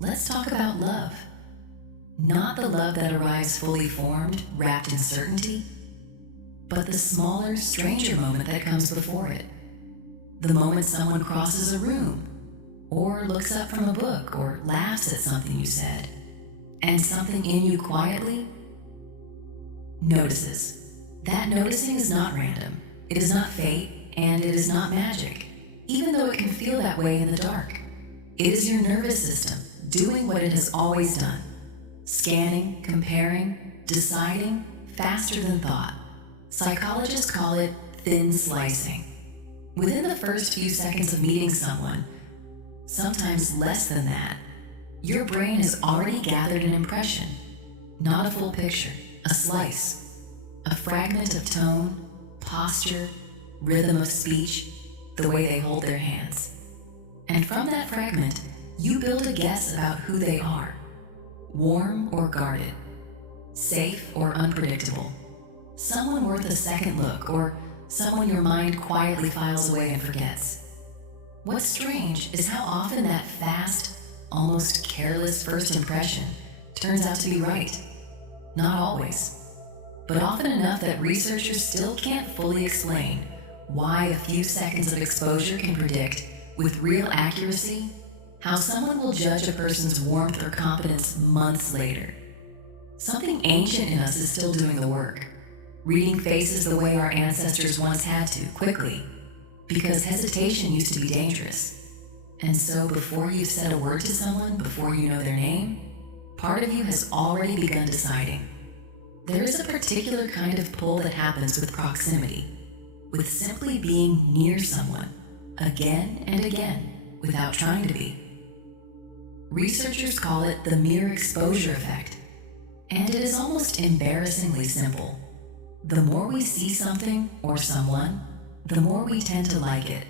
Let's talk about love. Not the love that arrives fully formed, wrapped in certainty, but the smaller, stranger moment that comes before it. The moment someone crosses a room, or looks up from a book, or laughs at something you said, and something in you quietly notices. That noticing is not random, it is not fate, and it is not magic, even though it can feel that way in the dark. It is your nervous system doing what it has always done, scanning, comparing, deciding faster than thought. Psychologists call it thin slicing. Within the first few seconds of meeting someone, sometimes less than that, your brain has already gathered an impression, not a full picture, a slice, a fragment of tone, posture, rhythm of speech, the way they hold their hands. And from that fragment, you build a guess about who they are, warm or guarded, safe or unpredictable, someone worth a second look, or someone your mind quietly files away and forgets. What's strange is how often that fast, almost careless first impression turns out to be right. Not always, but often enough that researchers still can't fully explain why a few seconds of exposure can predict, with real accuracy, how someone will judge a person's warmth or competence months later. Something ancient in us is still doing the work, reading faces the way our ancestors once had to, quickly, because hesitation used to be dangerous. And so before you've said a word to someone, before you know their name, part of you has already begun deciding. There is a particular kind of pull that happens with proximity, with simply being near someone, again and again, without trying to be. Researchers call it the mere exposure effect, and it is almost embarrassingly simple. The more we see something or someone, the more we tend to like it.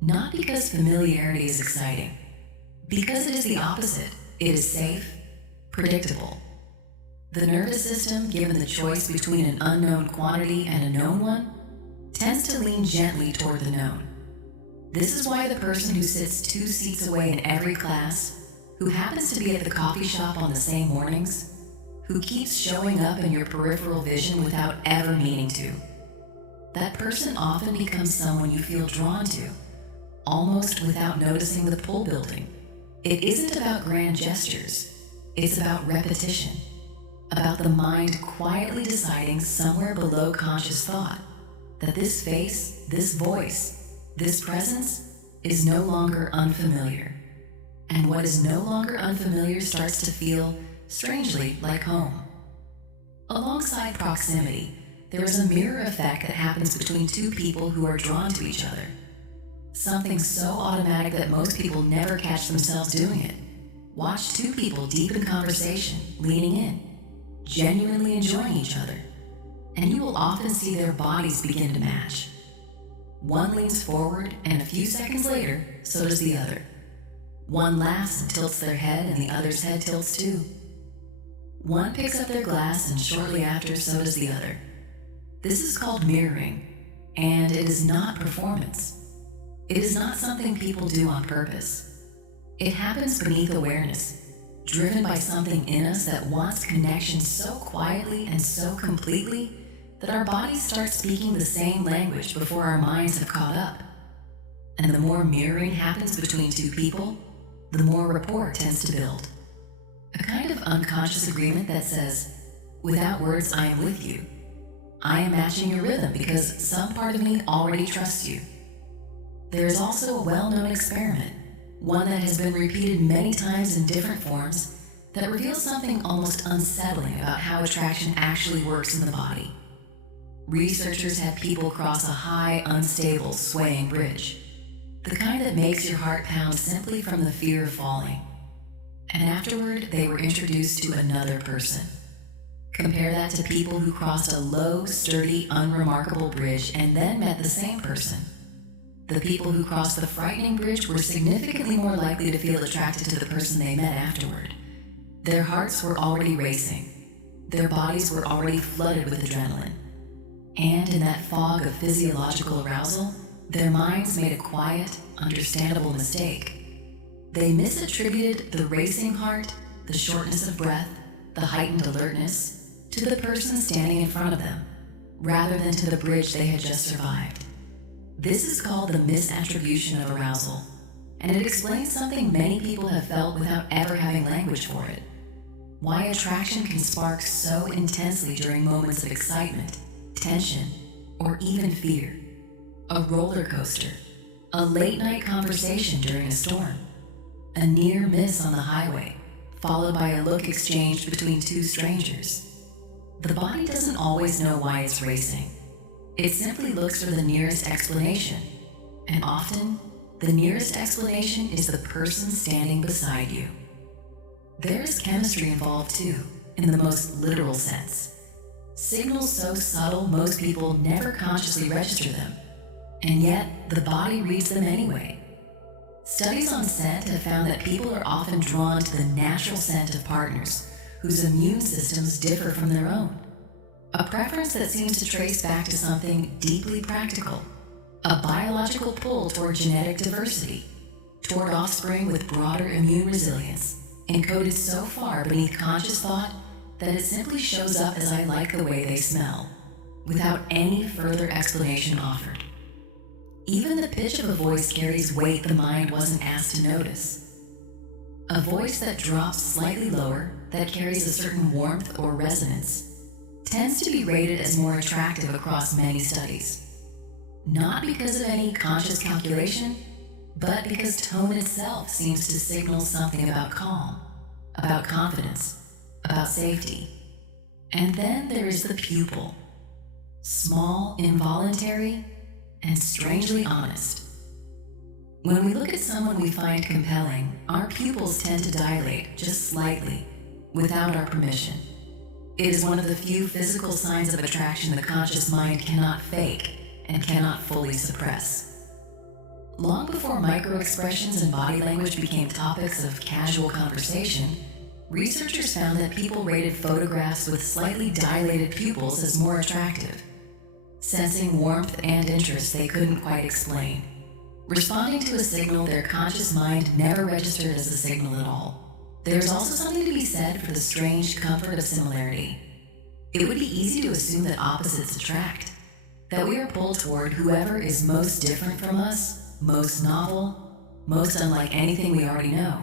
Not because familiarity is exciting, because it is the opposite. It is safe, predictable. The nervous system, given the choice between an unknown quantity and a known one, tends to lean gently toward the known. This is why the person who sits 2 seats away in every class, who happens to be at the coffee shop on the same mornings, who keeps showing up in your peripheral vision without ever meaning to, that person often becomes someone you feel drawn to, almost without noticing the pull building. It isn't about grand gestures, it's about repetition, about the mind quietly deciding somewhere below conscious thought that this face, this voice, this presence is no longer unfamiliar. And what is no longer unfamiliar starts to feel, strangely, like home. Alongside proximity, there is a mirror effect that happens between two people who are drawn to each other. Something so automatic that most people never catch themselves doing it. Watch two people deep in conversation, leaning in, genuinely enjoying each other, and you will often see their bodies begin to match. One leans forward, and a few seconds later, so does the other. One laughs and tilts their head, and the other's head tilts too. One picks up their glass, and shortly after, so does the other. This is called mirroring, and it is not performance. It is not something people do on purpose. It happens beneath awareness, driven by something in us that wants connection so quietly and so completely that our bodies start speaking the same language before our minds have caught up. And the more mirroring happens between two people, the more rapport tends to build. A kind of unconscious agreement that says, without words, I am with you. I am matching your rhythm because some part of me already trusts you. There is also a well-known experiment, one that has been repeated many times in different forms, that reveals something almost unsettling about how attraction actually works in the body. Researchers had people cross a high, unstable, swaying bridge, the kind that makes your heart pound simply from the fear of falling. And afterward, they were introduced to another person. Compare that to people who crossed a low, sturdy, unremarkable bridge and then met the same person. The people who crossed the frightening bridge were significantly more likely to feel attracted to the person they met afterward. Their hearts were already racing. Their bodies were already flooded with adrenaline. And in that fog of physiological arousal, their minds made a quiet, understandable mistake. They misattributed the racing heart, the shortness of breath, the heightened alertness to the person standing in front of them, rather than to the bridge they had just survived. This is called the misattribution of arousal, and it explains something many people have felt without ever having language for it. Why attraction can spark so intensely during moments of excitement, tension, or even fear. A roller coaster, a late-night conversation during a storm, a near miss on the highway, followed by a look exchanged between two strangers. The body doesn't always know why it's racing. It simply looks for the nearest explanation, and often, the nearest explanation is the person standing beside you. There is chemistry involved too, in the most literal sense. Signals so subtle most people never consciously register them, and yet the body reads them anyway. Studies on scent have found that people are often drawn to the natural scent of partners whose immune systems differ from their own. A preference that seems to trace back to something deeply practical, a biological pull toward genetic diversity, toward offspring with broader immune resilience, encoded so far beneath conscious thought that it simply shows up as I like the way they smell, without any further explanation offered. Even the pitch of a voice carries weight the mind wasn't asked to notice. A voice that drops slightly lower, that carries a certain warmth or resonance, tends to be rated as more attractive across many studies. Not because of any conscious calculation, but because tone itself seems to signal something about calm, about confidence, about safety. And then there is the pupil. Small, involuntary, and strangely honest. When we look at someone we find compelling, our pupils tend to dilate just slightly, without our permission. It is one of the few physical signs of attraction the conscious mind cannot fake and cannot fully suppress. Long before microexpressions and body language became topics of casual conversation, researchers found that people rated photographs with slightly dilated pupils as more attractive, sensing warmth and interest they couldn't quite explain, responding to a signal their conscious mind never registered as a signal at all. There's also something to be said for the strange comfort of similarity. It would be easy to assume that opposites attract, that we are pulled toward whoever is most different from us, most novel, most unlike anything we already know.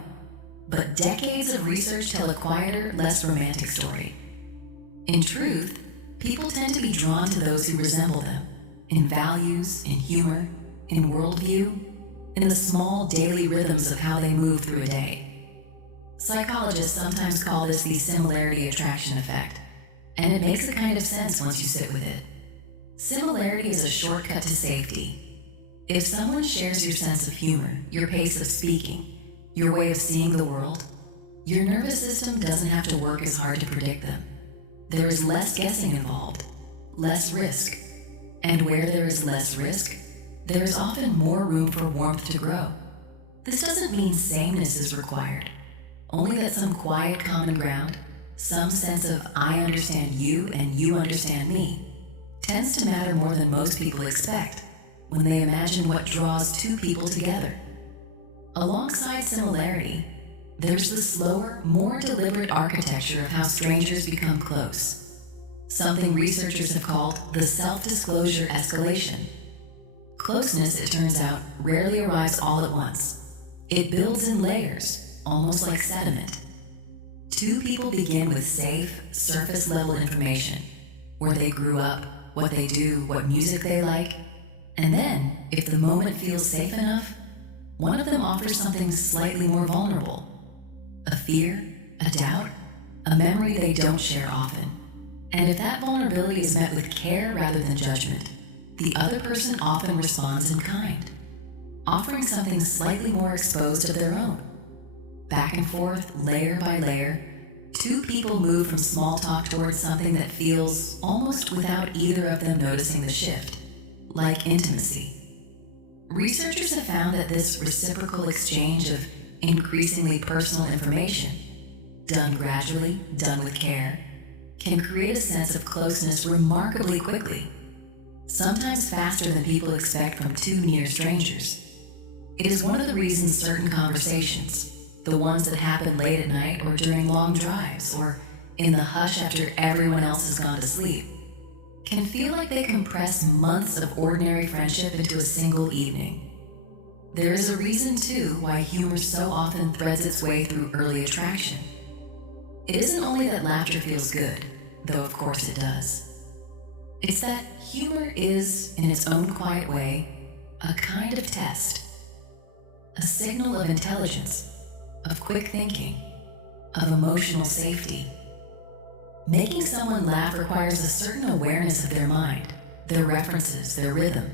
But decades of research tell a quieter, less romantic story. In truth, people tend to be drawn to those who resemble them, in values, in humor, in worldview, in the small daily rhythms of how they move through a day. Psychologists sometimes call this the similarity attraction effect, and it makes a kind of sense once you sit with it. Similarity is a shortcut to safety. If someone shares your sense of humor, your pace of speaking, your way of seeing the world, your nervous system doesn't have to work as hard to predict them. There is less guessing involved, less risk. And where there is less risk, there is often more room for warmth to grow. This doesn't mean sameness is required, only that some quiet common ground, some sense of I understand you and you understand me, tends to matter more than most people expect when they imagine what draws two people together. Alongside similarity, there's the slower, more deliberate architecture of how strangers become close, something researchers have called the self-disclosure escalation. Closeness, it turns out, rarely arrives all at once. It builds in layers, almost like sediment. Two people begin with safe, surface-level information, where they grew up, what they do, what music they like, and then, if the moment feels safe enough, one of them offers something slightly more vulnerable. A fear, a doubt, a memory they don't share often. And if that vulnerability is met with care rather than judgment, the other person often responds in kind, offering something slightly more exposed of their own. Back and forth, layer by layer, two people move from small talk towards something that feels almost without either of them noticing the shift, like intimacy. Researchers have found that this reciprocal exchange of increasingly personal information, done gradually, done with care, can create a sense of closeness remarkably quickly, sometimes faster than people expect from two near strangers. It is one of the reasons certain conversations, the ones that happen late at night or during long drives or in the hush after everyone else has gone to sleep, can feel like they compress months of ordinary friendship into a single evening. There is a reason, too, why humor so often threads its way through early attraction. It isn't only that laughter feels good, though of course it does. It's that humor is, in its own quiet way, a kind of test, a signal of intelligence, of quick thinking, of emotional safety. Making someone laugh requires a certain awareness of their mind, their references, their rhythm.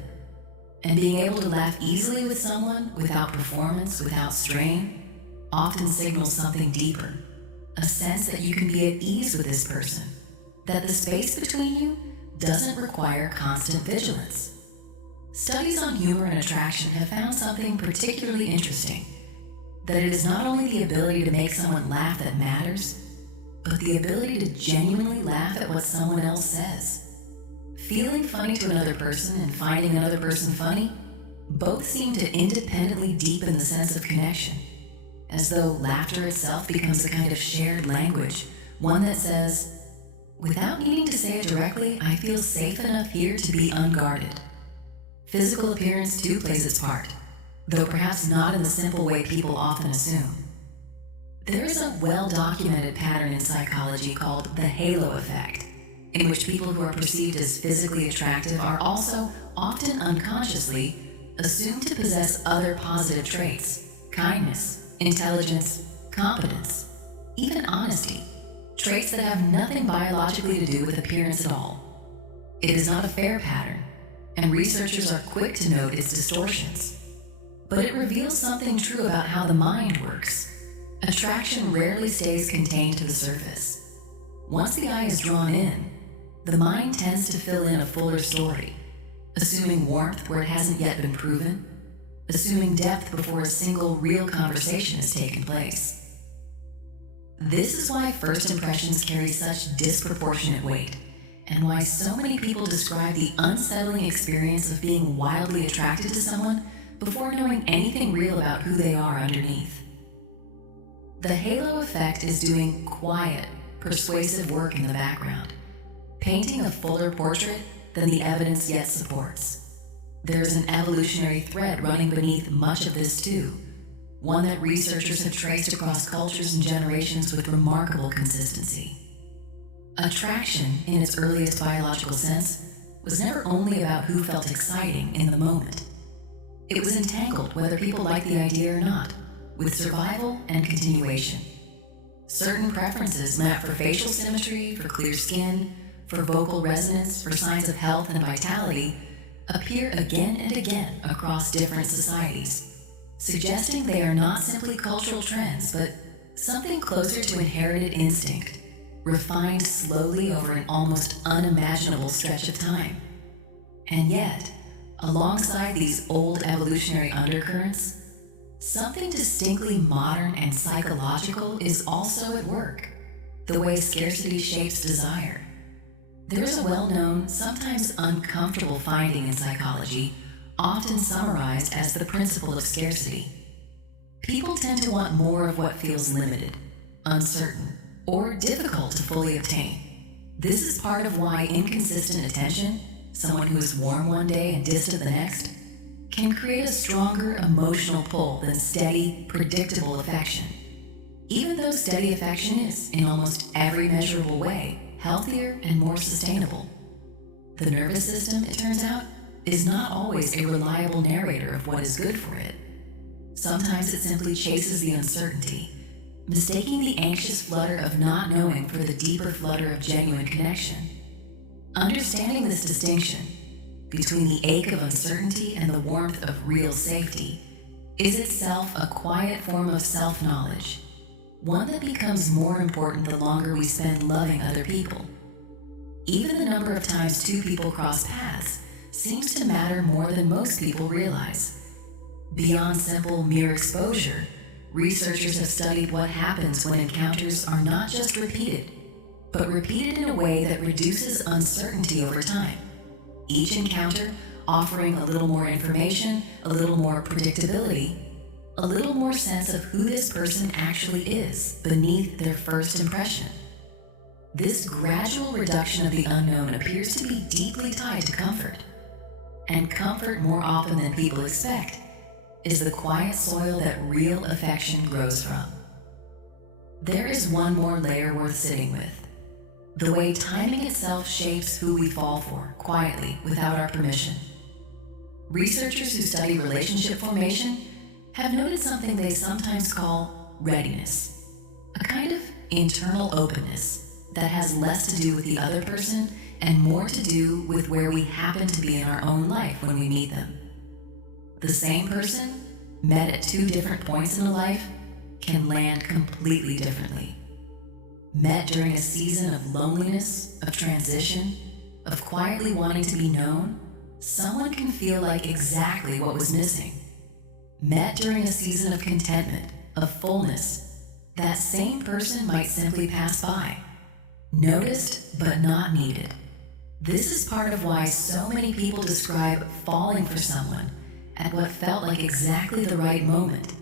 And being able to laugh easily with someone without performance, without strain, often signals something deeper. A sense that you can be at ease with this person, that the space between you doesn't require constant vigilance. Studies on humor and attraction have found something particularly interesting, that it is not only the ability to make someone laugh that matters, but the ability to genuinely laugh at what someone else says. Feeling funny to another person and finding another person funny both seem to independently deepen the sense of connection, as though laughter itself becomes a kind of shared language, one that says, without needing to say it directly, I feel safe enough here to be unguarded. Physical appearance too plays its part, though perhaps not in the simple way people often assume. There is a well-documented pattern in psychology called the halo effect, in which people who are perceived as physically attractive are also, often unconsciously, assumed to possess other positive traits: kindness, intelligence, competence, even honesty, traits that have nothing biologically to do with appearance at all. It is not a fair pattern, and researchers are quick to note its distortions. But it reveals something true about how the mind works. Attraction rarely stays contained to the surface. Once the eye is drawn in, the mind tends to fill in a fuller story, assuming warmth where it hasn't yet been proven, assuming depth before a single real conversation has taken place. This is why first impressions carry such disproportionate weight, and why so many people describe the unsettling experience of being wildly attracted to someone before knowing anything real about who they are underneath. The halo effect is doing quiet, persuasive work in the background, painting a fuller portrait than the evidence yet supports. There's an evolutionary thread running beneath much of this too, one that researchers have traced across cultures and generations with remarkable consistency. Attraction, in its earliest biological sense, was never only about who felt exciting in the moment. It was entangled, whether people liked the idea or not, with survival and continuation. Certain preferences mapped for facial symmetry, for clear skin, for vocal resonance, for signs of health and vitality appear again and again across different societies, suggesting they are not simply cultural trends, but something closer to inherited instinct, refined slowly over an almost unimaginable stretch of time. And yet, alongside these old evolutionary undercurrents, something distinctly modern and psychological is also at work, the way scarcity shapes desire. There's a well-known, sometimes uncomfortable finding in psychology, often summarized as the principle of scarcity. People tend to want more of what feels limited, uncertain, or difficult to fully obtain. This is part of why inconsistent attention, someone who is warm one day and distant the next, can create a stronger emotional pull than steady, predictable affection. Even though steady affection is, in almost every measurable way, healthier and more sustainable. The nervous system, it turns out, is not always a reliable narrator of what is good for it. Sometimes it simply chases the uncertainty, mistaking the anxious flutter of not knowing for the deeper flutter of genuine connection. Understanding this distinction between the ache of uncertainty and the warmth of real safety is itself a quiet form of self-knowledge, one that becomes more important the longer we spend loving other people. Even the number of times two people cross paths seems to matter more than most people realize. Beyond simple mere exposure, researchers have studied what happens when encounters are not just repeated, but repeated in a way that reduces uncertainty over time. Each encounter offering a little more information, a little more predictability, a little more sense of who this person actually is beneath their first impression. This gradual reduction of the unknown appears to be deeply tied to comfort. And comfort, more often than people expect, is the quiet soil that real affection grows from. There is one more layer worth sitting with: the way timing itself shapes who we fall for, quietly, without our permission. Researchers who study relationship formation have noted something they sometimes call readiness, a kind of internal openness that has less to do with the other person and more to do with where we happen to be in our own life when we meet them. The same person, met at two different points in a life, can land completely differently. Met during a season of loneliness, of transition, of quietly wanting to be known, someone can feel like exactly what was missing. Met during a season of contentment, of fullness, that same person might simply pass by. Noticed, but not needed. This is part of why so many people describe falling for someone at what felt like exactly the right moment,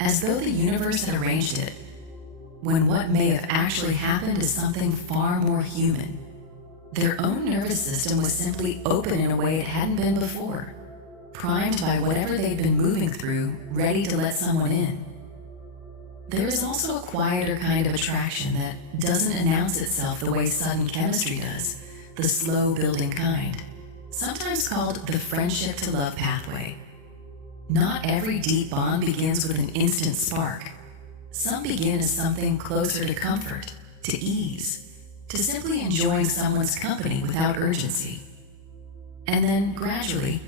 as though the universe had arranged it, when what may have actually happened is something far more human. Their own nervous system was simply open in a way it hadn't been before, primed by whatever they'd been moving through, ready to let someone in. There is also a quieter kind of attraction that doesn't announce itself the way sudden chemistry does, the slow building kind, sometimes called the friendship to love pathway. Not every deep bond begins with an instant spark. Some begin as something closer to comfort, to ease, to simply enjoying someone's company without urgency. And then gradually,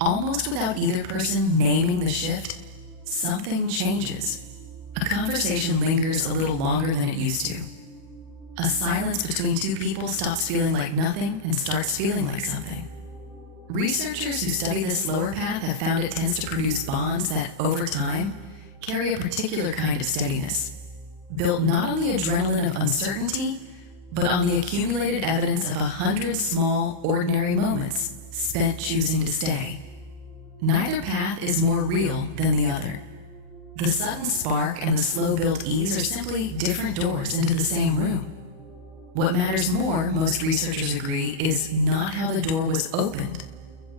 almost without either person naming the shift, something changes. A conversation lingers a little longer than it used to. A silence between two people stops feeling like nothing and starts feeling like something. Researchers who study this slower path have found it tends to produce bonds that, over time, carry a particular kind of steadiness, built not on the adrenaline of uncertainty, but on the accumulated evidence of 100 small, ordinary moments spent choosing to stay. Neither path is more real than the other. The sudden spark and the slow-built ease are simply different doors into the same room. What matters more, most researchers agree, is not how the door was opened,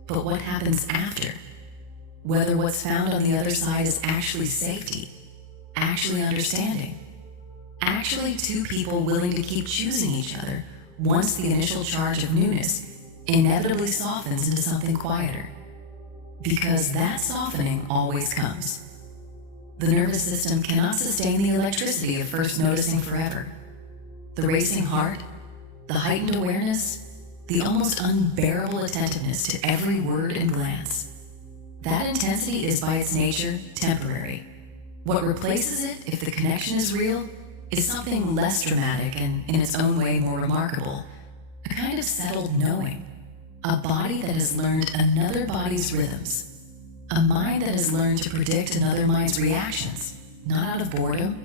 but what happens after. Whether what's found on the other side is actually safety, actually understanding, actually two people willing to keep choosing each other once the initial charge of newness inevitably softens into something quieter. Because that softening always comes. The nervous system cannot sustain the electricity of first noticing forever. The racing heart, the heightened awareness, the almost unbearable attentiveness to every word and glance. That intensity is by its nature temporary. What replaces it, if the connection is real, is something less dramatic and, in its own way, more remarkable. A kind of settled knowing. A body that has learned another body's rhythms. A mind that has learned to predict another mind's reactions, not out of boredom,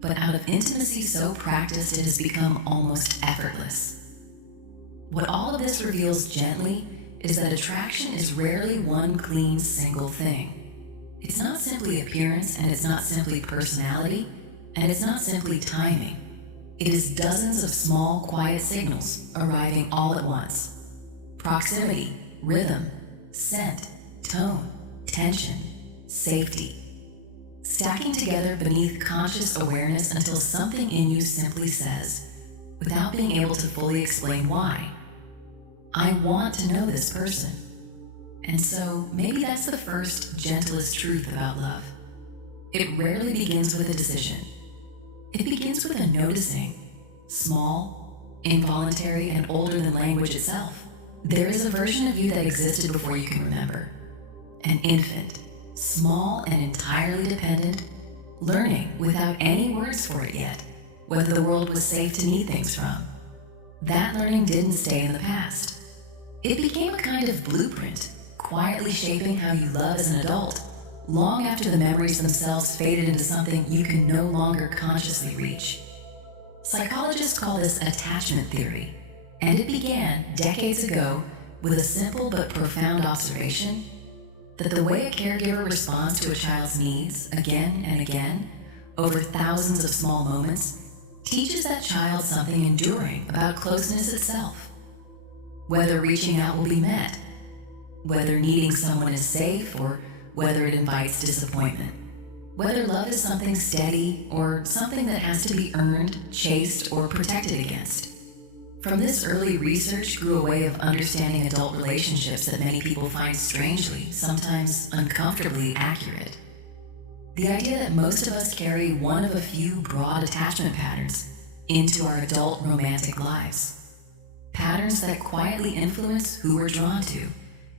but out of intimacy so practiced it has become almost effortless. What all of this reveals gently is that attraction is rarely one clean, single thing. It's not simply appearance, and it's not simply personality, and it's not simply timing. It is dozens of small, quiet signals arriving all at once. Proximity, rhythm, scent, tone, tension, safety. Stacking together beneath conscious awareness until something in you simply says, without being able to fully explain why, I want to know this person. And so maybe that's the first, gentlest truth about love. It rarely begins with a decision. It begins with a noticing, small, involuntary, and older than language itself. There is a version of you that existed before you can remember. An infant, small and entirely dependent, learning without any words for it yet whether the world was safe to need things from. That learning didn't stay in the past. It became a kind of blueprint, quietly shaping how you love as an adult, long after the memories themselves faded into something you can no longer consciously reach. Psychologists call this attachment theory, and it began decades ago with a simple but profound observation that the way a caregiver responds to a child's needs again and again over thousands of small moments teaches that child something enduring about closeness itself. Whether reaching out will be met, whether needing someone is safe, or whether it invites disappointment, whether love is something steady or something that has to be earned, chased, or protected against. From this early research grew a way of understanding adult relationships that many people find strangely, sometimes uncomfortably accurate. The idea that most of us carry one of a few broad attachment patterns into our adult romantic lives. Patterns that quietly influence who we're drawn to,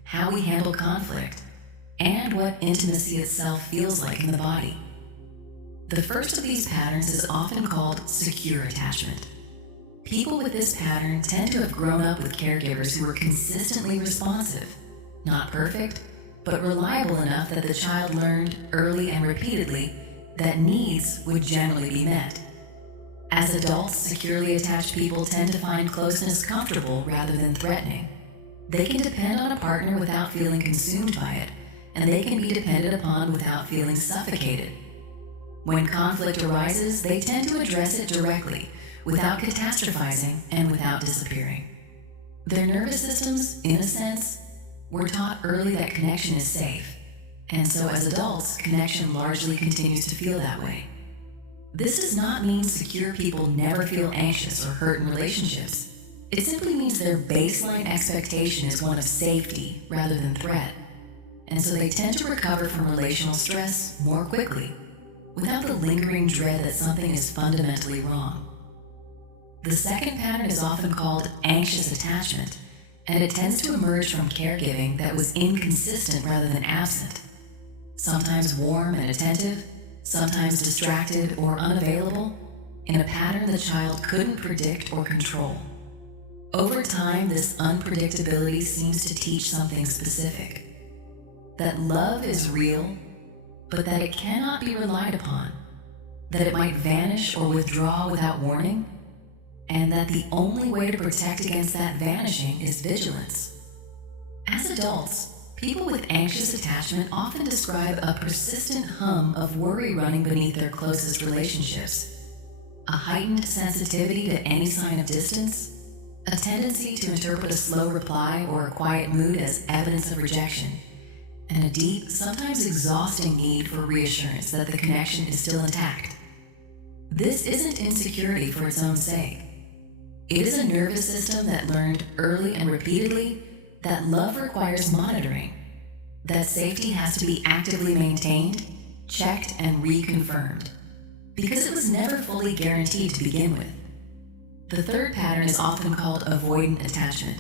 how we handle conflict, and what intimacy itself feels like in the body. The first of these patterns is often called secure attachment. People with this pattern tend to have grown up with caregivers who were consistently responsive, not perfect, but reliable enough that the child learned early and repeatedly that needs would generally be met. As adults, securely attached people tend to find closeness comfortable rather than threatening. They can depend on a partner without feeling consumed by it, and they can be depended upon without feeling suffocated. When conflict arises, they tend to address it directly, without catastrophizing and without disappearing. Their nervous systems, in a sense, were taught early that connection is safe, and so as adults, connection largely continues to feel that way. This does not mean secure people never feel anxious or hurt in relationships. It simply means their baseline expectation is one of safety rather than threat, and so they tend to recover from relational stress more quickly, without the lingering dread that something is fundamentally wrong. The second pattern is often called anxious attachment, and it tends to emerge from caregiving that was inconsistent rather than absent. Sometimes warm and attentive, sometimes distracted or unavailable, in a pattern the child couldn't predict or control. Over time, this unpredictability seems to teach something specific. That love is real, but that it cannot be relied upon, that it might vanish or withdraw without warning, and that the only way to protect against that vanishing is vigilance. As adults, people with anxious attachment often describe a persistent hum of worry running beneath their closest relationships, a heightened sensitivity to any sign of distance, a tendency to interpret a slow reply or a quiet mood as evidence of rejection, and a deep, sometimes exhausting need for reassurance that the connection is still intact. This isn't insecurity for its own sake. It is a nervous system that learned early and repeatedly that love requires monitoring, that safety has to be actively maintained, checked, and reconfirmed, because it was never fully guaranteed to begin with. The third pattern is often called avoidant attachment,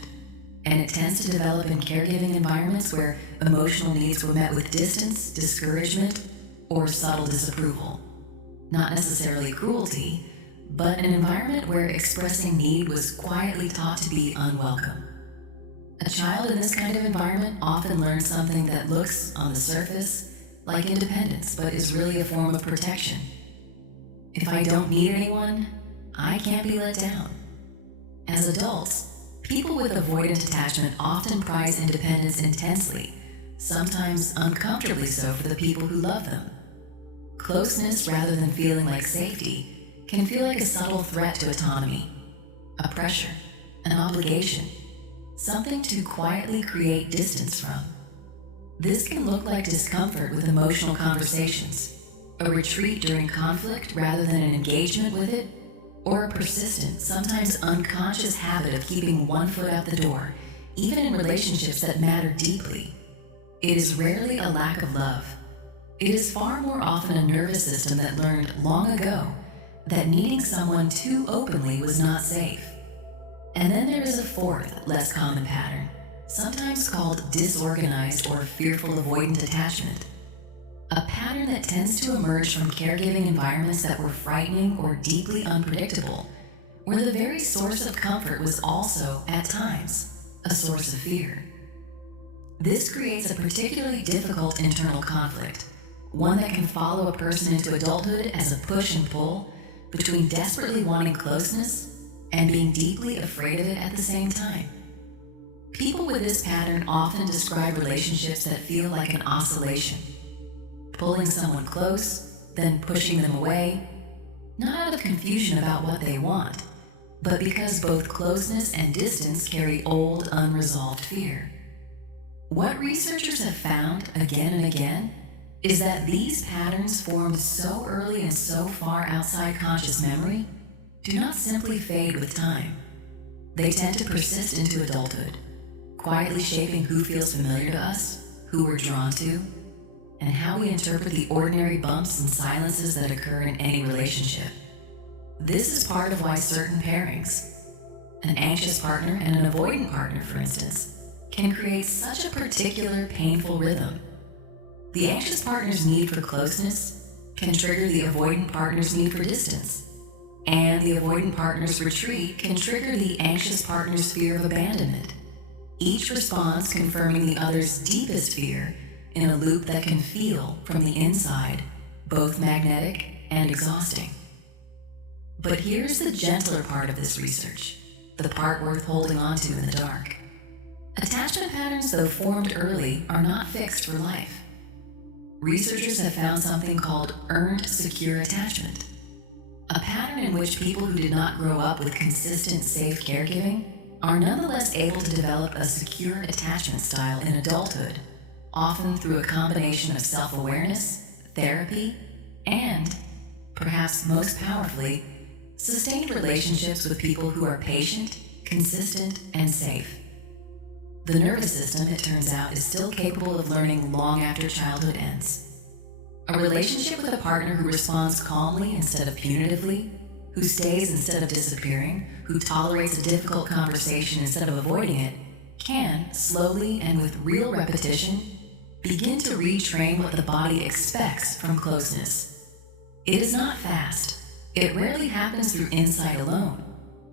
and it tends to develop in caregiving environments where emotional needs were met with distance, discouragement, or subtle disapproval. Not necessarily cruelty, but an environment where expressing need was quietly taught to be unwelcome. A child in this kind of environment often learns something that looks, on the surface, like independence, but is really a form of protection. If I don't need anyone, I can't be let down. As adults, people with avoidant attachment often prize independence intensely, sometimes uncomfortably so for the people who love them. Closeness, rather than feeling like safety, can feel like a subtle threat to autonomy, a pressure, an obligation, something to quietly create distance from. This can look like discomfort with emotional conversations, a retreat during conflict rather than an engagement with it, or a persistent, sometimes unconscious habit of keeping one foot out the door, even in relationships that matter deeply. It is rarely a lack of love. It is far more often a nervous system that learned long ago that needing someone too openly was not safe. And then there is a fourth, less common pattern, sometimes called disorganized or fearful avoidant attachment. A pattern that tends to emerge from caregiving environments that were frightening or deeply unpredictable, where the very source of comfort was also, at times, a source of fear. This creates a particularly difficult internal conflict, one that can follow a person into adulthood as a push and pull between desperately wanting closeness and being deeply afraid of it at the same time. People with this pattern often describe relationships that feel like an oscillation, pulling someone close, then pushing them away, not out of confusion about what they want, but because both closeness and distance carry old, unresolved fear. What researchers have found again and again is that these patterns formed so early and so far outside conscious memory do not simply fade with time. They tend to persist into adulthood, quietly shaping who feels familiar to us, who we're drawn to, and how we interpret the ordinary bumps and silences that occur in any relationship. This is part of why certain pairings, an anxious partner and an avoidant partner, for instance, can create such a particular painful rhythm. The anxious partner's need for closeness can trigger the avoidant partner's need for distance, and the avoidant partner's retreat can trigger the anxious partner's fear of abandonment, each response confirming the other's deepest fear in a loop that can feel, from the inside, both magnetic and exhausting. But here's the gentler part of this research, the part worth holding on to in the dark. Attachment patterns, though formed early, are not fixed for life. Researchers have found something called earned secure attachment, a pattern in which people who did not grow up with consistent, safe caregiving are nonetheless able to develop a secure attachment style in adulthood, often through a combination of self-awareness, therapy, and, perhaps most powerfully, sustained relationships with people who are patient, consistent, and safe. The nervous system, it turns out, is still capable of learning long after childhood ends. A relationship with a partner who responds calmly instead of punitively, who stays instead of disappearing, who tolerates a difficult conversation instead of avoiding it, can, slowly and with real repetition, begin to retrain what the body expects from closeness. It is not fast. It rarely happens through insight alone.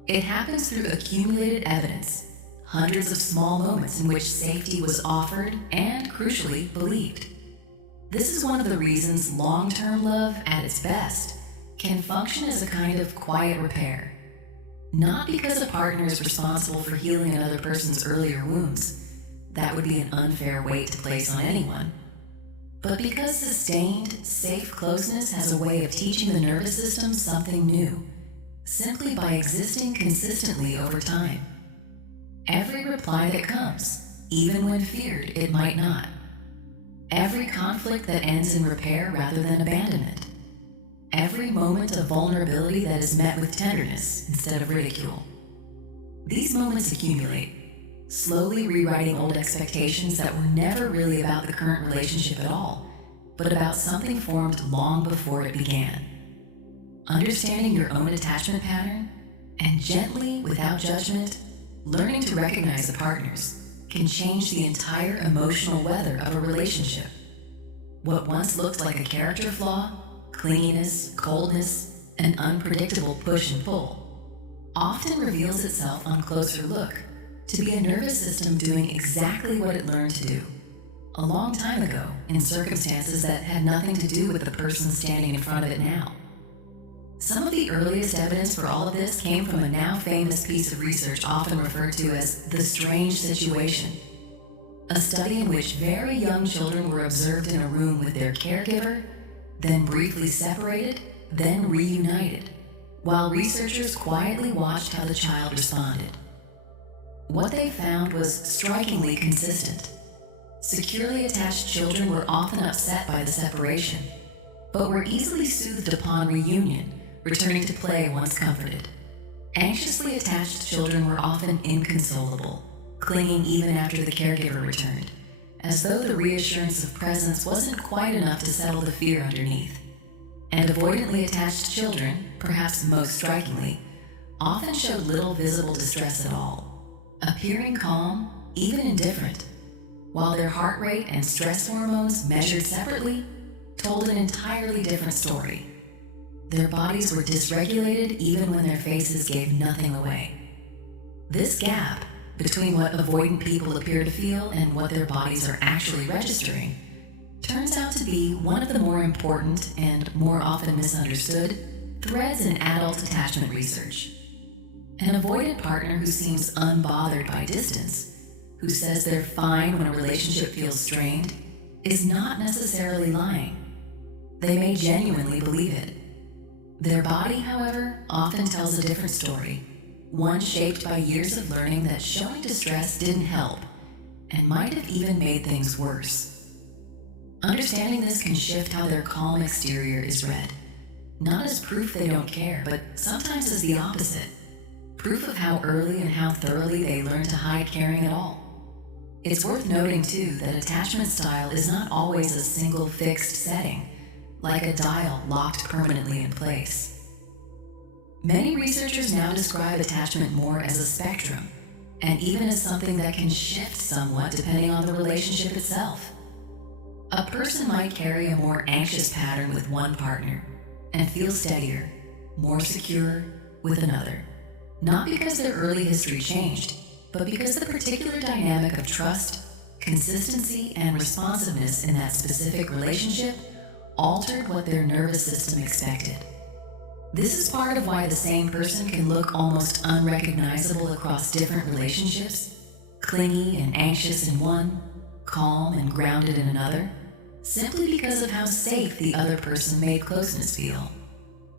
It happens through accumulated evidence, hundreds of small moments in which safety was offered and, crucially, believed. This is one of the reasons long-term love, at its best, can function as a kind of quiet repair. Not because a partner is responsible for healing another person's earlier wounds. That would be an unfair weight to place on anyone. But because sustained, safe closeness has a way of teaching the nervous system something new, simply by existing consistently over time. Every reply that comes, even when feared it might not. Every conflict that ends in repair rather than abandonment. Every moment of vulnerability that is met with tenderness instead of ridicule. These moments accumulate, slowly rewriting old expectations that were never really about the current relationship at all, but about something formed long before it began. Understanding your own attachment pattern, and gently, without judgment, learning to recognize the partners, can change the entire emotional weather of a relationship. What once looked like a character flaw, clinginess, coldness, and unpredictable push and pull, often reveals itself on closer look to be a nervous system doing exactly what it learned to do a long time ago in circumstances that had nothing to do with the person standing in front of it now. Some of the earliest evidence for all of this came from a now famous piece of research often referred to as the strange situation, a study in which very young children were observed in a room with their caregiver, then briefly separated, then reunited, while researchers quietly watched how the child responded. What they found was strikingly consistent. Securely attached children were often upset by the separation, but were easily soothed upon reunion, returning to play once comforted. Anxiously attached children were often inconsolable, clinging even after the caregiver returned, as though the reassurance of presence wasn't quite enough to settle the fear underneath. And avoidantly attached children, perhaps most strikingly, often showed little visible distress at all, appearing calm, even indifferent, while their heart rate and stress hormones, measured separately, told an entirely different story. Their bodies were dysregulated even when their faces gave nothing away. This gap between what avoidant people appear to feel and what their bodies are actually registering turns out to be one of the more important and more often misunderstood threads in adult attachment research. An avoidant partner who seems unbothered by distance who says they're fine when a relationship feels strained is not necessarily lying. They may genuinely believe it. Their body, however, often tells a different story, one shaped by years of learning that showing distress didn't help and might have even made things worse. Understanding this can shift how their calm exterior is read, not as proof they don't care, but sometimes as the opposite, proof of how early and how thoroughly they learn to hide caring at all. It's worth noting, too, that attachment style is not always a single fixed setting, like a dial locked permanently in place. Many researchers now describe attachment more as a spectrum, and even as something that can shift somewhat depending on the relationship itself. A person might carry a more anxious pattern with one partner and feel steadier, more secure with another, not because their early history changed, but because the particular dynamic of trust, consistency, and responsiveness in that specific relationship altered what their nervous system expected. This is part of why the same person can look almost unrecognizable across different relationships, clingy and anxious in one, calm and grounded in another, simply because of how safe the other person made closeness feel.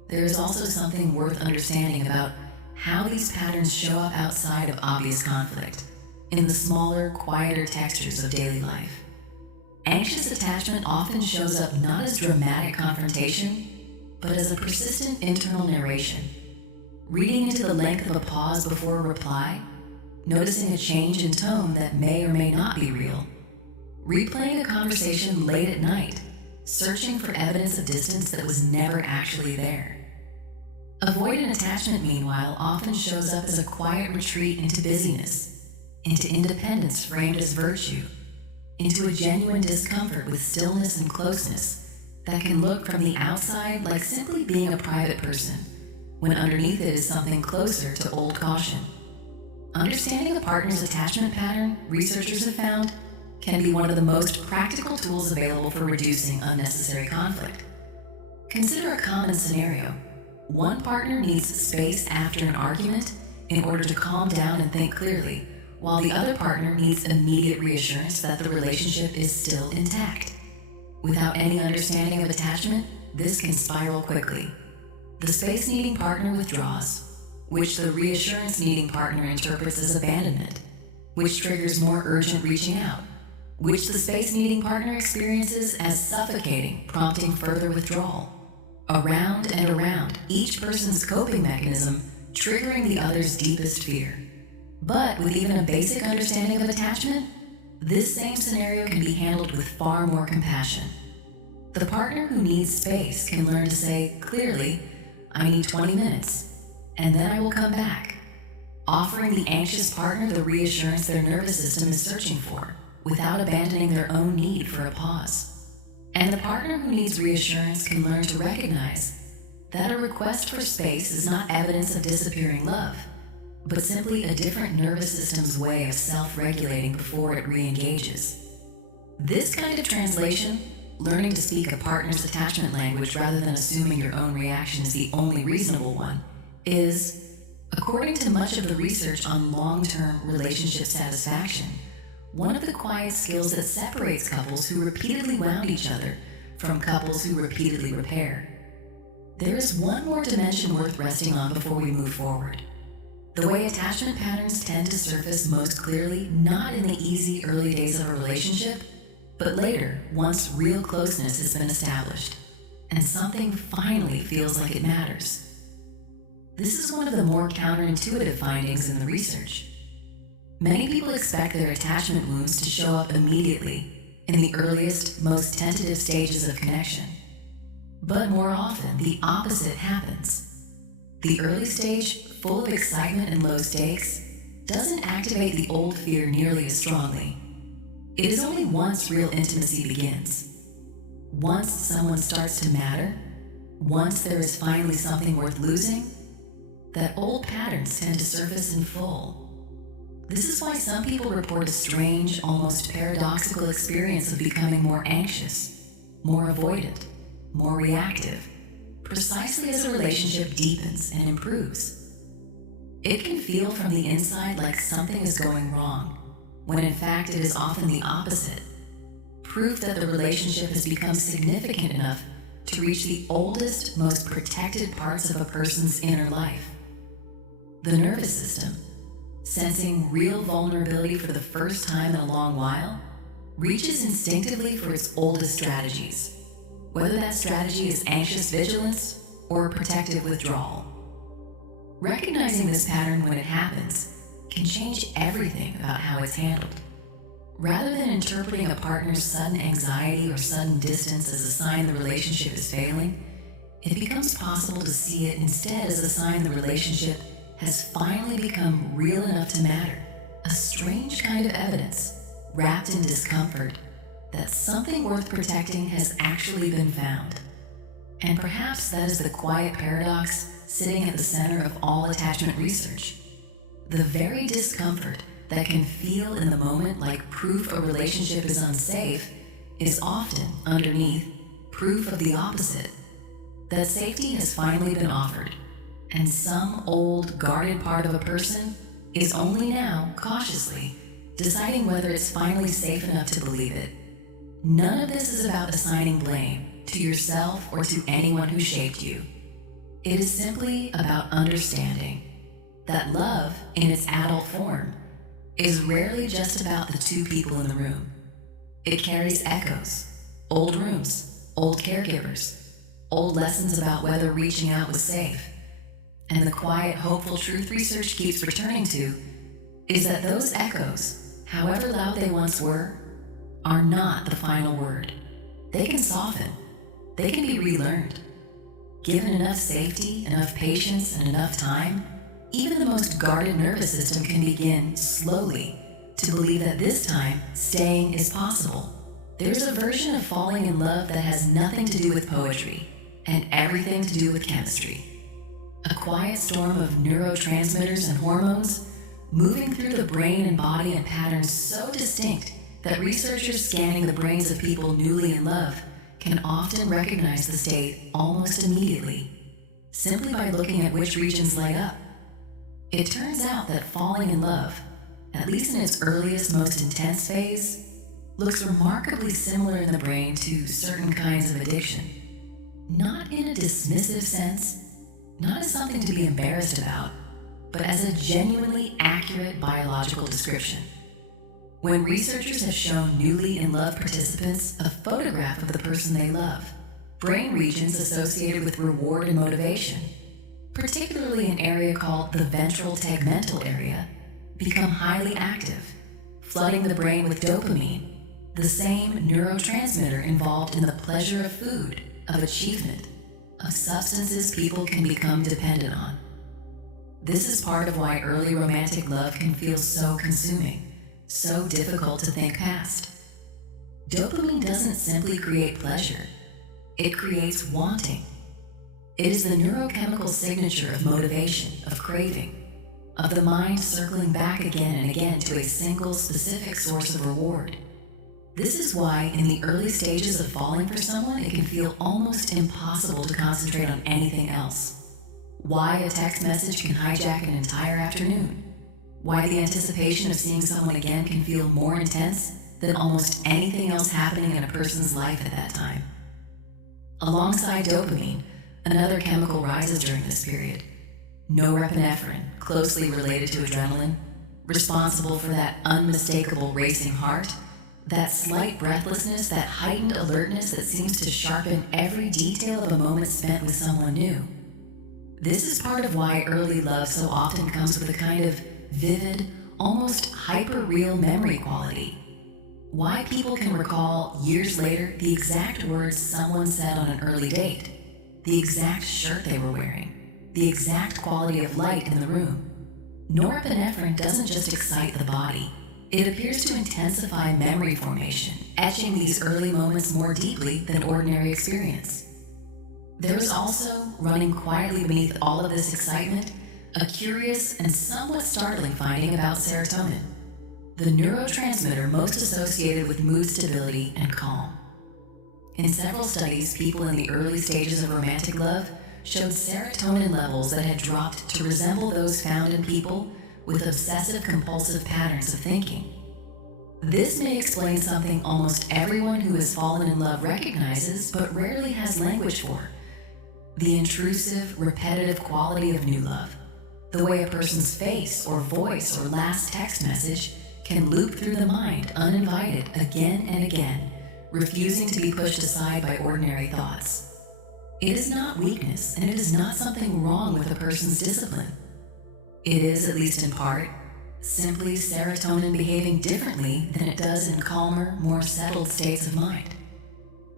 There is also something worth understanding about how these patterns show up outside of obvious conflict, in the smaller, quieter textures of daily life. Anxious attachment often shows up not as dramatic confrontation, but as a persistent internal narration. Reading into the length of a pause before a reply, noticing a change in tone that may or may not be real, replaying a conversation late at night, searching for evidence of distance that was never actually there. Avoidant attachment, meanwhile, often shows up as a quiet retreat into busyness, into independence framed as virtue, into a genuine discomfort with stillness and closeness that can look from the outside like simply being a private person, when underneath it is something closer to old caution. Understanding a partner's attachment pattern, researchers have found, can be one of the most practical tools available for reducing unnecessary conflict. Consider a common scenario. One partner needs space after an argument in order to calm down and think clearly, while the other partner needs immediate reassurance that the relationship is still intact. Without any understanding of attachment, this can spiral quickly. The space-needing partner withdraws, which the reassurance-needing partner interprets as abandonment, which triggers more urgent reaching out, which the space-needing partner experiences as suffocating, prompting further withdrawal. Around and around, each person's coping mechanism triggering the other's deepest fear. But with even a basic understanding of attachment, this same scenario can be handled with far more compassion. The partner who needs space can learn to say clearly, "I need 20 minutes, and then I will come back," offering the anxious partner the reassurance their nervous system is searching for, without abandoning their own need for a pause. And the partner who needs reassurance can learn to recognize that a request for space is not evidence of disappearing love, but simply a different nervous system's way of self-regulating before it re-engages. This kind of translation, learning to speak a partner's attachment language rather than assuming your own reaction is the only reasonable one, is, according to much of the research on long-term relationship satisfaction, one of the quiet skills that separates couples who repeatedly wound each other from couples who repeatedly repair. There is one more dimension worth resting on before we move forward. The way attachment patterns tend to surface most clearly not in the easy early days of a relationship, but later, once real closeness has been established, and something finally feels like it matters. This is one of the more counterintuitive findings in the research. Many people expect their attachment wounds to show up immediately in the earliest, most tentative stages of connection. But more often, the opposite happens. The early stage, full of excitement and low stakes, doesn't activate the old fear nearly as strongly. It is only once real intimacy begins. Once someone starts to matter, once there is finally something worth losing, that old patterns tend to surface in full. This is why some people report a strange, almost paradoxical experience of becoming more anxious, more avoidant, more reactive, precisely as a relationship deepens and improves. It can feel from the inside like something is going wrong, when in fact it is often the opposite. Proof that the relationship has become significant enough to reach the oldest, most protected parts of a person's inner life. The nervous system, sensing real vulnerability for the first time in a long while, reaches instinctively for its oldest strategies, whether that strategy is anxious vigilance or protective withdrawal. Recognizing this pattern when it happens can change everything about how it's handled. Rather than interpreting a partner's sudden anxiety or sudden distance as a sign the relationship is failing, it becomes possible to see it instead as a sign the relationship has finally become real enough to matter, a strange kind of evidence, wrapped in discomfort, that something worth protecting has actually been found. And perhaps that is the quiet paradox sitting at the center of all attachment research. The very discomfort that can feel in the moment like proof a relationship is unsafe is often, underneath, proof of the opposite, that safety has finally been offered, and some old, guarded part of a person is only now, cautiously, deciding whether it's finally safe enough to believe it. None of this is about assigning blame to yourself or to anyone who shaped you. It is simply about understanding that love, in its adult form, is rarely just about the two people in the room. It carries echoes, old rooms, old caregivers, old lessons about whether reaching out was safe. And the quiet, hopeful truth research keeps returning to is that those echoes, however loud they once were, are not the final word. They can soften. They can be relearned. Given enough safety, enough patience, and enough time, even the most guarded nervous system can begin, slowly, to believe that this time, staying is possible. There's a version of falling in love that has nothing to do with poetry, and everything to do with chemistry. A quiet storm of neurotransmitters and hormones moving through the brain and body in patterns so distinct that researchers scanning the brains of people newly in love can often recognize the state almost immediately, simply by looking at which regions light up. It turns out that falling in love, at least in its earliest, most intense phase, looks remarkably similar in the brain to certain kinds of addiction. Not in a dismissive sense, not as something to be embarrassed about, but as a genuinely accurate biological description. When researchers have shown newly in love participants a photograph of the person they love, brain regions associated with reward and motivation, particularly an area called the ventral tegmental area, become highly active, flooding the brain with dopamine, the same neurotransmitter involved in the pleasure of food, of achievement, of substances people can become dependent on. This is part of why early romantic love can feel so consuming, so difficult to think past. Dopamine doesn't simply create pleasure, it creates wanting. It is the neurochemical signature of motivation, of craving, of the mind circling back again and again to a single specific source of reward. This is why, in the early stages of falling for someone, it can feel almost impossible to concentrate on anything else. Why a text message can hijack an entire afternoon. Why the anticipation of seeing someone again can feel more intense than almost anything else happening in a person's life at that time. Alongside dopamine, another chemical rises during this period. Norepinephrine, closely related to adrenaline, responsible for that unmistakable racing heart, that slight breathlessness, that heightened alertness that seems to sharpen every detail of a moment spent with someone new. This is part of why early love so often comes with a kind of vivid, almost hyper-real memory quality. Why people can recall, years later, the exact words someone said on an early date, the exact shirt they were wearing, the exact quality of light in the room. Norepinephrine doesn't just excite the body. It appears to intensify memory formation, etching these early moments more deeply than ordinary experience. There is also, running quietly beneath all of this excitement, a curious and somewhat startling finding about serotonin, the neurotransmitter most associated with mood stability and calm. In several studies, people in the early stages of romantic love showed serotonin levels that had dropped to resemble those found in people with obsessive-compulsive patterns of thinking. This may explain something almost everyone who has fallen in love recognizes but rarely has language for: the intrusive, repetitive quality of new love. The way a person's face or voice or last text message can loop through the mind uninvited again and again, refusing to be pushed aside by ordinary thoughts. It is not weakness, and it is not something wrong with a person's discipline. It is, at least in part, simply serotonin behaving differently than it does in calmer, more settled states of mind.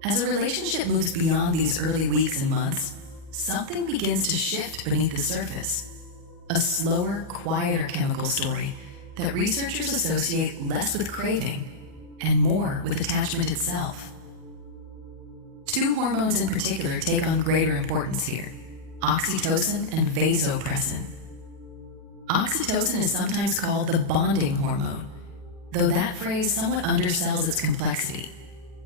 As a relationship moves beyond these early weeks and months, something begins to shift beneath the surface. A slower, quieter chemical story that researchers associate less with craving and more with attachment itself. Two hormones in particular take on greater importance here: oxytocin and vasopressin. Oxytocin is sometimes called the bonding hormone, though that phrase somewhat undersells its complexity.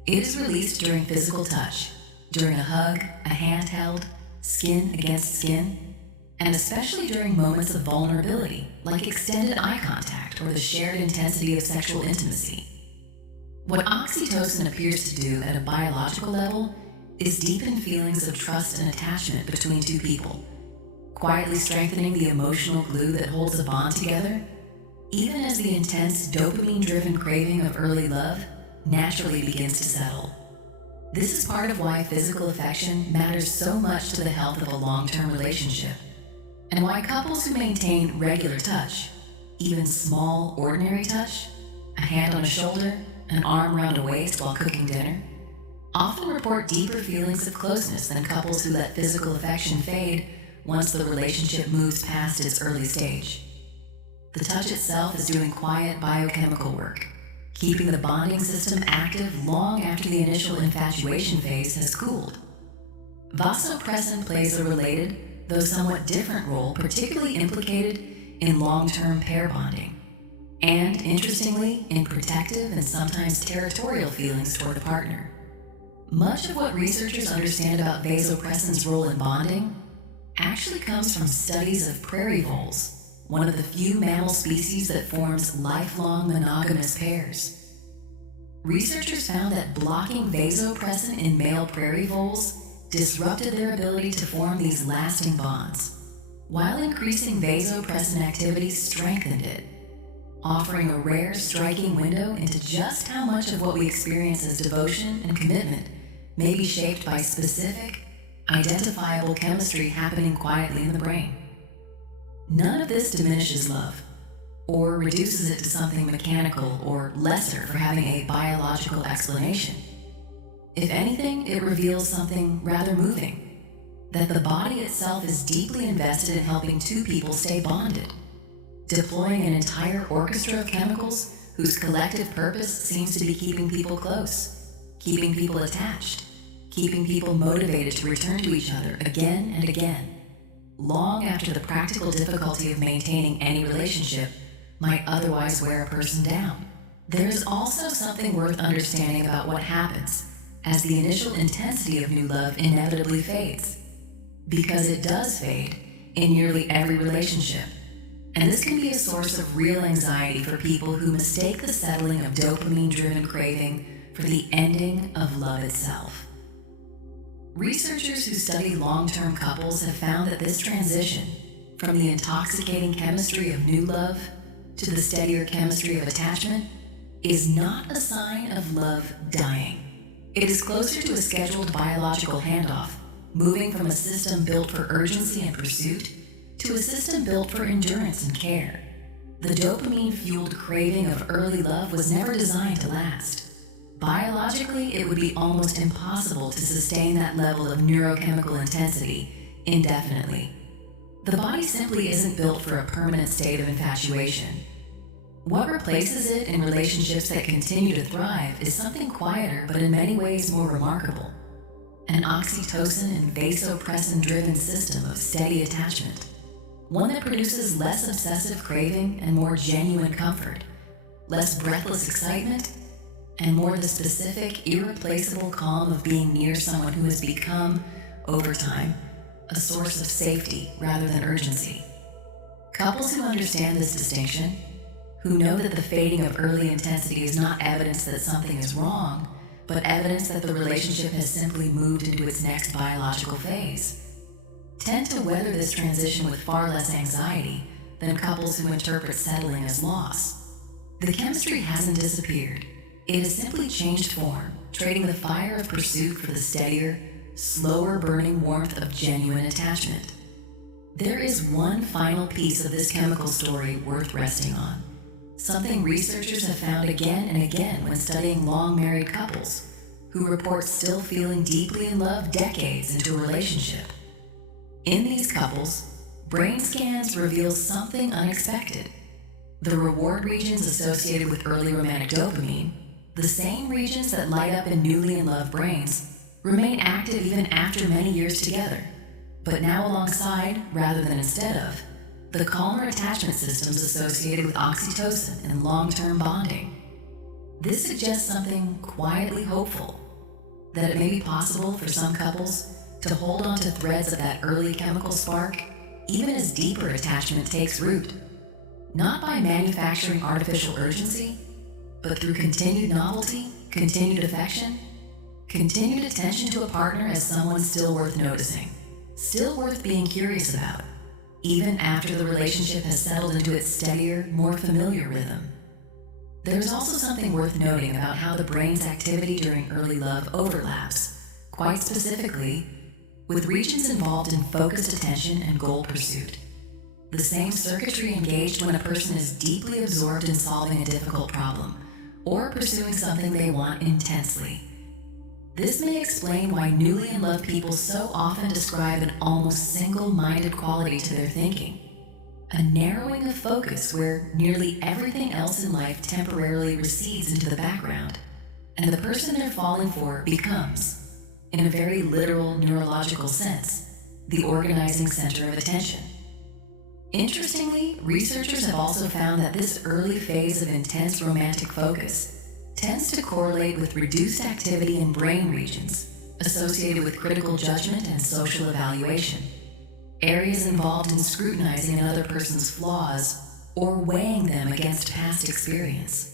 It is released during physical touch, during a hug, a handheld, skin against skin, and especially during moments of vulnerability, like extended eye contact or the shared intensity of sexual intimacy. What oxytocin appears to do at a biological level is deepen feelings of trust and attachment between two people, quietly strengthening the emotional glue that holds a bond together, even as the intense dopamine-driven craving of early love naturally begins to settle. This is part of why physical affection matters so much to the health of a long-term relationship, and why couples who maintain regular touch, even small, ordinary touch, a hand on a shoulder, an arm around a waist while cooking dinner, often report deeper feelings of closeness than couples who let physical affection fade once the relationship moves past its early stage. The touch itself is doing quiet biochemical work, keeping the bonding system active long after the initial infatuation phase has cooled. Vasopressin plays a related, though somewhat different role, particularly implicated in long-term pair bonding, and, interestingly, in protective and sometimes territorial feelings toward a partner. Much of what researchers understand about vasopressin's role in bonding actually comes from studies of prairie voles, one of the few mammal species that forms lifelong monogamous pairs. Researchers found that blocking vasopressin in male prairie voles disrupted their ability to form these lasting bonds, while increasing vasopressin activity strengthened it, offering a rare, striking window into just how much of what we experience as devotion and commitment may be shaped by specific, identifiable chemistry happening quietly in the brain. None of this diminishes love, or reduces it to something mechanical or lesser for having a biological explanation. If anything, it reveals something rather moving: that the body itself is deeply invested in helping two people stay bonded, deploying an entire orchestra of chemicals whose collective purpose seems to be keeping people close, keeping people attached, keeping people motivated to return to each other again and again, long after the practical difficulty of maintaining any relationship might otherwise wear a person down. There is also something worth understanding about what happens as the initial intensity of new love inevitably fades, because it does fade in nearly every relationship, and this can be a source of real anxiety for people who mistake the settling of dopamine-driven craving for the ending of love itself. Researchers who study long-term couples have found that this transition from the intoxicating chemistry of new love to the steadier chemistry of attachment is not a sign of love dying. It is closer to a scheduled biological handoff, moving from a system built for urgency and pursuit to a system built for endurance and care. The dopamine-fueled craving of early love was never designed to last. Biologically, it would be almost impossible to sustain that level of neurochemical intensity indefinitely. The body simply isn't built for a permanent state of infatuation. What replaces it in relationships that continue to thrive is something quieter but in many ways more remarkable: an oxytocin and vasopressin-driven system of steady attachment, one that produces less obsessive craving and more genuine comfort, less breathless excitement, and more the specific, irreplaceable calm of being near someone who has become, over time, a source of safety rather than urgency. Couples who understand this distinction, who know that the fading of early intensity is not evidence that something is wrong, but evidence that the relationship has simply moved into its next biological phase, tend to weather this transition with far less anxiety than couples who interpret settling as loss. The chemistry hasn't disappeared. It has simply changed form, trading the fire of pursuit for the steadier, slower burning warmth of genuine attachment. There is one final piece of this chemical story worth resting on, something researchers have found again and again when studying long married couples who report still feeling deeply in love decades into a relationship. In these couples, brain scans reveal something unexpected. The reward regions associated with early romantic dopamine, the same regions that light up in newly in love brains, remain active even after many years together, but now alongside, rather than instead of, the calmer attachment systems associated with oxytocin and long-term bonding. This suggests something quietly hopeful, that it may be possible for some couples to hold on to threads of that early chemical spark even as deeper attachment takes root, not by manufacturing artificial urgency, but through continued novelty, continued affection, continued attention to a partner as someone still worth noticing, still worth being curious about, even after the relationship has settled into its steadier, more familiar rhythm. There's also something worth noting about how the brain's activity during early love overlaps, quite specifically, with regions involved in focused attention and goal pursuit. The same circuitry engaged when a person is deeply absorbed in solving a difficult problem, or pursuing something they want intensely. This may explain why newly in love people so often describe an almost single-minded quality to their thinking, a narrowing of focus where nearly everything else in life temporarily recedes into the background, and the person they're falling for becomes, in a very literal neurological sense, the organizing center of attention. Interestingly, researchers have also found that this early phase of intense romantic focus tends to correlate with reduced activity in brain regions associated with critical judgment and social evaluation, areas involved in scrutinizing another person's flaws or weighing them against past experience.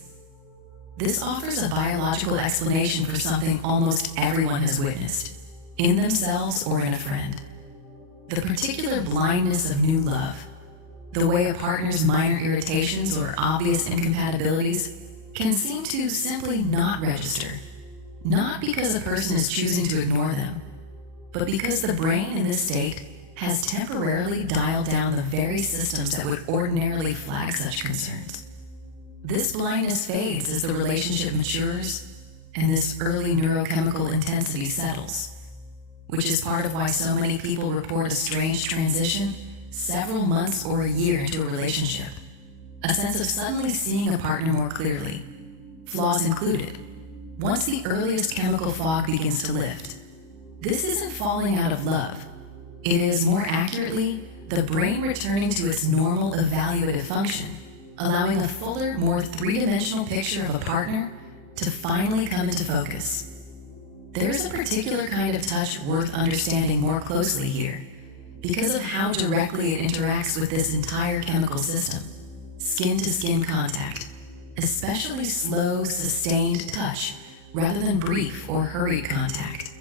This offers a biological explanation for something almost everyone has witnessed, in themselves or in a friend. The particular blindness of new love, the way a partner's minor irritations or obvious incompatibilities can seem to simply not register, not because a person is choosing to ignore them, but because the brain in this state has temporarily dialed down the very systems that would ordinarily flag such concerns. This blindness fades as the relationship matures and this early neurochemical intensity settles, which is part of why so many people report a strange transition several months or a year into a relationship, a sense of suddenly seeing a partner more clearly, flaws included, once the earliest chemical fog begins to lift. This isn't falling out of love. It is, more accurately, the brain returning to its normal evaluative function, allowing a fuller, more three-dimensional picture of a partner to finally come into focus. There's a particular kind of touch worth understanding more closely here, because of how directly it interacts with this entire chemical system. Skin-to-skin contact, especially slow, sustained touch, rather than brief or hurried contact.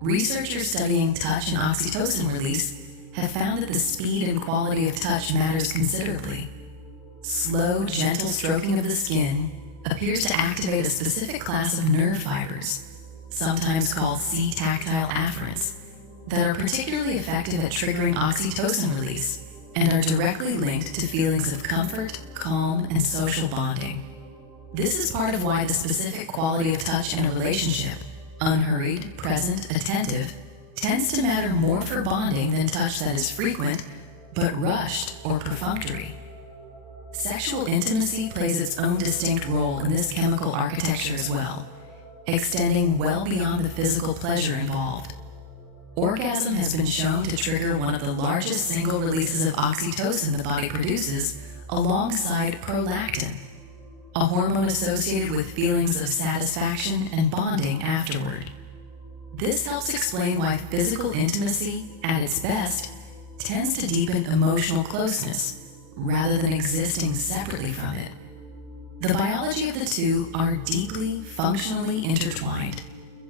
Researchers studying touch and oxytocin release have found that the speed and quality of touch matters considerably. Slow, gentle stroking of the skin appears to activate a specific class of nerve fibers, sometimes called C-tactile afferents, that are particularly effective at triggering oxytocin release and are directly linked to feelings of comfort, calm, and social bonding. This is part of why the specific quality of touch in a relationship, unhurried, present, attentive, tends to matter more for bonding than touch that is frequent, but rushed or perfunctory. Sexual intimacy plays its own distinct role in this chemical architecture as well, extending well beyond the physical pleasure involved. Orgasm has been shown to trigger one of the largest single releases of oxytocin the body produces, alongside prolactin, a hormone associated with feelings of satisfaction and bonding afterward. This helps explain why physical intimacy, at its best, tends to deepen emotional closeness, rather than existing separately from it. The biology of the two are deeply, functionally intertwined,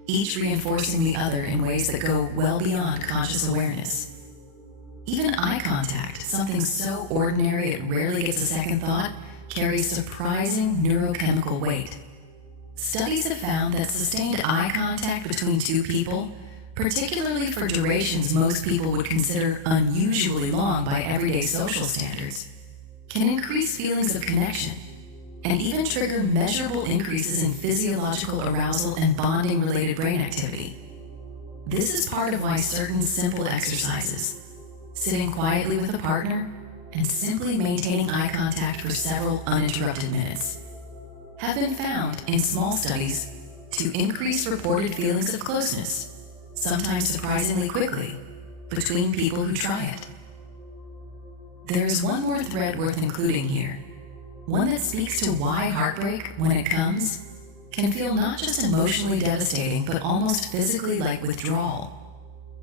each reinforcing the other in ways that go well beyond conscious awareness. Even eye contact, something so ordinary it rarely gets a second thought, carries surprising neurochemical weight. Studies have found that sustained eye contact between two people, particularly for durations most people would consider unusually long by everyday social standards, can increase feelings of connection and even trigger measurable increases in physiological arousal and bonding-related brain activity. This is part of why certain simple exercises, sitting quietly with a partner and simply maintaining eye contact for several uninterrupted minutes, have been found in small studies to increase reported feelings of closeness, sometimes surprisingly quickly, between people who try it. There is one more thread worth including here, one that speaks to why heartbreak, when it comes, can feel not just emotionally devastating, but almost physically like withdrawal.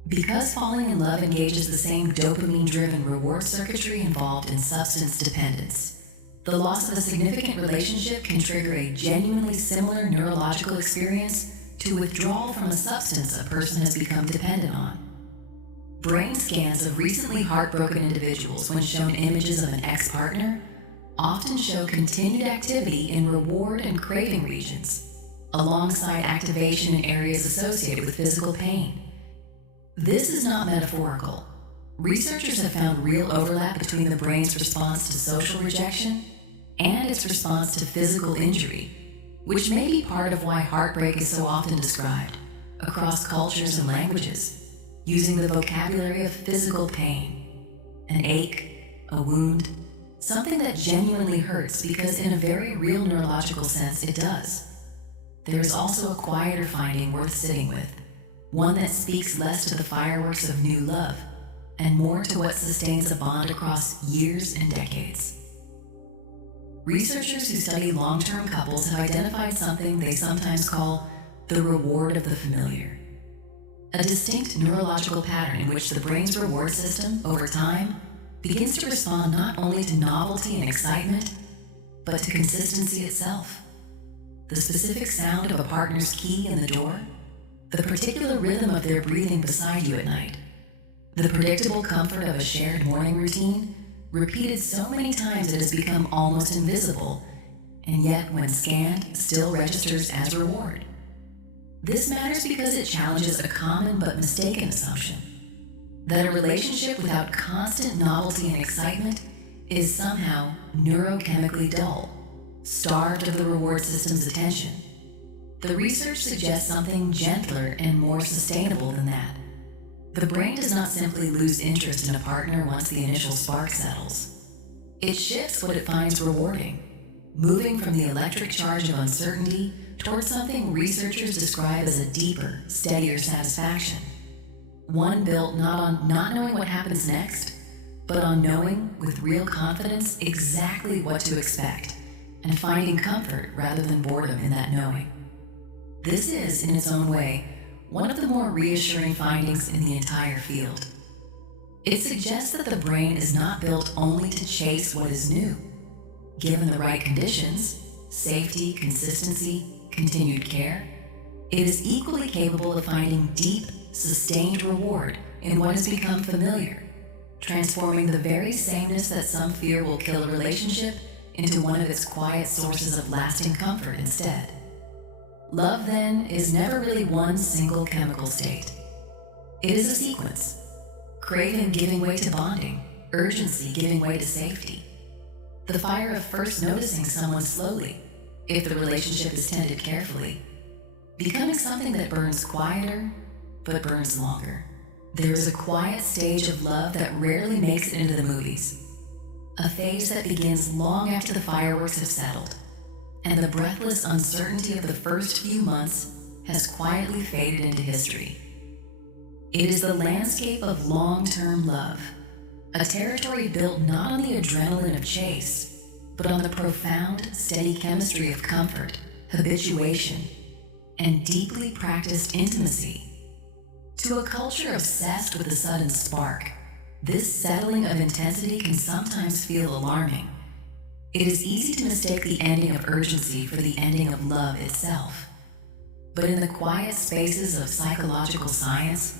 Because falling in love engages the same dopamine-driven reward circuitry involved in substance dependence, the loss of a significant relationship can trigger a genuinely similar neurological experience to withdrawal from a substance a person has become dependent on. Brain scans of recently heartbroken individuals, when shown images of an ex-partner, often show continued activity in reward and craving regions, alongside activation in areas associated with physical pain. This is not metaphorical. Researchers have found real overlap between the brain's response to social rejection and its response to physical injury, which may be part of why heartbreak is so often described, across cultures and languages, using the vocabulary of physical pain, an ache, a wound, something that genuinely hurts because in a very real neurological sense it does. There is also a quieter finding worth sitting with, one that speaks less to the fireworks of new love and more to what sustains a bond across years and decades. Researchers who study long-term couples have identified something they sometimes call the reward of the familiar, a distinct neurological pattern in which the brain's reward system, over time, begins to respond not only to novelty and excitement, but to consistency itself. The specific sound of a partner's key in the door, the particular rhythm of their breathing beside you at night, the predictable comfort of a shared morning routine, repeated so many times it has become almost invisible, and yet when scanned, still registers as reward. This matters because it challenges a common but mistaken assumption, that a relationship without constant novelty and excitement is somehow neurochemically dull, starved of the reward system's attention. The research suggests something gentler and more sustainable than that. The brain does not simply lose interest in a partner once the initial spark settles. It shifts what it finds rewarding, moving from the electric charge of uncertainty towards something researchers describe as a deeper, steadier satisfaction. One built not on not knowing what happens next, but on knowing with real confidence exactly what to expect and finding comfort rather than boredom in that knowing. This is, in its own way, one of the more reassuring findings in the entire field. It suggests that the brain is not built only to chase what is new. Given the right conditions, safety, consistency, continued care, it is equally capable of finding deep, sustained reward in what has become familiar, transforming the very sameness that some fear will kill a relationship into one of its quiet sources of lasting comfort instead. Love, then, is never really one single chemical state. It is a sequence, craving giving way to bonding, urgency giving way to safety. The fire of first noticing someone slowly, if the relationship is tended carefully, becoming something that burns quieter, but burns longer. There is a quiet stage of love that rarely makes it into the movies, a phase that begins long after the fireworks have settled, and the breathless uncertainty of the first few months has quietly faded into history. It is the landscape of long-term love, a territory built not on the adrenaline of chase, but on the profound, steady chemistry of comfort, habituation, and deeply practiced intimacy. To a culture obsessed with the sudden spark, this settling of intensity can sometimes feel alarming, It is easy to mistake the ending of urgency for the ending of love itself. But in the quiet spaces of psychological science,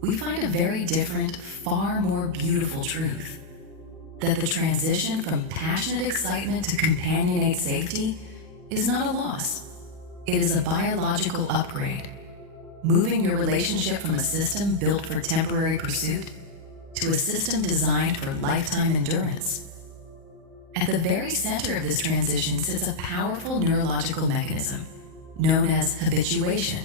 we find a very different, far more beautiful truth. That the transition from passionate excitement to companionate safety is not a loss. It is a biological upgrade, moving your relationship from a system built for temporary pursuit to a system designed for lifetime endurance. At the very center of this transition sits a powerful neurological mechanism known as habituation.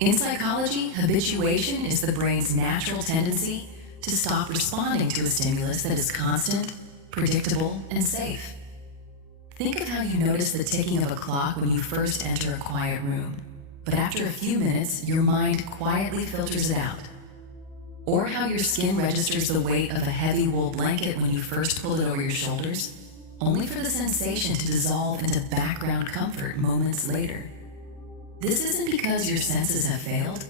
In psychology, habituation is the brain's natural tendency to stop responding to a stimulus that is constant, predictable, and safe. Think of how you notice the ticking of a clock when you first enter a quiet room, but after a few minutes, your mind quietly filters it out. Or how your skin registers the weight of a heavy wool blanket when you first pull it over your shoulders, only for the sensation to dissolve into background comfort moments later. This isn't because your senses have failed.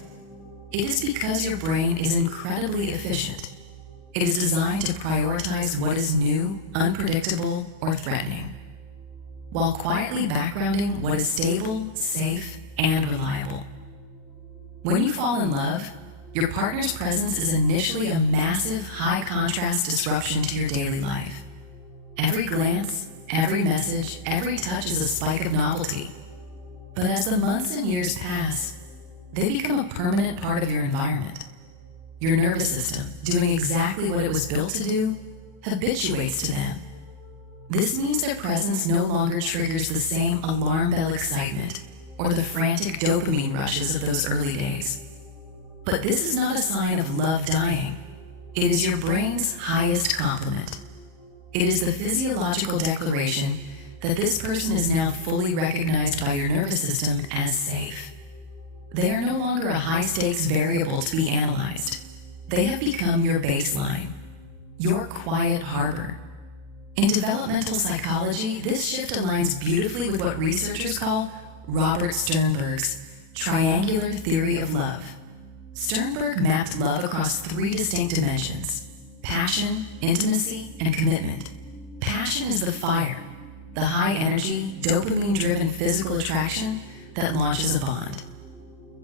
It is because your brain is incredibly efficient. It is designed to prioritize what is new, unpredictable, or threatening, while quietly backgrounding what is stable, safe, and reliable. When you fall in love, your partner's presence is initially a massive, high-contrast disruption to your daily life. Every glance, every message, every touch is a spike of novelty. But as the months and years pass, they become a permanent part of your environment. Your nervous system, doing exactly what it was built to do, habituates to them. This means their presence no longer triggers the same alarm bell excitement or the frantic dopamine rushes of those early days. But this is not a sign of love dying. It is your brain's highest compliment. It is the physiological declaration that this person is now fully recognized by your nervous system as safe. They are no longer a high-stakes variable to be analyzed. They have become your baseline, your quiet harbor. In developmental psychology, this shift aligns beautifully with what researchers call Robert Sternberg's triangular theory of love. Sternberg mapped love across 3 distinct dimensions: passion, intimacy, and commitment. Passion is the fire, the high-energy, dopamine-driven physical attraction that launches a bond.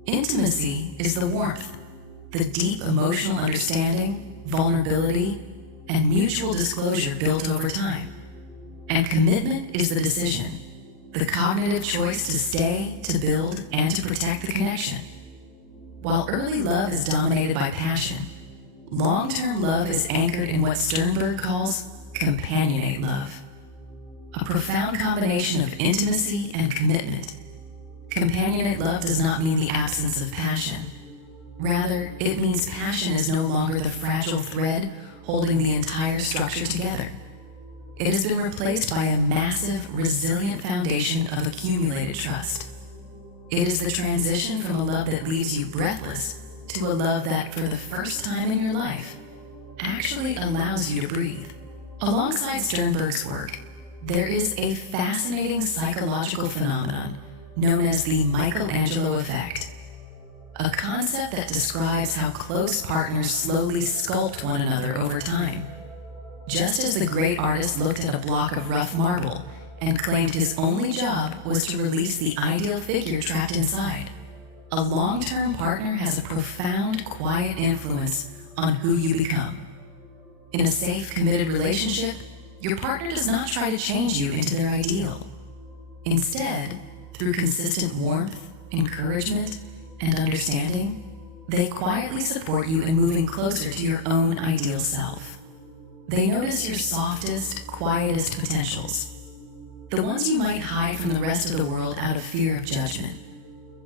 Intimacy is the warmth, the deep emotional understanding, vulnerability, and mutual disclosure built over time. And commitment is the decision, the cognitive choice to stay, to build, and to protect the connection. While early love is dominated by passion, long-term love is anchored in what Sternberg calls companionate love, a profound combination of intimacy and commitment. Companionate love does not mean the absence of passion. Rather, it means passion is no longer the fragile thread holding the entire structure together. It has been replaced by a massive, resilient foundation of accumulated trust. It is the transition from a love that leaves you breathless to a love that, for the first time in your life, actually allows you to breathe. Alongside Sternberg's work, there is a fascinating psychological phenomenon known as the Michelangelo effect, a concept that describes how close partners slowly sculpt one another over time. Just as the great artist looked at a block of rough marble and claimed his only job was to release the ideal figure trapped inside, a long-term partner has a profound, quiet influence on who you become. In a safe, committed relationship, your partner does not try to change you into their ideal. Instead, through consistent warmth, encouragement, and understanding, they quietly support you in moving closer to your own ideal self. They notice your softest, quietest potentials, the ones you might hide from the rest of the world out of fear of judgment,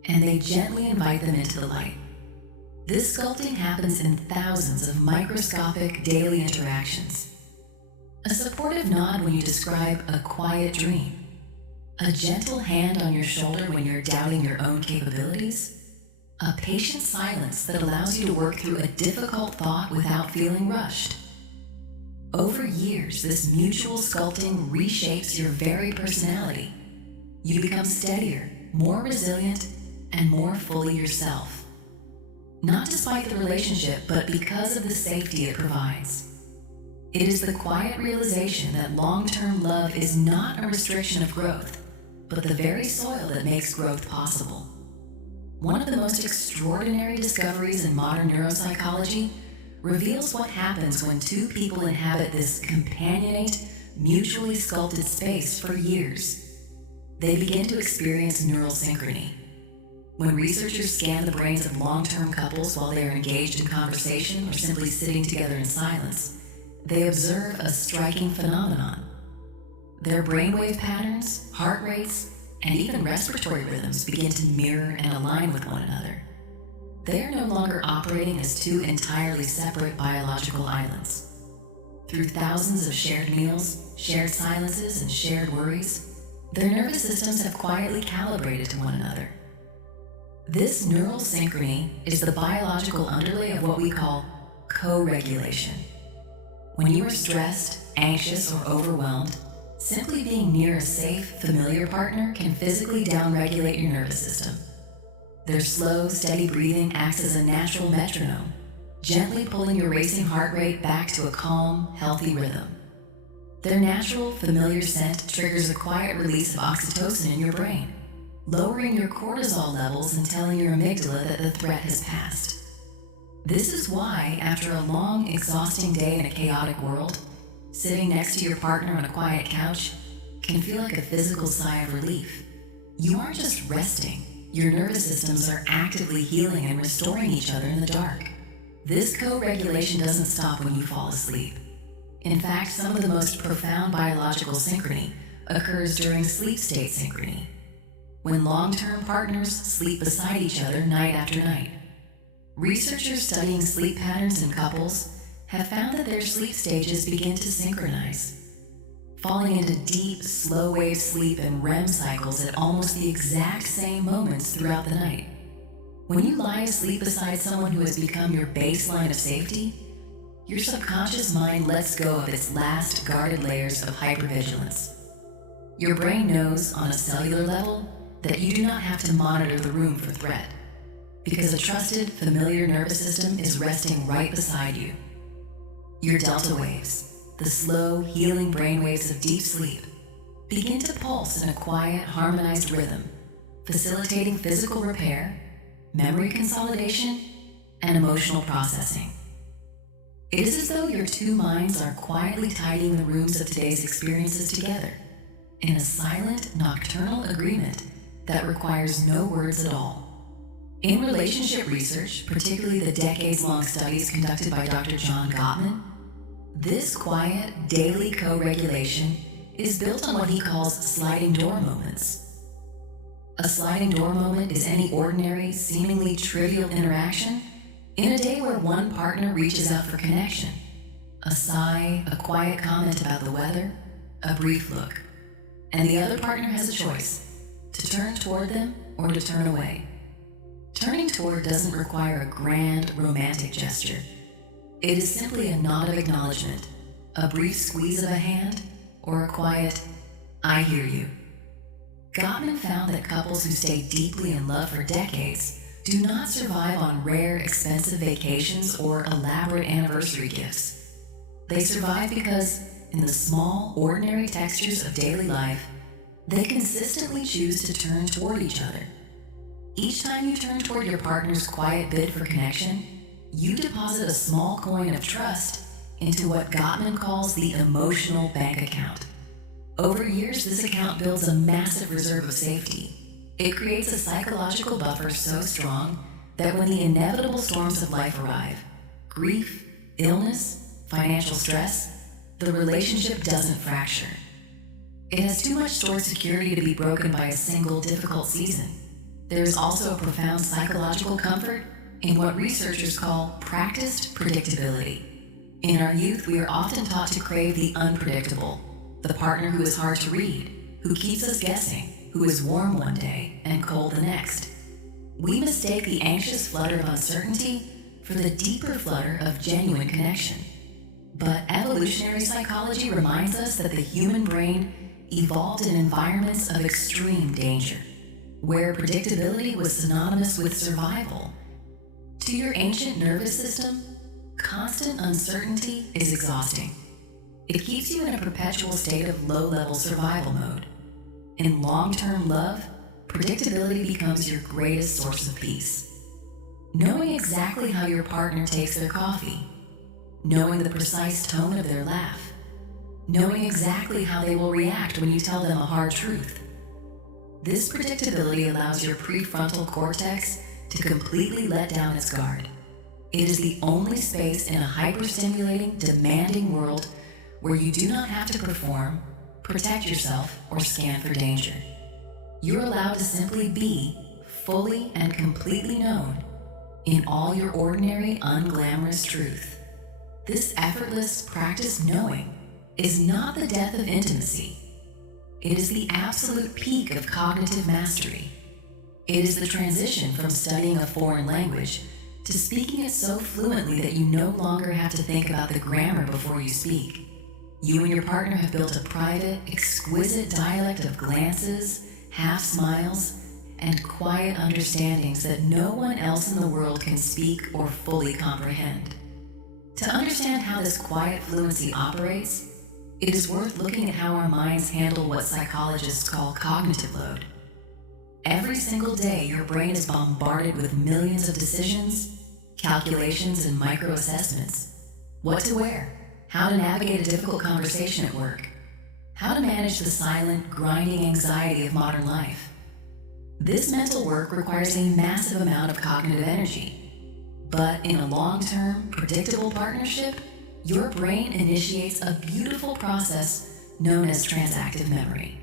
and they gently invite them into the light. This sculpting happens in thousands of microscopic daily interactions. A supportive nod when you describe a quiet dream, a gentle hand on your shoulder when you're doubting your own capabilities, a patient silence that allows you to work through a difficult thought without feeling rushed. Over years, this mutual sculpting reshapes your very personality. You become steadier, more resilient, and more fully yourself. Not despite the relationship, but because of the safety it provides. It is the quiet realization that long-term love is not a restriction of growth, but the very soil that makes growth possible. One of the most extraordinary discoveries in modern neuropsychology reveals what happens when two people inhabit this companionate, mutually sculpted space for years. They begin to experience neural synchrony. When researchers scan the brains of long-term couples while they are engaged in conversation or simply sitting together in silence, they observe a striking phenomenon. Their brainwave patterns, heart rates, and even respiratory rhythms begin to mirror and align with one another. They are no longer operating as two entirely separate biological islands. Through thousands of shared meals, shared silences, and shared worries, their nervous systems have quietly calibrated to one another. This neural synchrony is the biological underlay of what we call co-regulation. When you are stressed, anxious, or overwhelmed, simply being near a safe, familiar partner can physically downregulate your nervous system. Their slow, steady breathing acts as a natural metronome, gently pulling your racing heart rate back to a calm, healthy rhythm. Their natural, familiar scent triggers a quiet release of oxytocin in your brain, lowering your cortisol levels and telling your amygdala that the threat has passed. This is why, after a long, exhausting day in a chaotic world, sitting next to your partner on a quiet couch can feel like a physical sigh of relief. You aren't just resting, your nervous systems are actively healing and restoring each other in the dark. This co-regulation doesn't stop when you fall asleep. In fact, some of the most profound biological synchrony occurs during sleep state synchrony, when long-term partners sleep beside each other night after night. Researchers studying sleep patterns in couples have found that their sleep stages begin to synchronize, falling into deep, slow-wave sleep and REM cycles at almost the exact same moments throughout the night. When you lie asleep beside someone who has become your baseline of safety, your subconscious mind lets go of its last guarded layers of hypervigilance. Your brain knows, on a cellular level, that you do not have to monitor the room for threat, because a trusted, familiar nervous system is resting right beside you. Your delta waves, the slow, healing brain waves of deep sleep, begin to pulse in a quiet, harmonized rhythm, facilitating physical repair, memory consolidation, and emotional processing. It is as though your two minds are quietly tidying the rooms of today's experiences together, in a silent, nocturnal agreement that requires no words at all. In relationship research, particularly the decades-long studies conducted by Dr. John Gottman, this quiet, daily co-regulation is built on what he calls sliding door moments. A sliding door moment is any ordinary, seemingly trivial interaction in a day where one partner reaches out for connection. A sigh, a quiet comment about the weather, a brief look. And the other partner has a choice, to turn toward them or to turn away. Turning toward doesn't require a grand, romantic gesture. It is simply a nod of acknowledgement, a brief squeeze of a hand, or a quiet, "I hear you." Gottman found that couples who stay deeply in love for decades do not survive on rare, expensive vacations or elaborate anniversary gifts. They survive because, in the small, ordinary textures of daily life, they consistently choose to turn toward each other. Each time you turn toward your partner's quiet bid for connection, you deposit a small coin of trust into what Gottman calls the emotional bank account. Over years, this account builds a massive reserve of safety. It creates a psychological buffer so strong that when the inevitable storms of life arrive, grief, illness, financial stress, the relationship doesn't fracture. It has too much stored security to be broken by a single difficult season. There is also a profound psychological comfort in what researchers call practiced predictability. In our youth, we are often taught to crave the unpredictable, the partner who is hard to read, who keeps us guessing, who is warm one day and cold the next. We mistake the anxious flutter of uncertainty for the deeper flutter of genuine connection. But evolutionary psychology reminds us that the human brain evolved in environments of extreme danger, where predictability was synonymous with survival. To your ancient nervous system, constant uncertainty is exhausting. It keeps you in a perpetual state of low-level survival mode. In long-term love, predictability becomes your greatest source of peace. Knowing exactly how your partner takes their coffee, knowing the precise tone of their laugh, knowing exactly how they will react when you tell them a hard truth. This predictability allows your prefrontal cortex to completely let down its guard. It is the only space in a hyperstimulating, demanding world where you do not have to perform, protect yourself, or scan for danger. You're allowed to simply be fully and completely known in all your ordinary, unglamorous truth. This effortless practice knowing is not the death of intimacy. It is the absolute peak of cognitive mastery. It is the transition from studying a foreign language to speaking it so fluently that you no longer have to think about the grammar before you speak. You and your partner have built a private, exquisite dialect of glances, half smiles, and quiet understandings that no one else in the world can speak or fully comprehend. To understand how this quiet fluency operates, it is worth looking at how our minds handle what psychologists call cognitive load. Every single day, your brain is bombarded with millions of decisions, calculations, and micro-assessments. What to wear, how to navigate a difficult conversation at work, how to manage the silent, grinding anxiety of modern life. This mental work requires a massive amount of cognitive energy. But in a long-term, predictable partnership, your brain initiates a beautiful process known as transactive memory.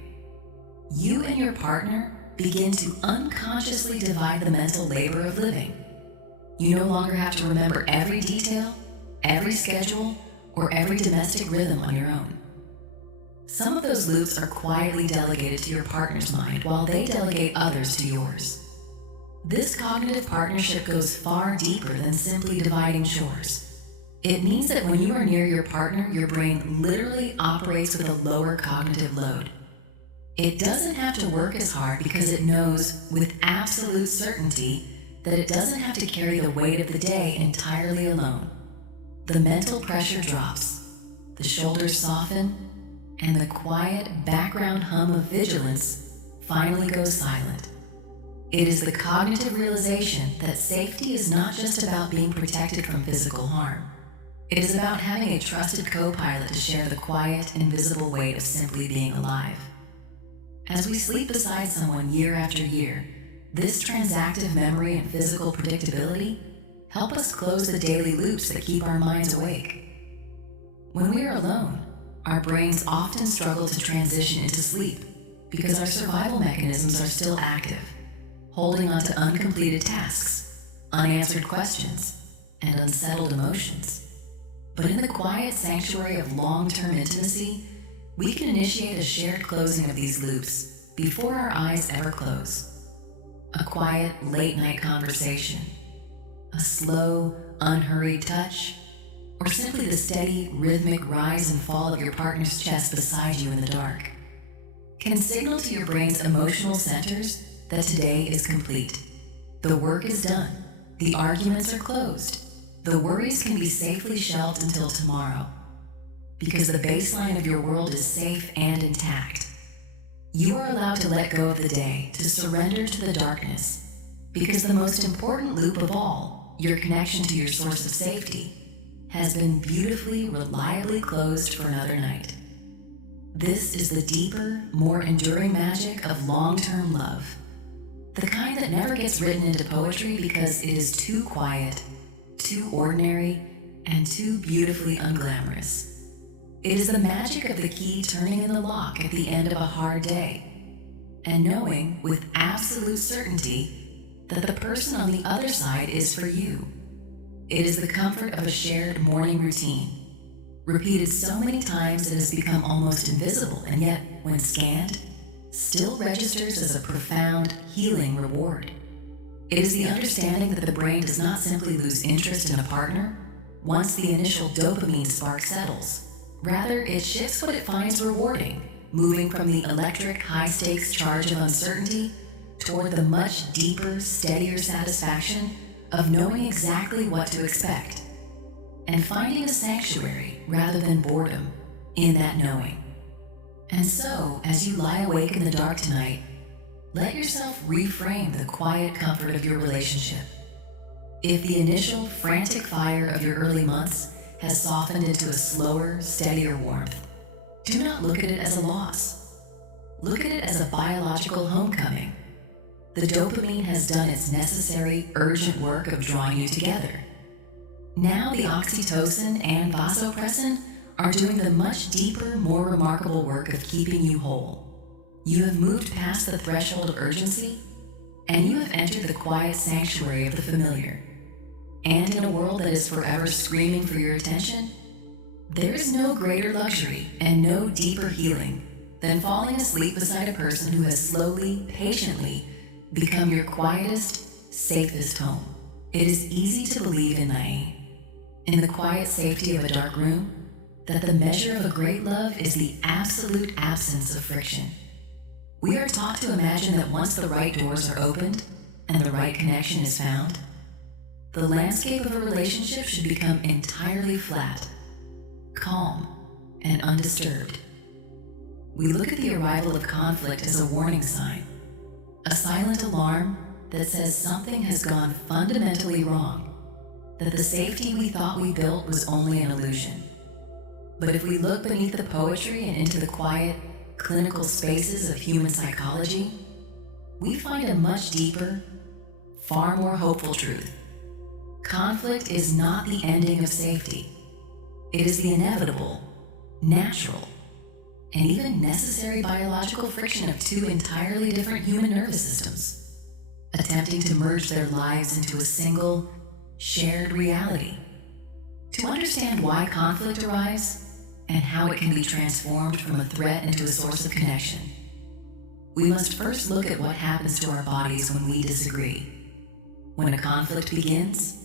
You and your partner begin to unconsciously divide the mental labor of living. You no longer have to remember every detail, every schedule, or every domestic rhythm on your own. Some of those loops are quietly delegated to your partner's mind while they delegate others to yours. This cognitive partnership goes far deeper than simply dividing chores. It means that when you are near your partner, your brain literally operates with a lower cognitive load. It doesn't have to work as hard because it knows with absolute certainty that it doesn't have to carry the weight of the day entirely alone. The mental pressure drops, the shoulders soften, and the quiet background hum of vigilance finally goes silent. It is the cognitive realization that safety is not just about being protected from physical harm. It is about having a trusted co-pilot to share the quiet, invisible weight of simply being alive. As we sleep beside someone year after year, this transactive memory and physical predictability help us close the daily loops that keep our minds awake. When we are alone, our brains often struggle to transition into sleep because our survival mechanisms are still active, holding on to uncompleted tasks, unanswered questions, and unsettled emotions. But in the quiet sanctuary of long-term intimacy, we can initiate a shared closing of these loops before our eyes ever close. A quiet, late-night conversation, a slow, unhurried touch, or simply the steady, rhythmic rise and fall of your partner's chest beside you in the dark, can signal to your brain's emotional centers that today is complete. The work is done. The arguments are closed. The worries can be safely shelved until tomorrow, because the baseline of your world is safe and intact. You are allowed to let go of the day, to surrender to the darkness, because the most important loop of all, your connection to your source of safety, has been beautifully, reliably closed for another night. This is the deeper, more enduring magic of long-term love, the kind that never gets written into poetry because it is too quiet, too ordinary, and too beautifully unglamorous. It is the magic of the key turning in the lock at the end of a hard day, and knowing with absolute certainty that the person on the other side is for you. It is the comfort of a shared morning routine, repeated so many times it has become almost invisible, and yet, when scanned, still registers as a profound, healing reward. It is the understanding that the brain does not simply lose interest in a partner once the initial dopamine spark settles. Rather, it shifts what it finds rewarding, moving from the electric, high-stakes charge of uncertainty toward the much deeper, steadier satisfaction of knowing exactly what to expect, and finding a sanctuary rather than boredom in that knowing. And so, as you lie awake in the dark tonight, let yourself reframe the quiet comfort of your relationship. If the initial frantic fire of your early months has softened into a slower, steadier warmth, do not look at it as a loss. Look at it as a biological homecoming. The dopamine has done its necessary, urgent work of drawing you together. Now the oxytocin and vasopressin are doing the much deeper, more remarkable work of keeping you whole. You have moved past the threshold of urgency, and you have entered the quiet sanctuary of the familiar. And in a world that is forever screaming for your attention, there is no greater luxury and no deeper healing than falling asleep beside a person who has slowly, patiently become your quietest, safest home. It is easy to believe in Nae, in the quiet safety of a dark room, that the measure of a great love is the absolute absence of friction. We are taught to imagine that once the right doors are opened and the right connection is found, the landscape of a relationship should become entirely flat, calm, and undisturbed. We look at the arrival of conflict as a warning sign, a silent alarm that says something has gone fundamentally wrong, that the safety we thought we built was only an illusion. But if we look beneath the poetry and into the quiet, clinical spaces of human psychology, we find a much deeper, far more hopeful truth. Conflict is not the ending of safety. It is the inevitable, natural, and even necessary biological friction of two entirely different human nervous systems, attempting to merge their lives into a single, shared reality. To understand why conflict arrives and how it can be transformed from a threat into a source of connection, we must first look at what happens to our bodies when we disagree. When a conflict begins,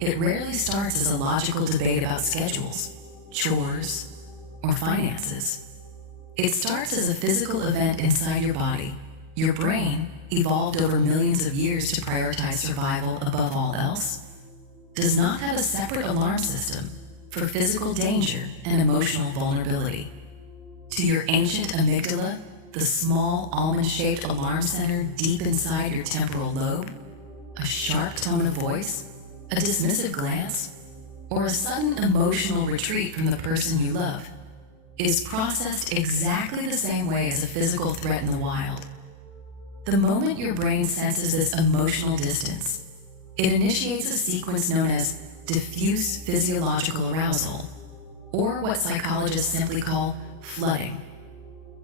it rarely starts as a logical debate about schedules, chores, or finances. It starts as a physical event inside your body. Your brain, evolved over millions of years to prioritize survival above all else, does not have a separate alarm system for physical danger and emotional vulnerability. To your ancient amygdala, the small almond-shaped alarm center deep inside your temporal lobe, a sharp tone of voice, a dismissive glance, or a sudden emotional retreat from the person you love is processed exactly the same way as a physical threat in the wild. The moment your brain senses this emotional distance, it initiates a sequence known as diffuse physiological arousal, or what psychologists simply call flooding.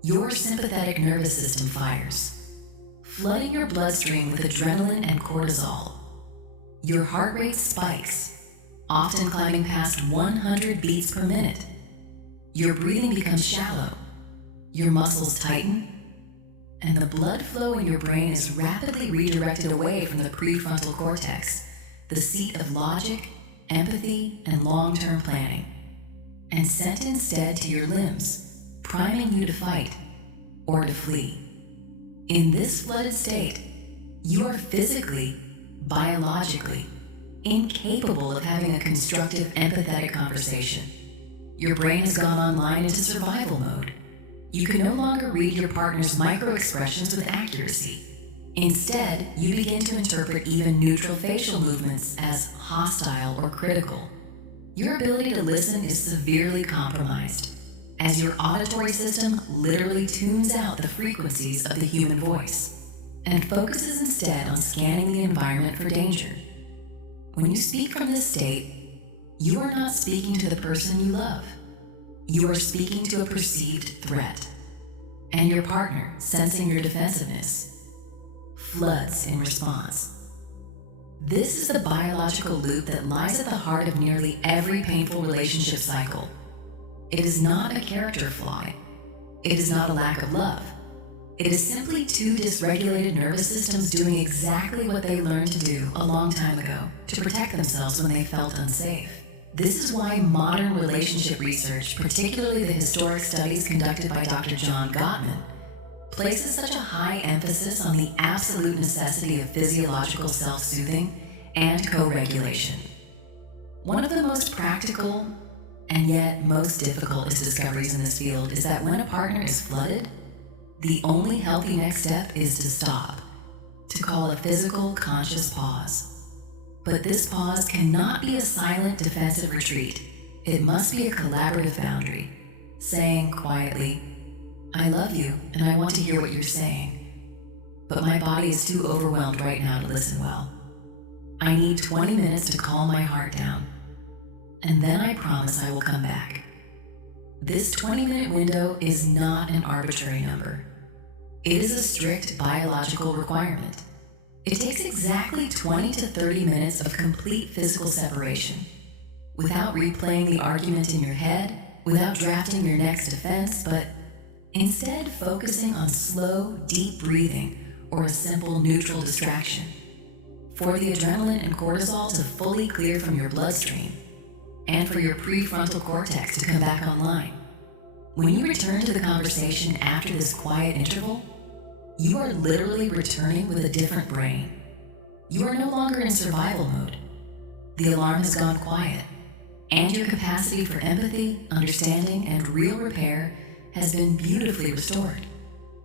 Your sympathetic nervous system fires, flooding your bloodstream with adrenaline and cortisol. Your heart rate spikes, often climbing past 100 beats per minute. Your breathing becomes shallow, your muscles tighten, and the blood flow in your brain is rapidly redirected away from the prefrontal cortex, the seat of logic, empathy, and long-term planning, and sent instead to your limbs, priming you to fight or to flee. In this flooded state, you are physically, biologically, incapable of having a constructive, empathetic conversation. Your brain has gone online into survival mode. You can no longer read your partner's micro-expressions with accuracy. Instead, you begin to interpret even neutral facial movements as hostile or critical. Your ability to listen is severely compromised, as your auditory system literally tunes out the frequencies of the human voice and focuses instead on scanning the environment for danger. When you speak from this state, you are not speaking to the person you love. You are speaking to a perceived threat. And your partner, sensing your defensiveness, floods in response. This is the biological loop that lies at the heart of nearly every painful relationship cycle. It is not a character flaw. It is not a lack of love. It is simply two dysregulated nervous systems doing exactly what they learned to do a long time ago to protect themselves when they felt unsafe. This is why modern relationship research, particularly the historic studies conducted by Dr. John Gottman, places such a high emphasis on the absolute necessity of physiological self-soothing and co-regulation. One of the most practical, And yet, most difficult discoveries in this field is that when a partner is flooded, the only healthy next step is to stop, to call a physical, conscious pause. But this pause cannot be a silent, defensive retreat. It must be a collaborative boundary, saying quietly, "I love you and I want to hear what you're saying, but my body is too overwhelmed right now to listen well. I need 20 minutes to calm my heart down, and then I promise I will come back." This 20-minute window is not an arbitrary number. It is a strict biological requirement. It takes exactly 20 to 30 minutes of complete physical separation, without replaying the argument in your head, without drafting your next defense, but instead focusing on slow, deep breathing or a simple neutral distraction, for the adrenaline and cortisol to fully clear from your bloodstream, and for your prefrontal cortex to come back online. When you return to the conversation after this quiet interval, you are literally returning with a different brain. You are no longer in survival mode. The alarm has gone quiet, and your capacity for empathy, understanding, and real repair has been beautifully restored.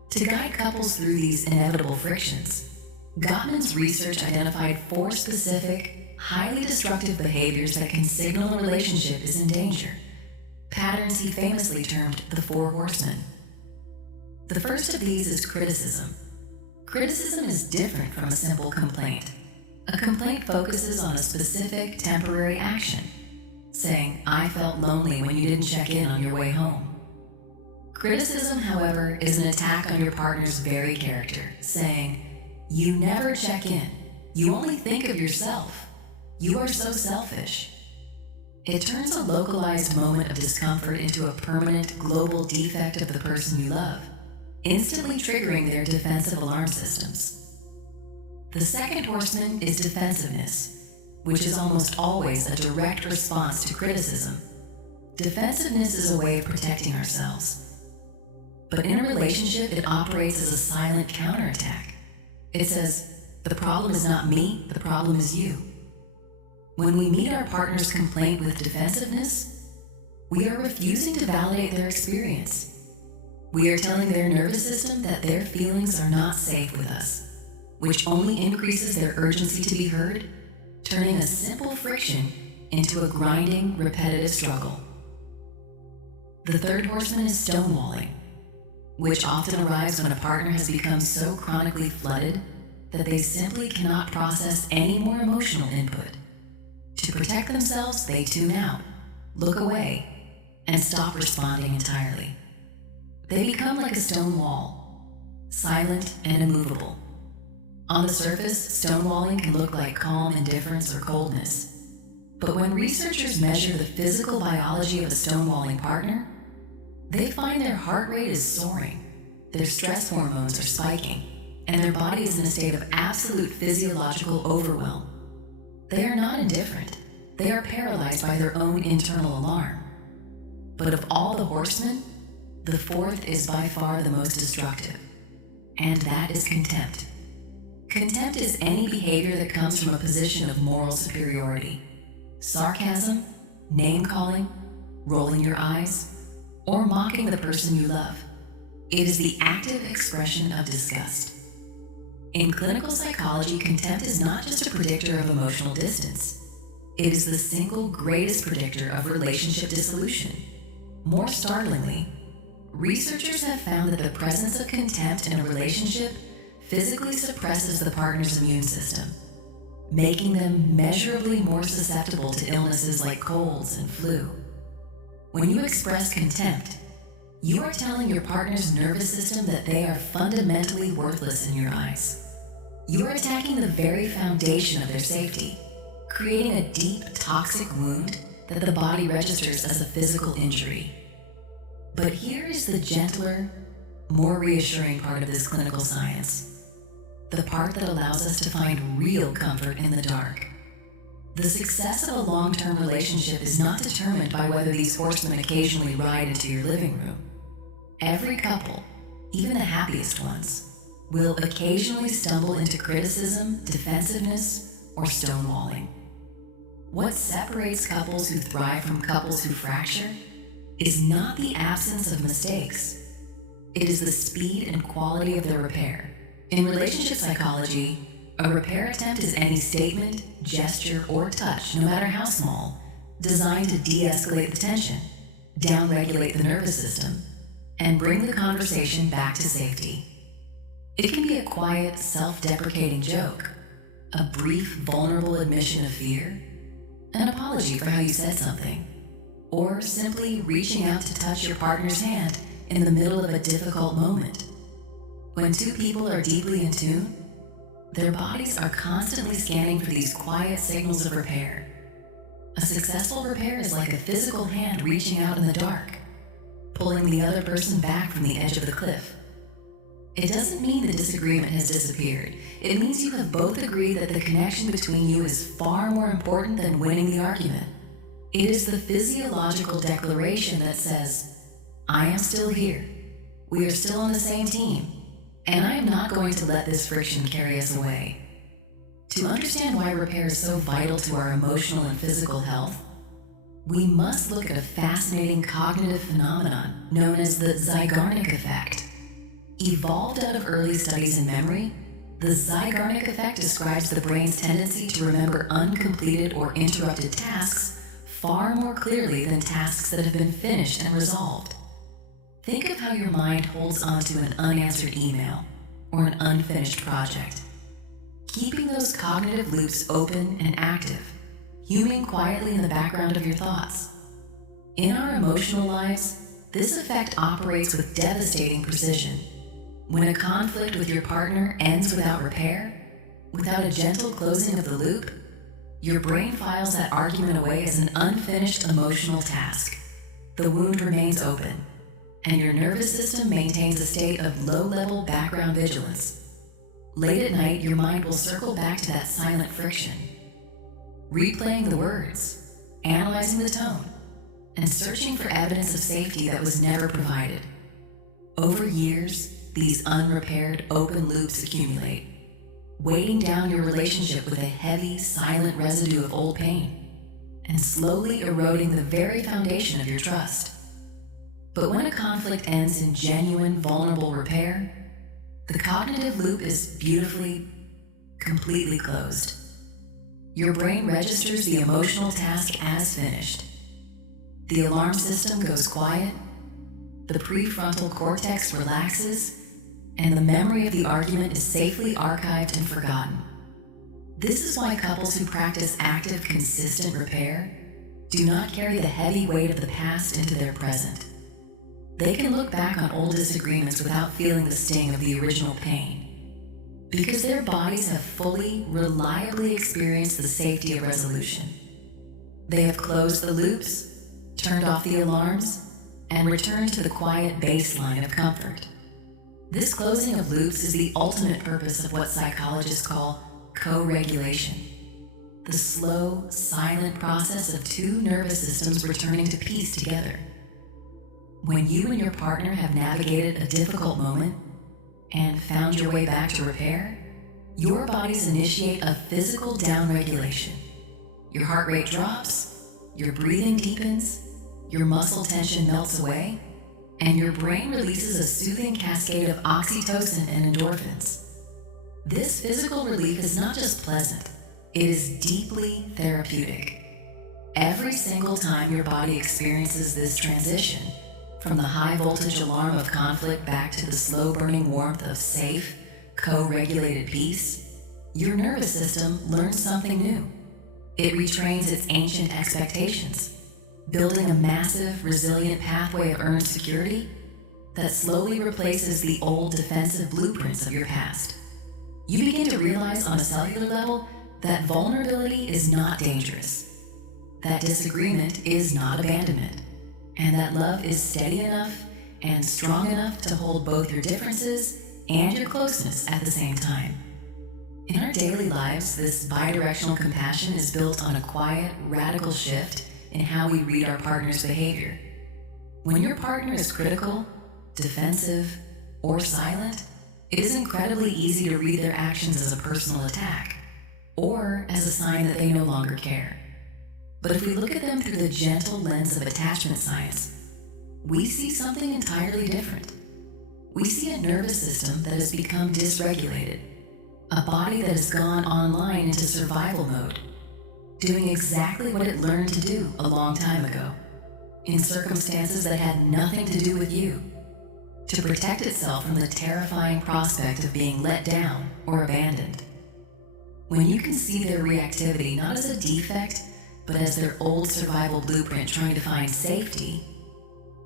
To guide couples through these inevitable frictions, Gottman's research identified 4 specific, highly destructive behaviors that can signal a relationship is in danger, patterns he famously termed the 4 horsemen. The first of these is criticism. Criticism is different from a simple complaint. A complaint focuses on a specific, temporary action, saying, "I felt lonely when you didn't check in on your way home." Criticism, however, is an attack on your partner's very character, saying, "You never check in. You only think of yourself. You are so selfish." It turns a localized moment of discomfort into a permanent, global defect of the person you love, instantly triggering their defensive alarm systems. The second horseman is defensiveness, which is almost always a direct response to criticism. Defensiveness is a way of protecting ourselves. But in a relationship, it operates as a silent counterattack. It says, "The problem is not me, the problem is you." When we meet our partner's complaint with defensiveness, we are refusing to validate their experience. We are telling their nervous system that their feelings are not safe with us, which only increases their urgency to be heard, turning a simple friction into a grinding, repetitive struggle. The third horseman is stonewalling, which often arrives when a partner has become so chronically flooded that they simply cannot process any more emotional input. To protect themselves, they tune out, look away, and stop responding entirely. They become like a stone wall, silent and immovable. On the surface, stonewalling can look like calm indifference or coldness. But when researchers measure the physical biology of a stonewalling partner, they find their heart rate is soaring, their stress hormones are spiking, and their body is in a state of absolute physiological overwhelm. They are not indifferent. They are paralyzed by their own internal alarm. But of all the horsemen, the fourth is by far the most destructive, and that is contempt. Contempt is any behavior that comes from a position of moral superiority. Sarcasm, name-calling, rolling your eyes, or mocking the person you love. It is the active expression of disgust. In clinical psychology, contempt is not just a predictor of emotional distance. It is the single greatest predictor of relationship dissolution. More startlingly, researchers have found that the presence of contempt in a relationship physically suppresses the partner's immune system, making them measurably more susceptible to illnesses like colds and flu. When you express contempt, you are telling your partner's nervous system that they are fundamentally worthless in your eyes. You are attacking the very foundation of their safety, creating a deep, toxic wound that the body registers as a physical injury. But here is the gentler, more reassuring part of this clinical science, the part that allows us to find real comfort in the dark. The success of a long-term relationship is not determined by whether these horsemen occasionally ride into your living room. Every couple, even the happiest ones, will occasionally stumble into criticism, defensiveness, or stonewalling. What separates couples who thrive from couples who fracture is not the absence of mistakes. It is the speed and quality of their repair. In relationship psychology, a repair attempt is any statement, gesture, or touch, no matter how small, designed to de-escalate the tension, downregulate the nervous system, and bring the conversation back to safety. It can be a quiet, self-deprecating joke, a brief, vulnerable admission of fear, an apology for how you said something, or simply reaching out to touch your partner's hand in the middle of a difficult moment. When two people are deeply in tune, their bodies are constantly scanning for these quiet signals of repair. A successful repair is like a physical hand reaching out in the dark, pulling the other person back from the edge of the cliff. It doesn't mean the disagreement has disappeared. It means you have both agreed that the connection between you is far more important than winning the argument. It is the physiological declaration that says, I am still here. We are still on the same team, and I am not going to let this friction carry us away. To understand why repair is so vital to our emotional and physical health, we must look at a fascinating cognitive phenomenon known as the Zeigarnik effect. Evolved out of early studies in memory, the Zeigarnik effect describes the brain's tendency to remember uncompleted or interrupted tasks far more clearly than tasks that have been finished and resolved. Think of how your mind holds onto an unanswered email or an unfinished project, keeping those cognitive loops open and active, humming quietly in the background of your thoughts. In our emotional lives, this effect operates with devastating precision. When a conflict with your partner ends without repair, without a gentle closing of the loop, your brain files that argument away as an unfinished emotional task. The wound remains open, and your nervous system maintains a state of low-level background vigilance. Late at night, your mind will circle back to that silent friction, replaying the words, analyzing the tone, and searching for evidence of safety that was never provided. Over years, these unrepaired open loops accumulate, weighting down your relationship with a heavy, silent residue of old pain, and slowly eroding the very foundation of your trust. But when a conflict ends in genuine, vulnerable repair, the cognitive loop is beautifully, completely closed. Your brain registers the emotional task as finished. The alarm system goes quiet, the prefrontal cortex relaxes, and the memory of the argument is safely archived and forgotten. This is why couples who practice active, consistent repair do not carry the heavy weight of the past into their present. They can look back on old disagreements without feeling the sting of the original pain, because their bodies have fully, reliably experienced the safety of resolution. They have closed the loops, turned off the alarms, and returned to the quiet baseline of comfort. This closing of loops is the ultimate purpose of what psychologists call co-regulation, the slow, silent process of two nervous systems returning to peace together. When you and your partner have navigated a difficult moment and found your way back to repair, your bodies initiate a physical downregulation. Your heart rate drops, your breathing deepens, your muscle tension melts away, and your brain releases a soothing cascade of oxytocin and endorphins. This physical relief is not just pleasant, it is deeply therapeutic. Every single time your body experiences this transition, from the high-voltage alarm of conflict back to the slow-burning warmth of safe, co-regulated peace, your nervous system learns something new. It retrains its ancient expectations, building a massive, resilient pathway of earned security that slowly replaces the old defensive blueprints of your past. You begin to realize on a cellular level that vulnerability is not dangerous, that disagreement is not abandonment, and that love is steady enough and strong enough to hold both your differences and your closeness at the same time. In our daily lives, this bidirectional compassion is built on a quiet, radical shift in how we read our partner's behavior. When your partner is critical, defensive, or silent, it is incredibly easy to read their actions as a personal attack, or as a sign that they no longer care. But if we look at them through the gentle lens of attachment science, we see something entirely different. We see a nervous system that has become dysregulated, a body that has gone online into survival mode, doing exactly what it learned to do a long time ago, in circumstances that had nothing to do with you, to protect itself from the terrifying prospect of being let down or abandoned. When you can see their reactivity not as a defect, but as their old survival blueprint trying to find safety,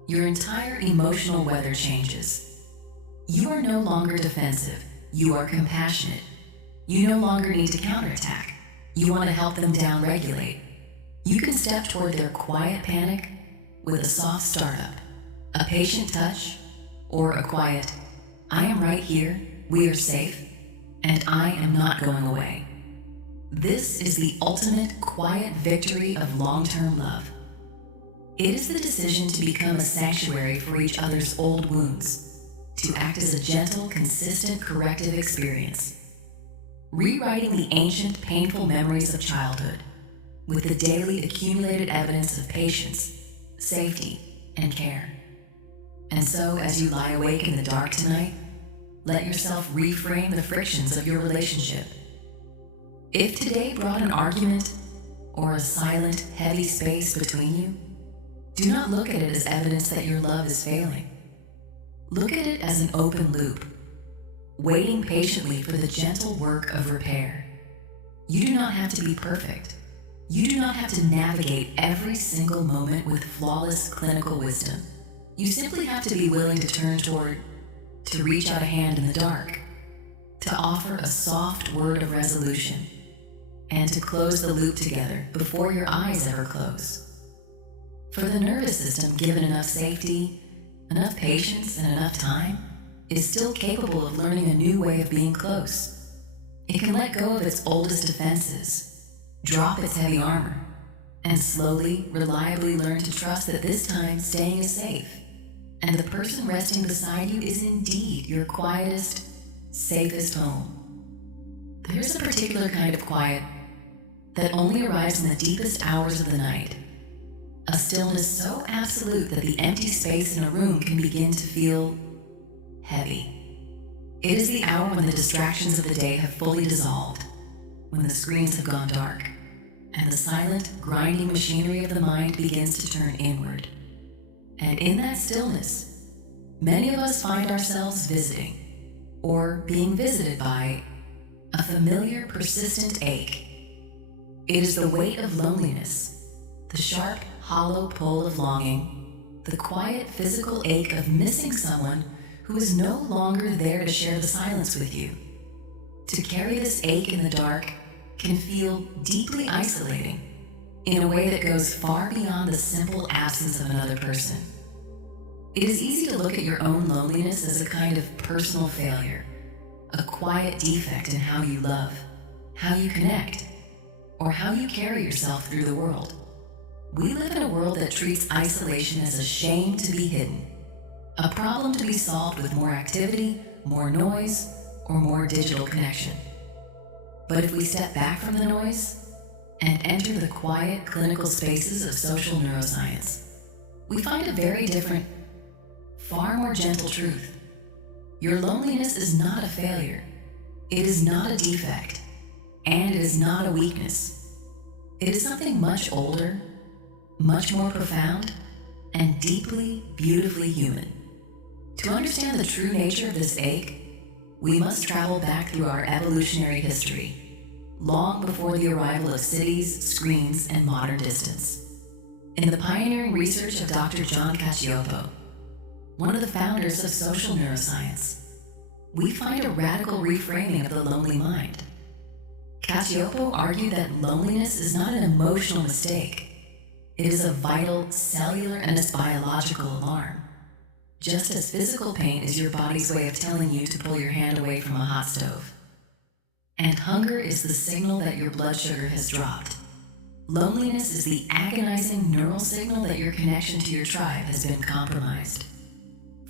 your entire emotional weather changes. You are no longer defensive, you are compassionate. You no longer need to counterattack. You want to help them downregulate. You can step toward their quiet panic with a soft startup, a patient touch, or a quiet, I am right here, we are safe, and I am not going away. This is the ultimate quiet victory of long-term love. It is the decision to become a sanctuary for each other's old wounds, to act as a gentle, consistent, corrective experience, rewriting the ancient, painful memories of childhood with the daily accumulated evidence of patience, safety, and care. And so, as you lie awake in the dark tonight, let yourself reframe the frictions of your relationship. If today brought an argument or a silent, heavy space between you, do not look at it as evidence that your love is failing. Look at it as an open loop, waiting patiently for the gentle work of repair. You do not have to be perfect. You do not have to navigate every single moment with flawless clinical wisdom. You simply have to be willing to turn toward, to reach out a hand in the dark, to offer a soft word of resolution, and to close the loop together before your eyes ever close. For the nervous system, given enough safety, enough patience, and enough time, is still capable of learning a new way of being close. It can let go of its oldest defenses, drop its heavy armor, and slowly, reliably learn to trust that this time staying is safe, and the person resting beside you is indeed your quietest, safest home. There's a particular kind of quiet that only arrives in the deepest hours of the night, a stillness so absolute that the empty space in a room can begin to feel heavy. It is the hour when the distractions of the day have fully dissolved, when the screens have gone dark, and the silent, grinding machinery of the mind begins to turn inward. And in that stillness, many of us find ourselves visiting, or being visited by, a familiar, persistent ache. It is the weight of loneliness, the sharp, hollow pull of longing, the quiet, physical ache of missing someone who is no longer there to share the silence with you. To carry this ache in the dark can feel deeply isolating, in a way that goes far beyond the simple absence of another person. It is easy to look at your own loneliness as a kind of personal failure, a quiet defect in how you love, how you connect, or how you carry yourself through the world. We live in a world that treats isolation as a shame to be hidden, a problem to be solved with more activity, more noise, or more digital connection. But if we step back from the noise and enter the quiet, clinical spaces of social neuroscience, we find a very different, far more gentle truth. Your loneliness is not a failure. It is not a defect, and it is not a weakness. It is something much older, much more profound, and deeply, beautifully human. To understand the true nature of this ache, we must travel back through our evolutionary history, long before the arrival of cities, screens, and modern distance. In the pioneering research of Dr. John Cacioppo, one of the founders of social neuroscience, we find a radical reframing of the lonely mind. Cacioppo argued that loneliness is not an emotional mistake. It is a vital, cellular, and biological alarm. Just as physical pain is your body's way of telling you to pull your hand away from a hot stove. And hunger is the signal that your blood sugar has dropped. Loneliness is the agonizing neural signal that your connection to your tribe has been compromised.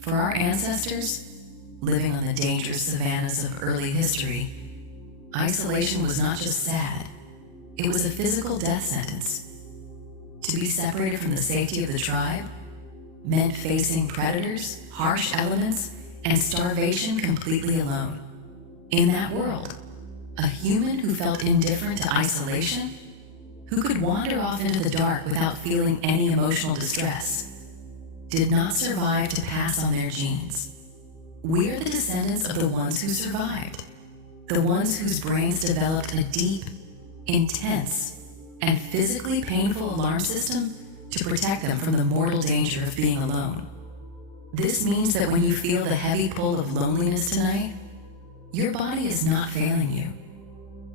For our ancestors, living on the dangerous savannas of early history, isolation was not just sad, it was a physical death sentence. To be separated from the safety of the tribe meant facing predators, harsh elements, and starvation completely alone. In that world, a human who felt indifferent to isolation, who could wander off into the dark without feeling any emotional distress, did not survive to pass on their genes. We're the descendants of the ones who survived, the ones whose brains developed a deep, intense, and physically painful alarm system to protect them from the mortal danger of being alone. This means that when you feel the heavy pull of loneliness tonight, your body is not failing you.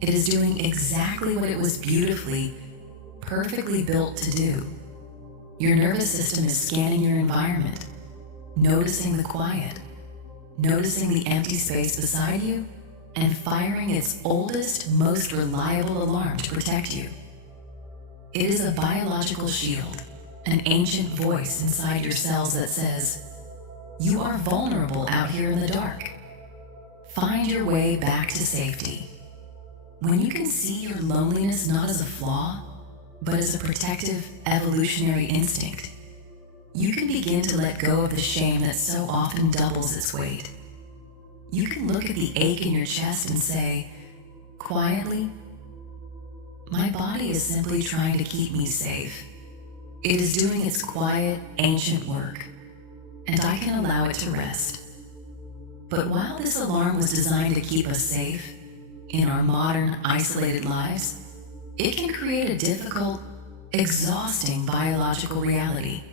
It is doing exactly what it was beautifully, perfectly built to do. Your nervous system is scanning your environment, noticing the quiet, noticing the empty space beside you, and firing its oldest, most reliable alarm to protect you. It is a biological shield, an ancient voice inside your cells that says, "You are vulnerable out here in the dark. Find your way back to safety." When you can see your loneliness not as a flaw, but as a protective, evolutionary instinct, you can begin to let go of the shame that so often doubles its weight. You can look at the ache in your chest and say, quietly, "My body is simply trying to keep me safe. It is doing its quiet, ancient work, and I can allow it to rest." But while this alarm was designed to keep us safe in our modern, isolated lives, it can create a difficult, exhausting biological reality.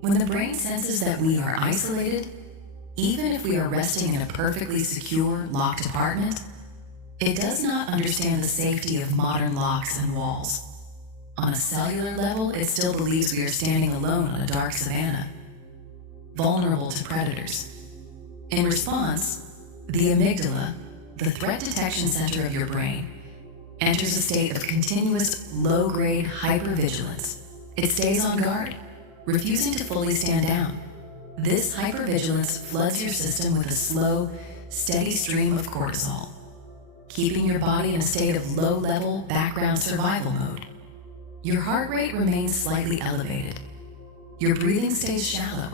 When the brain senses that we are isolated, even if we are resting in a perfectly secure, locked apartment, it does not understand the safety of modern locks and walls. On a cellular level, it still believes we are standing alone on a dark savanna, vulnerable to predators. In response, the amygdala, the threat detection center of your brain, enters a state of continuous low-grade hypervigilance. It stays on guard, refusing to fully stand down. This hypervigilance floods your system with a slow, steady stream of cortisol, keeping your body in a state of low-level background survival mode. Your heart rate remains slightly elevated. Your breathing stays shallow,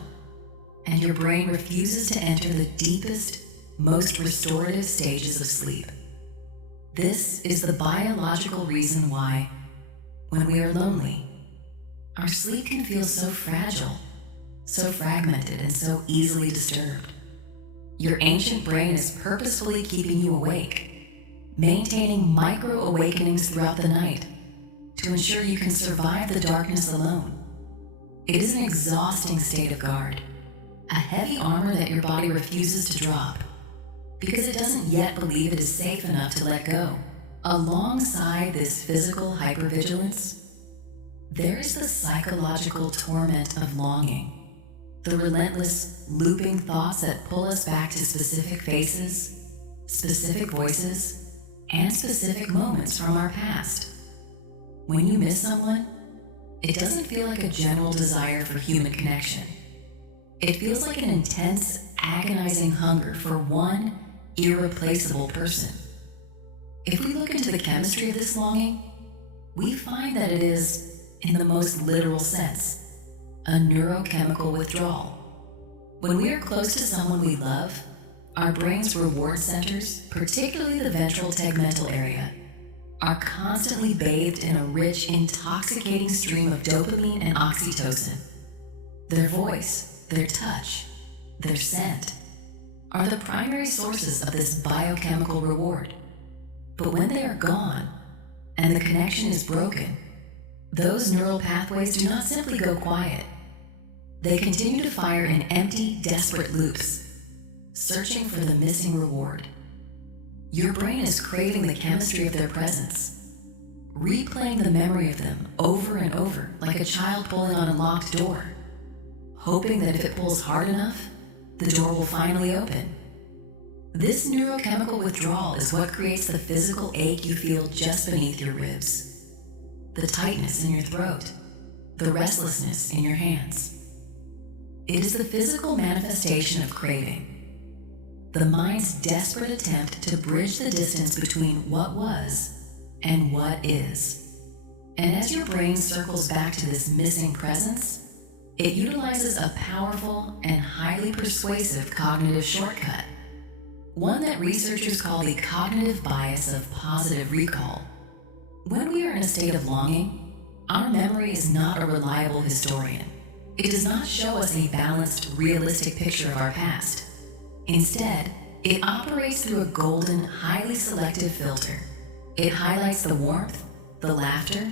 and your brain refuses to enter the deepest, most restorative stages of sleep. This is the biological reason why, when we are lonely, our sleep can feel so fragile, so fragmented, and so easily disturbed. Your ancient brain is purposefully keeping you awake, maintaining micro-awakenings throughout the night to ensure you can survive the darkness alone. It is an exhausting state of guard, a heavy armor that your body refuses to drop because it doesn't yet believe it is safe enough to let go. Alongside this physical hypervigilance, there is the psychological torment of longing, the relentless, looping thoughts that pull us back to specific faces, specific voices, and specific moments from our past. When you miss someone, it doesn't feel like a general desire for human connection. It feels like an intense, agonizing hunger for one irreplaceable person. If we look into the chemistry of this longing, we find that it is, in the most literal sense, a neurochemical withdrawal. When we are close to someone we love, our brain's reward centers, particularly the ventral tegmental area, are constantly bathed in a rich, intoxicating stream of dopamine and oxytocin. Their voice, their touch, their scent are the primary sources of this biochemical reward. But when they are gone and the connection is broken, those neural pathways do not simply go quiet. They continue to fire in empty, desperate loops, searching for the missing reward. Your brain is craving the chemistry of their presence, replaying the memory of them over and over like a child pulling on a locked door, hoping that if it pulls hard enough, the door will finally open. This neurochemical withdrawal is what creates the physical ache you feel just beneath your ribs, the tightness in your throat, the restlessness in your hands. It is the physical manifestation of craving, the mind's desperate attempt to bridge the distance between what was and what is. And as your brain circles back to this missing presence, it utilizes a powerful and highly persuasive cognitive shortcut, one that researchers call the cognitive bias of positive recall. When we are in a state of longing, our memory is not a reliable historian. It does not show us a balanced, realistic picture of our past. Instead, it operates through a golden, highly selective filter. It highlights the warmth, the laughter,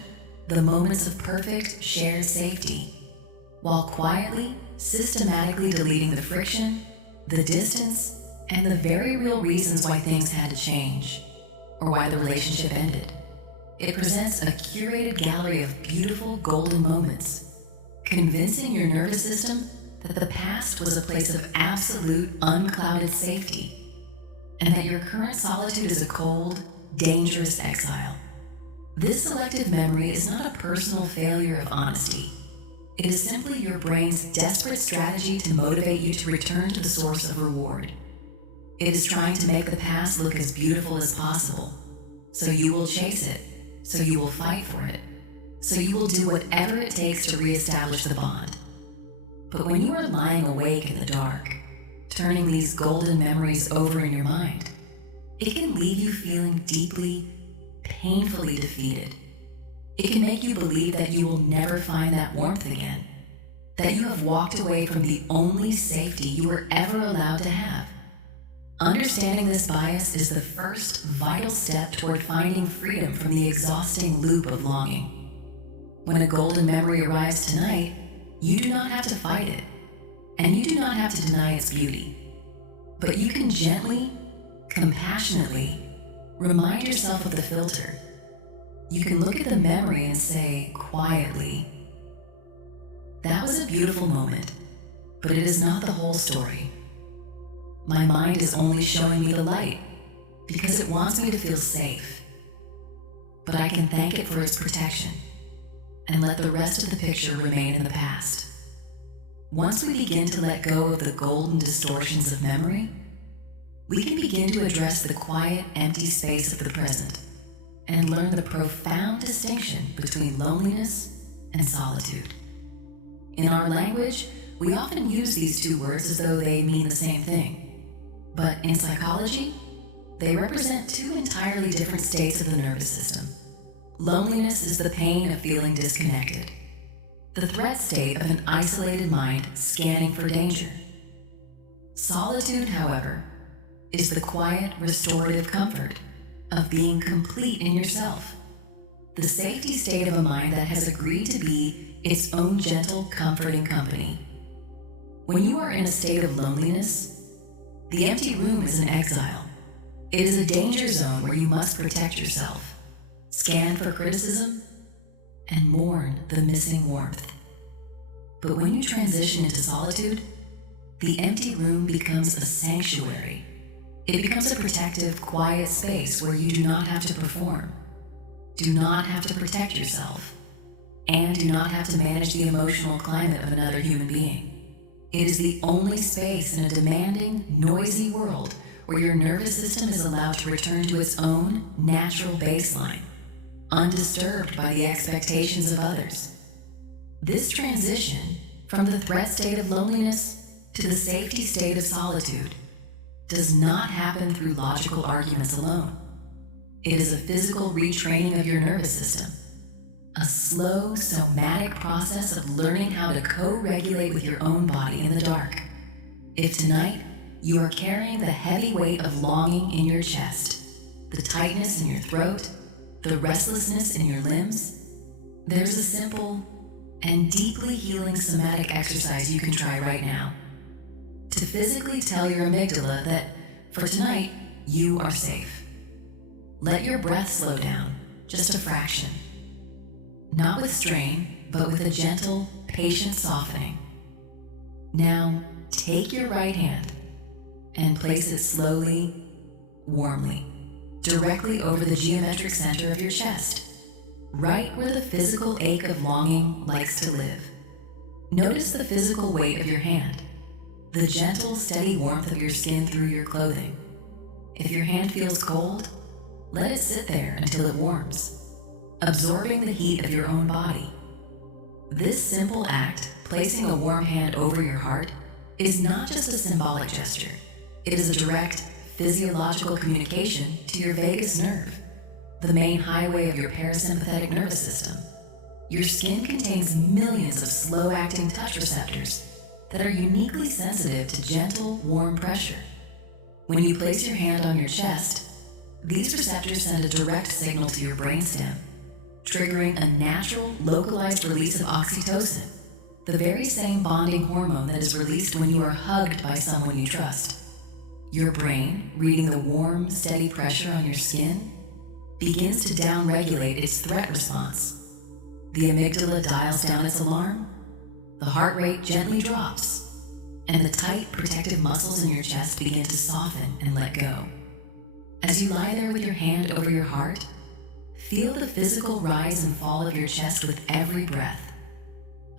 the moments of perfect, shared safety, while quietly, systematically deleting the friction, the distance, and the very real reasons why things had to change, or why the relationship ended. It presents a curated gallery of beautiful golden moments, convincing your nervous system that the past was a place of absolute, unclouded safety, and that your current solitude is a cold, dangerous exile. This selective memory is not a personal failure of honesty. It is simply your brain's desperate strategy to motivate you to return to the source of reward. It is trying to make the past look as beautiful as possible, so you will chase it, so you will fight for it, so you will do whatever it takes to reestablish the bond. But when you are lying awake in the dark, turning these golden memories over in your mind, it can leave you feeling deeply, painfully defeated. It can make you believe that you will never find that warmth again, that you have walked away from the only safety you were ever allowed to have. Understanding this bias is the first vital step toward finding freedom from the exhausting loop of longing. When a golden memory arrives tonight, you do not have to fight it, and you do not have to deny its beauty. But you can gently, compassionately remind yourself of the filter. You can look at the memory and say quietly, "That was a beautiful moment, but it is not the whole story. My mind is only showing me the light because it wants me to feel safe. But I can thank it for its protection and let the rest of the picture remain in the past." Once we begin to let go of the golden distortions of memory, we can begin to address the quiet, empty space of the present and learn the profound distinction between loneliness and solitude. In our language, we often use these two words as though they mean the same thing. But in psychology, they represent two entirely different states of the nervous system. Loneliness is the pain of feeling disconnected, the threat state of an isolated mind scanning for danger. Solitude, however, is the quiet, restorative comfort of being complete in yourself, the safety state of a mind that has agreed to be its own gentle, comforting company. When you are in a state of loneliness, the empty room is an exile. It is a danger zone where you must protect yourself, scan for criticism, and mourn the missing warmth. But when you transition into solitude, the empty room becomes a sanctuary. It becomes a protective, quiet space where you do not have to perform, do not have to protect yourself, and do not have to manage the emotional climate of another human being. It is the only space in a demanding, noisy world where your nervous system is allowed to return to its own natural baseline, undisturbed by the expectations of others. This transition from the threat state of loneliness to the safety state of solitude does not happen through logical arguments alone. It is a physical retraining of your nervous system, a slow, somatic process of learning how to co-regulate with your own body in the dark. If tonight you are carrying the heavy weight of longing in your chest, the tightness in your throat, the restlessness in your limbs, there's a simple and deeply healing somatic exercise you can try right now to physically tell your amygdala that for tonight you are safe. Let your breath slow down, just a fraction. Not with strain, but with a gentle, patient softening. Now, take your right hand and place it slowly, warmly, directly over the geometric center of your chest, right where the physical ache of longing likes to live. Notice the physical weight of your hand, the gentle, steady warmth of your skin through your clothing. If your hand feels cold, let it sit there until it warms. absorbing the heat of your own body. This simple act, placing a warm hand over your heart, is not just a symbolic gesture. It is a direct physiological communication to your vagus nerve, the main highway of your parasympathetic nervous system. Your skin contains millions of slow-acting touch receptors that are uniquely sensitive to gentle, warm pressure. When you place your hand on your chest, these receptors send a direct signal to your brainstem, triggering a natural, localized release of oxytocin, the very same bonding hormone that is released when you are hugged by someone you trust. Your brain, reading the warm, steady pressure on your skin, begins to downregulate its threat response. The amygdala dials down its alarm, the heart rate gently drops, and the tight, protective muscles in your chest begin to soften and let go. As you lie there with your hand over your heart, feel the physical rise and fall of your chest with every breath.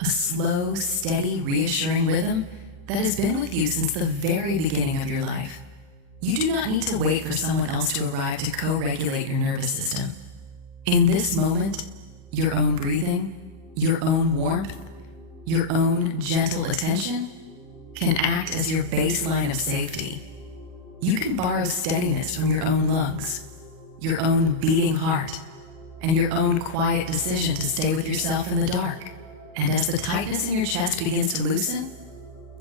A slow, steady, reassuring rhythm that has been with you since the very beginning of your life. You do not need to wait for someone else to arrive to co-regulate your nervous system. In this moment, your own breathing, your own warmth, your own gentle attention can act as your baseline of safety. You can borrow steadiness from your own lungs, your own beating heart, and your own quiet decision to stay with yourself in the dark. And as the tightness in your chest begins to loosen,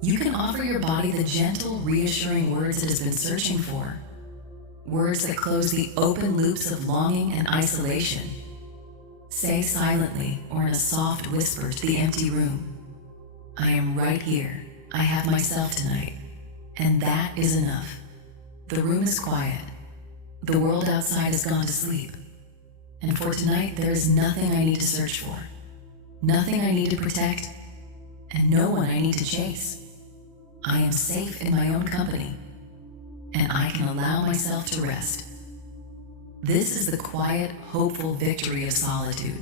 you can offer your body the gentle, reassuring words it has been searching for. Words that close the open loops of longing and isolation. Say silently or in a soft whisper to the empty room, "I am right here. I have myself tonight." And that is enough. The room is quiet. The world outside has gone to sleep. And for tonight, there is nothing I need to search for, nothing I need to protect, and no one I need to chase. I am safe in my own company, and I can allow myself to rest. This is the quiet, hopeful victory of solitude.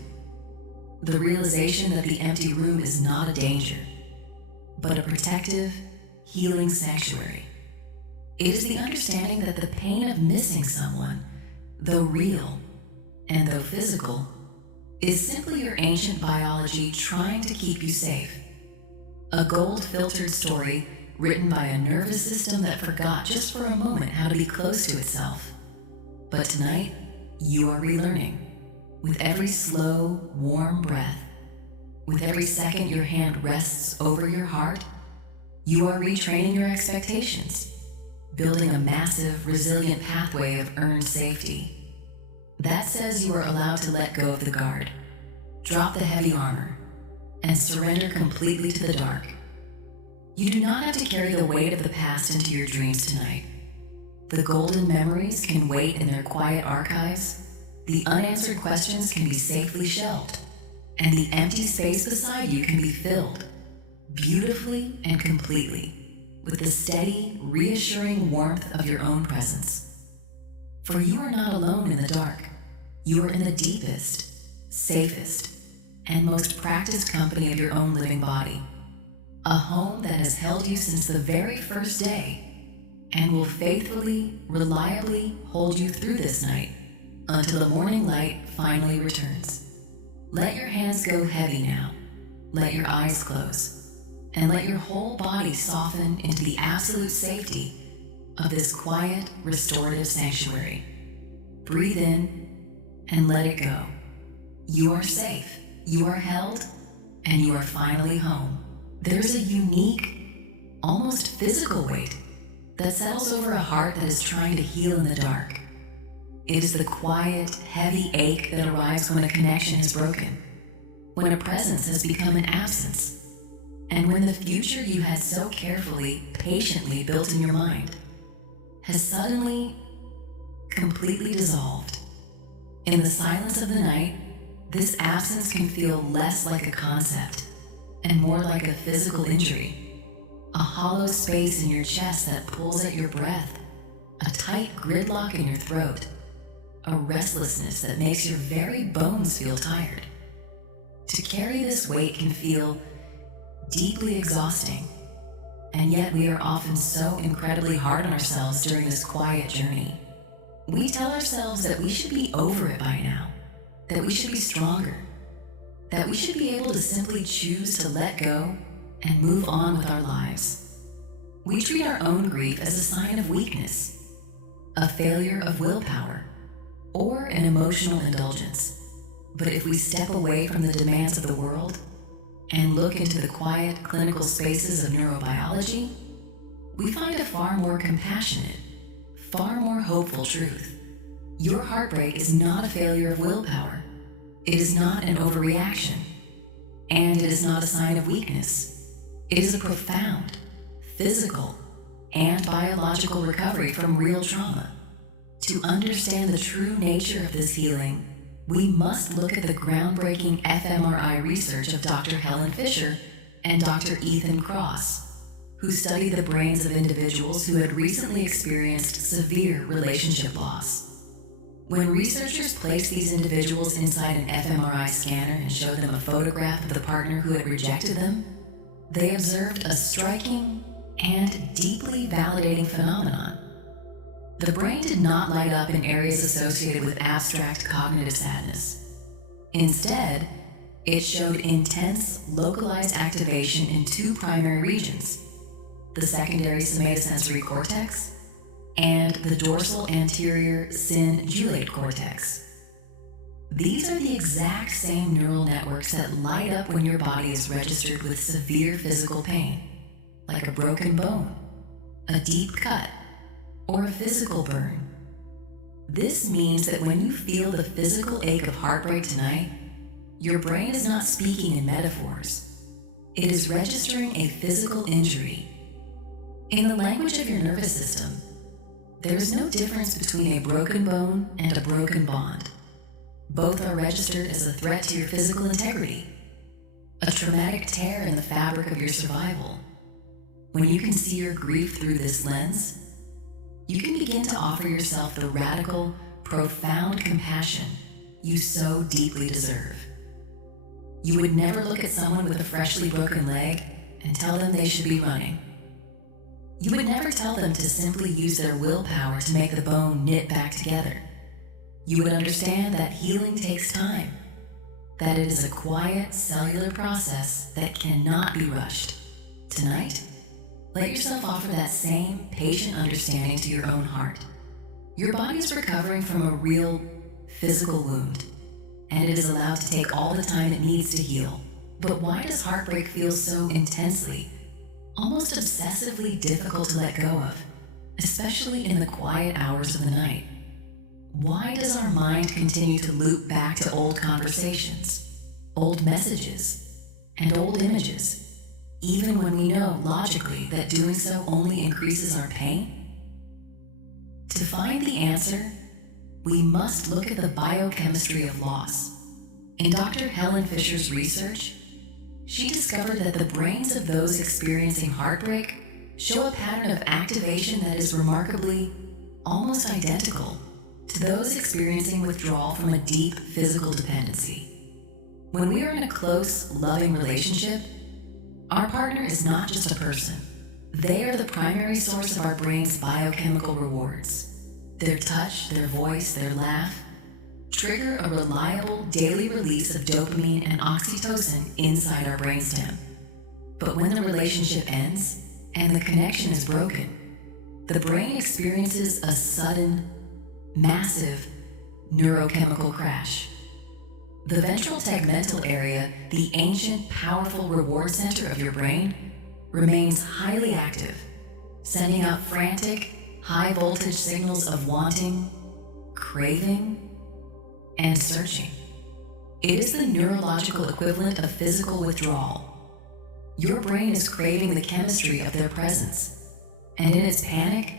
The realization that the empty room is not a danger, but a protective, healing sanctuary. It is the understanding that the pain of missing someone, though real and though physical, is simply your ancient biology trying to keep you safe. A gold-filtered story written by a nervous system that forgot just for a moment how to be close to itself. But tonight, you are relearning. With every slow, warm breath, with every second your hand rests over your heart, you are retraining your expectations, building a massive, resilient pathway of earned safety. That says you are allowed to let go of the guard, drop the heavy armor, and surrender completely to the dark. You do not have to carry the weight of the past into your dreams tonight. The golden memories can wait in their quiet archives, the unanswered questions can be safely shelved, and the empty space beside you can be filled, beautifully and completely, with the steady, reassuring warmth of your own presence. For you are not alone in the dark. You are in the deepest, safest, and most practiced company of your own living body. A home that has held you since the very first day and will faithfully, reliably hold you through this night until the morning light finally returns. Let your hands go heavy now. Let your eyes close. And let your whole body soften into the absolute safety of this quiet, restorative sanctuary. Breathe in and let it go. You are safe, you are held, and you are finally home. There's a unique, almost physical weight that settles over a heart that is trying to heal in the dark. It is the quiet, heavy ache that arrives when a connection is broken, when a presence has become an absence, and when the future you had so carefully, patiently built in your mind has suddenly, completely dissolved. In the silence of the night, this absence can feel less like a concept and more like a physical injury, a hollow space in your chest that pulls at your breath, a tight gridlock in your throat, a restlessness that makes your very bones feel tired. To carry this weight can feel deeply exhausting, and yet we are often so incredibly hard on ourselves during this quiet journey. We tell ourselves that we should be over it by now, that we should be stronger, that we should be able to simply choose to let go and move on with our lives. We treat our own grief as a sign of weakness, a failure of willpower, or an emotional indulgence. But if we step away from the demands of the world and look into the quiet clinical spaces of neurobiology, we find a far more compassionate, far more hopeful truth. Your heartbreak is not a failure of willpower. It is not an overreaction, and it is not a sign of weakness. It is a profound, physical, and biological recovery from real trauma. To understand the true nature of this healing, we must look at the groundbreaking fMRI research of Dr. Helen Fisher and Dr. Ethan Kross, who studied the brains of individuals who had recently experienced severe relationship loss. When researchers placed these individuals inside an fMRI scanner and showed them a photograph of the partner who had rejected them, they observed a striking and deeply validating phenomenon. The brain did not light up in areas associated with abstract cognitive sadness. Instead, it showed intense, localized activation in two primary regions, the secondary somatosensory cortex and the dorsal anterior cingulate cortex. These are the exact same neural networks that light up when your body is registered with severe physical pain, like a broken bone, a deep cut, or a physical burn. This means that when you feel the physical ache of heartbreak tonight, your brain is not speaking in metaphors. It is registering a physical injury. In the language of your nervous system, there is no difference between a broken bone and a broken bond. Both are registered as a threat to your physical integrity, a traumatic tear in the fabric of your survival. When you can see your grief through this lens, you can begin to offer yourself the radical, profound compassion you so deeply deserve. You would never look at someone with a freshly broken leg and tell them they should be running. You would never tell them to simply use their willpower to make the bone knit back together. You would understand that healing takes time, that it is a quiet, cellular process that cannot be rushed. Tonight, let yourself offer that same patient understanding to your own heart. Your body is recovering from a real physical wound, and it is allowed to take all the time it needs to heal. But why does heartbreak feel so intensely, almost obsessively difficult to let go of, especially in the quiet hours of the night? Why does our mind continue to loop back to old conversations, old messages, and old images, even when we know logically that doing so only increases our pain? To find the answer, we must look at the biochemistry of loss. In Dr. Helen Fisher's research, she discovered that the brains of those experiencing heartbreak show a pattern of activation that is remarkably almost identical to those experiencing withdrawal from a deep physical dependency. When we are in a close, loving relationship, our partner is not just a person. They are the primary source of our brain's biochemical rewards. Their touch, their voice, their laugh trigger a reliable daily release of dopamine and oxytocin inside our brainstem. But when the relationship ends and the connection is broken, the brain experiences a sudden, massive neurochemical crash. The ventral tegmental area, the ancient, powerful reward center of your brain, remains highly active, sending out frantic, high-voltage signals of wanting, craving, and searching. It is the neurological equivalent of physical withdrawal. Your brain is craving the chemistry of their presence, and in its panic,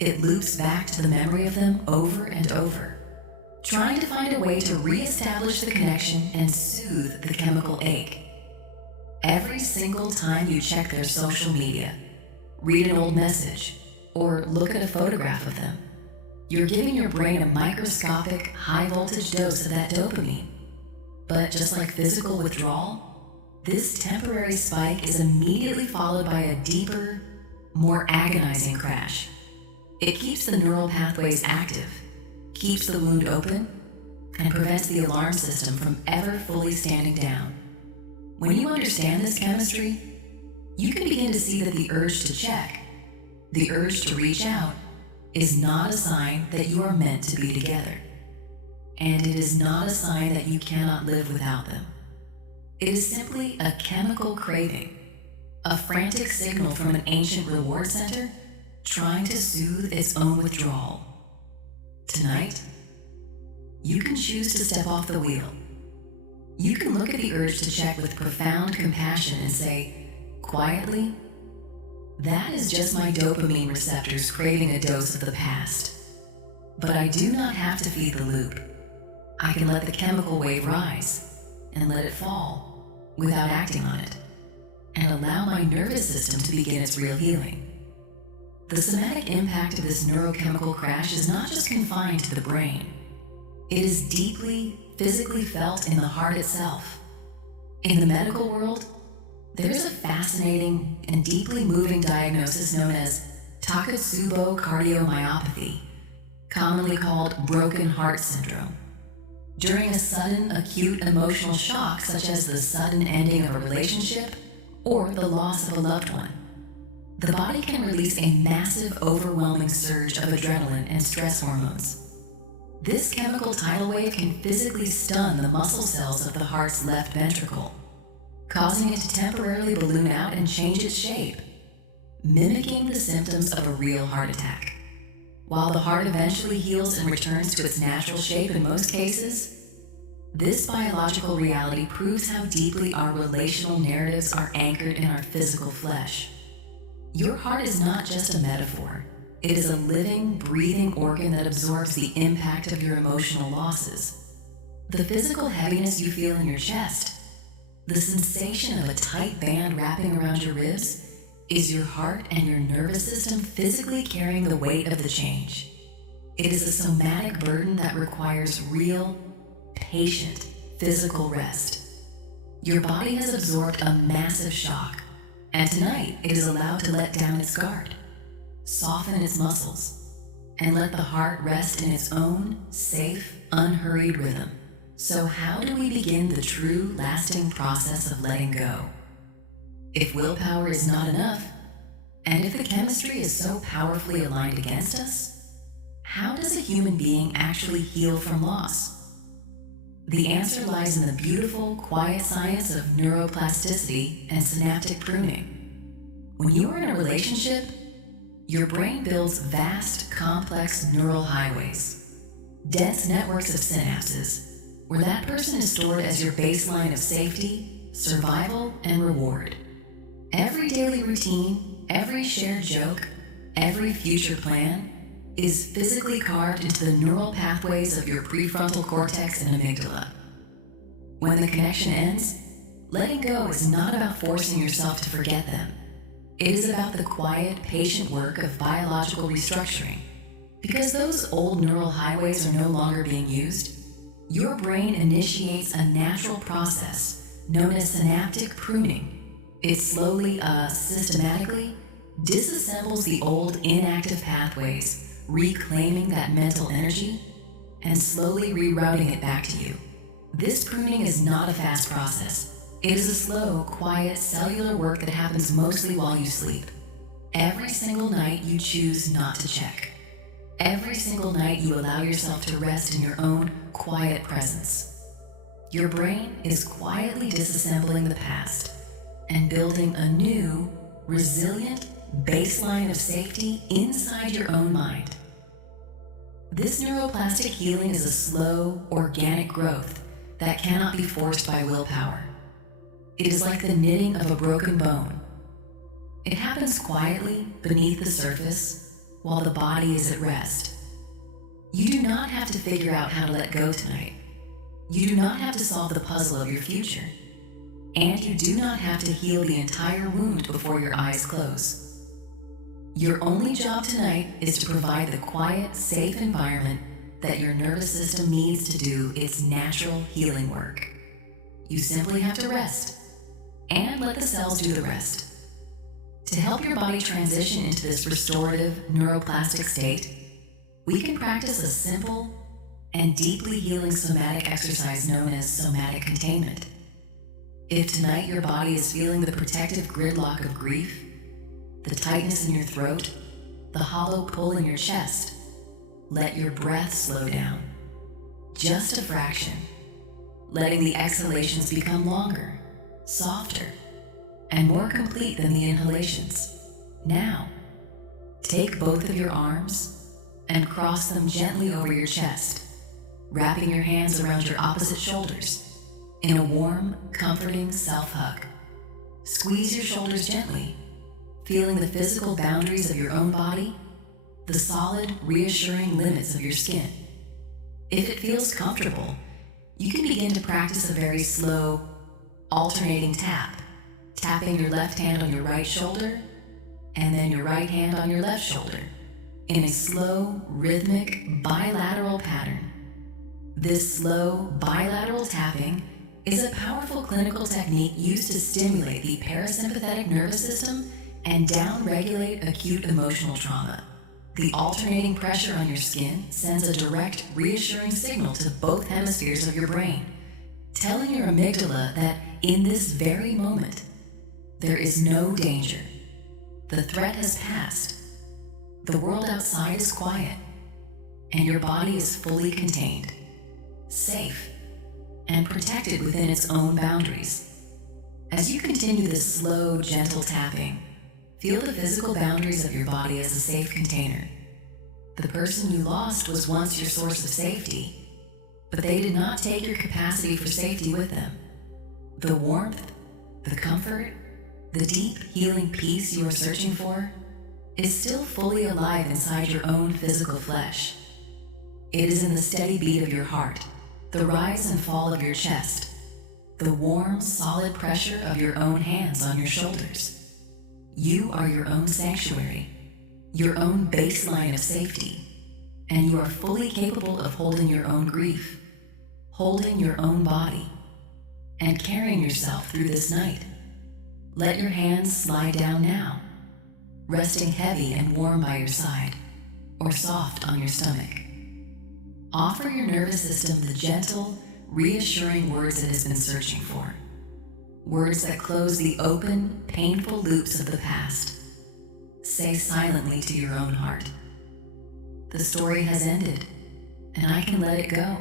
it loops back to the memory of them over and over, trying to find a way to re-establish the connection and soothe the chemical ache. Every single time you check their social media, read an old message, or look at a photograph of them, you're giving your brain a microscopic, high-voltage dose of that dopamine. But just like physical withdrawal, this temporary spike is immediately followed by a deeper, more agonizing crash. It keeps the neural pathways active, keeps the wound open, and prevents the alarm system from ever fully standing down. When you understand this chemistry, you can begin to see that the urge to check, the urge to reach out, is not a sign that you are meant to be together. And it is not a sign that you cannot live without them. It is simply a chemical craving, a frantic signal from an ancient reward center trying to soothe its own withdrawal. Tonight, you can choose to step off the wheel. You can look at the urge to check with profound compassion and say, quietly, that is just my dopamine receptors craving a dose of the past. But I do not have to feed the loop. I can let the chemical wave rise and let it fall without acting on it, and allow my nervous system to begin its real healing. The somatic impact of this neurochemical crash is not just confined to the brain. It is deeply, physically felt in the heart itself. In the medical world, there's a fascinating and deeply moving diagnosis known as Takotsubo cardiomyopathy, commonly called broken heart syndrome. During a sudden acute emotional shock, such as the sudden ending of a relationship or the loss of a loved one, the body can release a massive, overwhelming surge of adrenaline and stress hormones. This chemical tidal wave can physically stun the muscle cells of the heart's left ventricle, causing it to temporarily balloon out and change its shape, mimicking the symptoms of a real heart attack. While the heart eventually heals and returns to its natural shape in most cases, this biological reality proves how deeply our relational narratives are anchored in our physical flesh. Your heart is not just a metaphor. It is a living, breathing organ that absorbs the impact of your emotional losses. The physical heaviness you feel in your chest, the sensation of a tight band wrapping around your ribs, is your heart and your nervous system physically carrying the weight of the change. It is a somatic burden that requires real, patient, physical rest. Your body has absorbed a massive shock, and tonight it is allowed to let down its guard, soften its muscles, and let the heart rest in its own safe, unhurried rhythm. So how do we begin the true, lasting process of letting go? If willpower is not enough, and if the chemistry is so powerfully aligned against us, how does a human being actually heal from loss? The answer lies in the beautiful, quiet science of neuroplasticity and synaptic pruning. When you are in a relationship, your brain builds vast, complex neural highways, dense networks of synapses, where that person is stored as your baseline of safety, survival, and reward. Every daily routine, every shared joke, every future plan is physically carved into the neural pathways of your prefrontal cortex and amygdala. When the connection ends, letting go is not about forcing yourself to forget them. It is about the quiet, patient work of biological restructuring. Because those old neural highways are no longer being used, your brain initiates a natural process known as synaptic pruning. It slowly, systematically disassembles the old inactive pathways, reclaiming that mental energy and slowly rerouting it back to you. This pruning is not a fast process. It is a slow, quiet, cellular work that happens mostly while you sleep. Every single night you choose not to check. Every single night you allow yourself to rest in your own quiet presence. Your brain is quietly disassembling the past and building a new, resilient baseline of safety inside your own mind. This neuroplastic healing is a slow, organic growth that cannot be forced by willpower. It is like the knitting of a broken bone. It happens quietly beneath the surface while the body is at rest. You do not have to figure out how to let go tonight. You do not have to solve the puzzle of your future. And you do not have to heal the entire wound before your eyes close. Your only job tonight is to provide the quiet, safe environment that your nervous system needs to do its natural healing work. You simply have to rest and let the cells do the rest. To help your body transition into this restorative neuroplastic state, we can practice a simple and deeply healing somatic exercise known as somatic containment. If tonight your body is feeling the protective gridlock of grief, the tightness in your throat, the hollow pull in your chest, let your breath slow down. Just a fraction, letting the exhalations become longer, softer, and more complete than the inhalations. Now, take both of your arms and cross them gently over your chest, wrapping your hands around your opposite shoulders in a warm, comforting self-hug. Squeeze your shoulders gently, feeling the physical boundaries of your own body, the solid, reassuring limits of your skin. If it feels comfortable, you can begin to practice a very slow, alternating tap, tapping your left hand on your right shoulder and then your right hand on your left shoulder in a slow, rhythmic, bilateral pattern. This slow, bilateral tapping is a powerful clinical technique used to stimulate the parasympathetic nervous system and down-regulate acute emotional trauma. The alternating pressure on your skin sends a direct, reassuring signal to both hemispheres of your brain, telling your amygdala that in this very moment, there is no danger. The threat has passed. The world outside is quiet, and your body is fully contained, safe, and protected within its own boundaries. As you continue this slow, gentle tapping, feel the physical boundaries of your body as a safe container. The person you lost was once your source of safety, but they did not take your capacity for safety with them. The warmth, the comfort, the deep, healing peace you are searching for is still fully alive inside your own physical flesh. It is in the steady beat of your heart, the rise and fall of your chest, the warm, solid pressure of your own hands on your shoulders. You are your own sanctuary, your own baseline of safety, and you are fully capable of holding your own grief, holding your own body, and carrying yourself through this night. Let your hands slide down now, resting heavy and warm by your side, or soft on your stomach. Offer your nervous system the gentle, reassuring words it has been searching for. Words that close the open, painful loops of the past. Say silently to your own heart, "The story has ended, and I can let it go.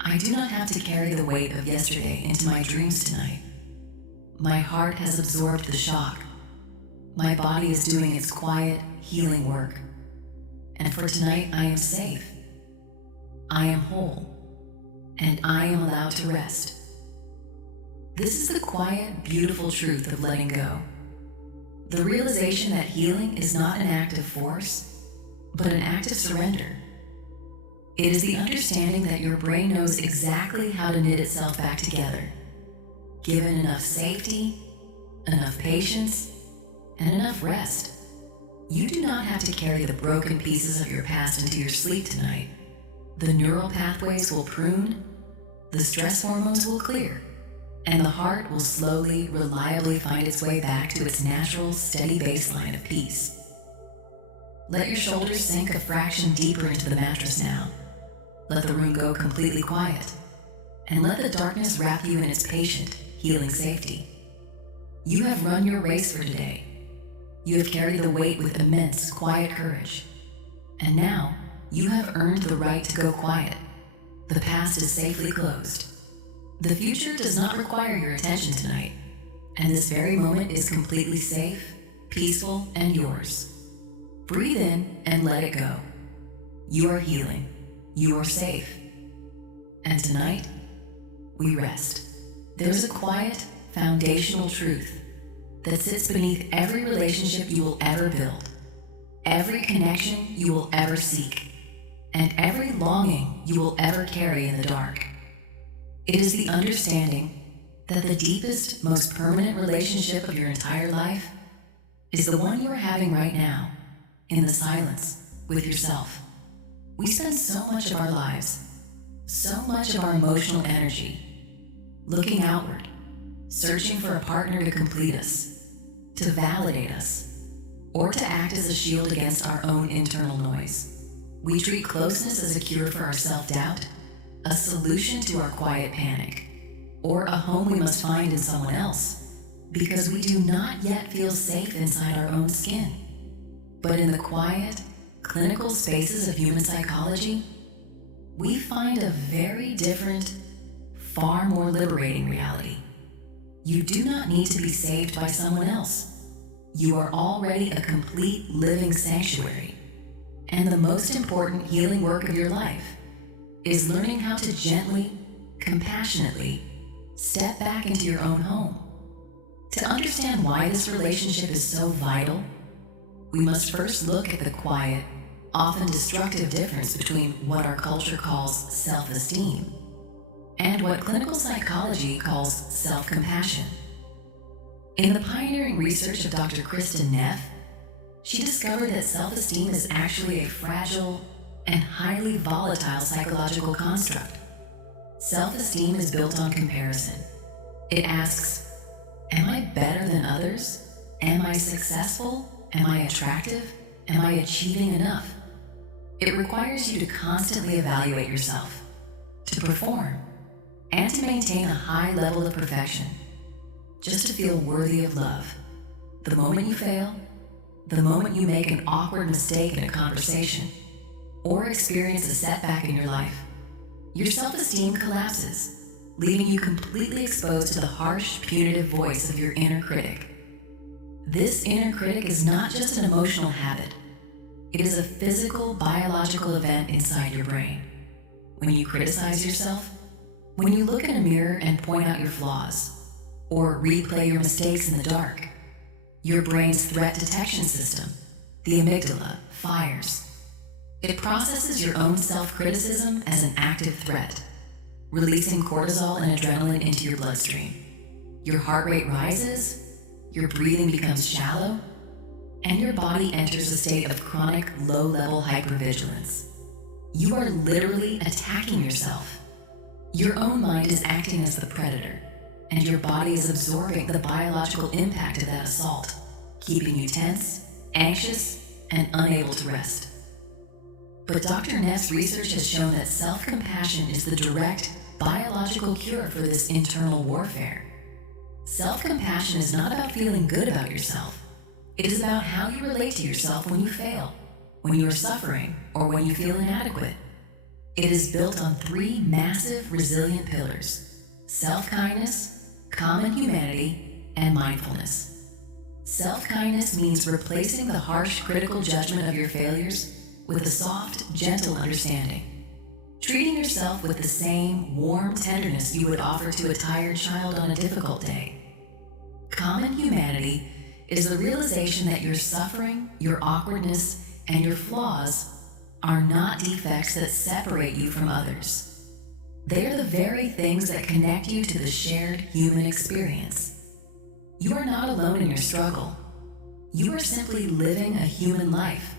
I do not have to carry the weight of yesterday into my dreams tonight. My heart has absorbed the shock. My body is doing its quiet, healing work. And for tonight, I am safe. I am whole, and I am allowed to rest." This is the quiet, beautiful truth of letting go. The realization that healing is not an act of force, but an act of surrender. It is the understanding that your brain knows exactly how to knit itself back together. Given enough safety, enough patience, and enough rest, you do not have to carry the broken pieces of your past into your sleep tonight. The neural pathways will prune, the stress hormones will clear, and the heart will slowly, reliably find its way back to its natural, steady baseline of peace. Let your shoulders sink a fraction deeper into the mattress now. Let the room go completely quiet, and let the darkness wrap you in its patient, healing safety. You have run your race for today. You have carried the weight with immense, quiet courage. And now, you have earned the right to go quiet. The past is safely closed. The future does not require your attention tonight, and this very moment is completely safe, peaceful, and yours. Breathe in and let it go. You are healing. You are safe. And tonight, we rest. There's a quiet, foundational truth that sits beneath every relationship you will ever build, every connection you will ever seek, and every longing you will ever carry in the dark. It is the understanding that the deepest, most permanent relationship of your entire life is the one you are having right now, in the silence, with yourself. We spend so much of our lives, so much of our emotional energy, looking outward, searching for a partner to complete us, to validate us, or to act as a shield against our own internal noise. We treat closeness as a cure for our self-doubt, a solution to our quiet panic, or a home we must find in someone else, because we do not yet feel safe inside our own skin. But in the quiet, clinical spaces of human psychology, we find a very different, far more liberating reality. You do not need to be saved by someone else. You are already a complete living sanctuary. And the most important healing work of your life is learning how to gently, compassionately step back into your own home. To understand why this relationship is so vital, we must first look at the quiet, often destructive difference between what our culture calls self-esteem and what clinical psychology calls self-compassion. In the pioneering research of Dr. Kristin Neff, she discovered that self-esteem is actually a fragile and highly volatile psychological construct. Self-esteem is built on comparison. It asks, am I better than others? Am I successful? Am I attractive? Am I achieving enough? It requires you to constantly evaluate yourself, to perform, and to maintain a high level of perfection, just to feel worthy of love. The moment you fail, the moment you make an awkward mistake in a conversation, or experience a setback in your life, your self-esteem collapses, leaving you completely exposed to the harsh, punitive voice of your inner critic. This inner critic is not just an emotional habit. It is a physical, biological event inside your brain. When you criticize yourself, when you look in a mirror and point out your flaws, or replay your mistakes in the dark, your brain's threat detection system, the amygdala, fires. It processes your own self-criticism as an active threat, releasing cortisol and adrenaline into your bloodstream. Your heart rate rises, your breathing becomes shallow, and your body enters a state of chronic low-level hypervigilance. You are literally attacking yourself. Your own mind is acting as the predator, and your body is absorbing the biological impact of that assault, keeping you tense, anxious, and unable to rest. But Dr. Neff's research has shown that self-compassion is the direct biological cure for this internal warfare. Self-compassion is not about feeling good about yourself. It is about how you relate to yourself when you fail, when you are suffering, or when you feel inadequate. It is built on three massive, resilient pillars: self-kindness, common humanity, and mindfulness. Self-kindness means replacing the harsh, critical judgment of your failures with a soft, gentle understanding. Treating yourself with the same warm tenderness you would offer to a tired child on a difficult day. Common humanity is the realization that your suffering, your awkwardness, and your flaws are not defects that separate you from others. They are the very things that connect you to the shared human experience. You are not alone in your struggle. You are simply living a human life,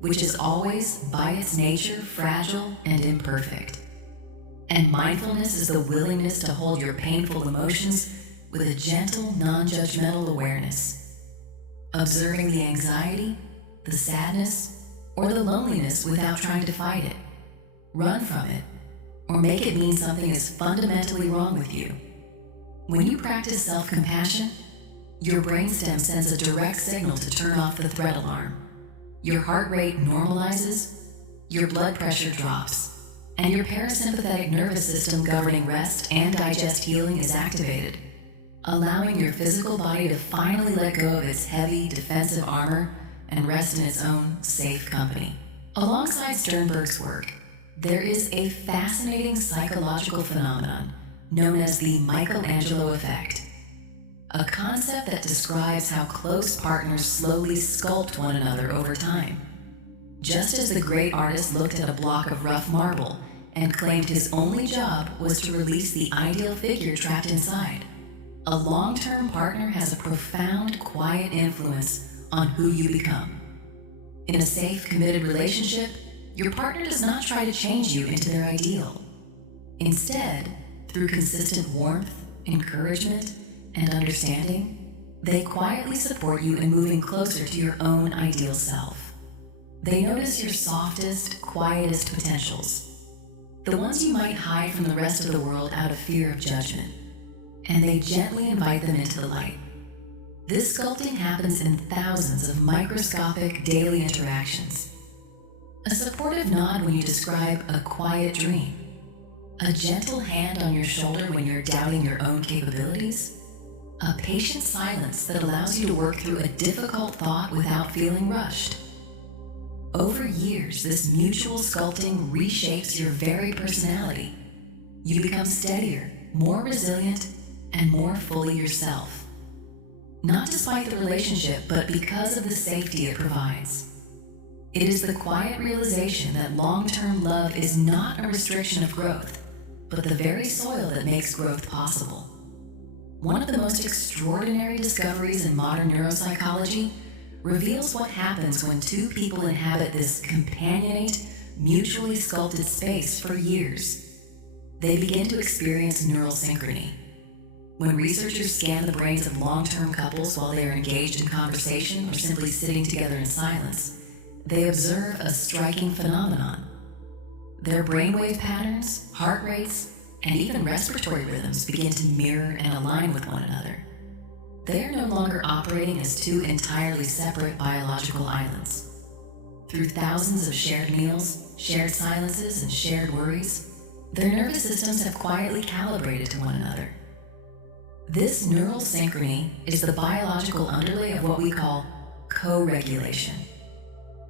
which is always, by its nature, fragile and imperfect. And mindfulness is the willingness to hold your painful emotions with a gentle, non-judgmental awareness, observing the anxiety, the sadness, or the loneliness without trying to fight it, run from it, or make it mean something is fundamentally wrong with you. When you practice self-compassion, your brainstem sends a direct signal to turn off the threat alarm. Your heart rate normalizes, your blood pressure drops, and your parasympathetic nervous system governing rest and digest healing is activated, allowing your physical body to finally let go of its heavy defensive armor and rest in its own safe company. Alongside Sternberg's work, there is a fascinating psychological phenomenon known as the Michelangelo effect, a concept that describes how close partners slowly sculpt one another over time. Just as the great artist looked at a block of rough marble and claimed his only job was to release the ideal figure trapped inside, a long-term partner has a profound, quiet influence on who you become. In a safe, committed relationship, your partner does not try to change you into their ideal. Instead, through consistent warmth, encouragement, and understanding, they quietly support you in moving closer to your own ideal self. They notice your softest, quietest potentials, the ones you might hide from the rest of the world out of fear of judgment, and they gently invite them into the light. This sculpting happens in thousands of microscopic daily interactions. A supportive nod when you describe a quiet dream, a gentle hand on your shoulder when you're doubting your own capabilities, a patient silence that allows you to work through a difficult thought without feeling rushed. Over years, this mutual sculpting reshapes your very personality. You become steadier, more resilient, and more fully yourself. Not despite the relationship, but because of the safety it provides. It is the quiet realization that long-term love is not a restriction of growth, but the very soil that makes growth possible. One of the most extraordinary discoveries in modern neuropsychology reveals what happens when two people inhabit this companionate, mutually sculpted space for years. They begin to experience neural synchrony. When researchers scan the brains of long-term couples while they are engaged in conversation or simply sitting together in silence, they observe a striking phenomenon. Their brainwave patterns, heart rates, and even respiratory rhythms begin to mirror and align with one another. They are no longer operating as two entirely separate biological islands. Through thousands of shared meals, shared silences, and shared worries, their nervous systems have quietly calibrated to one another. This neural synchrony is the biological underlay of what we call co-regulation.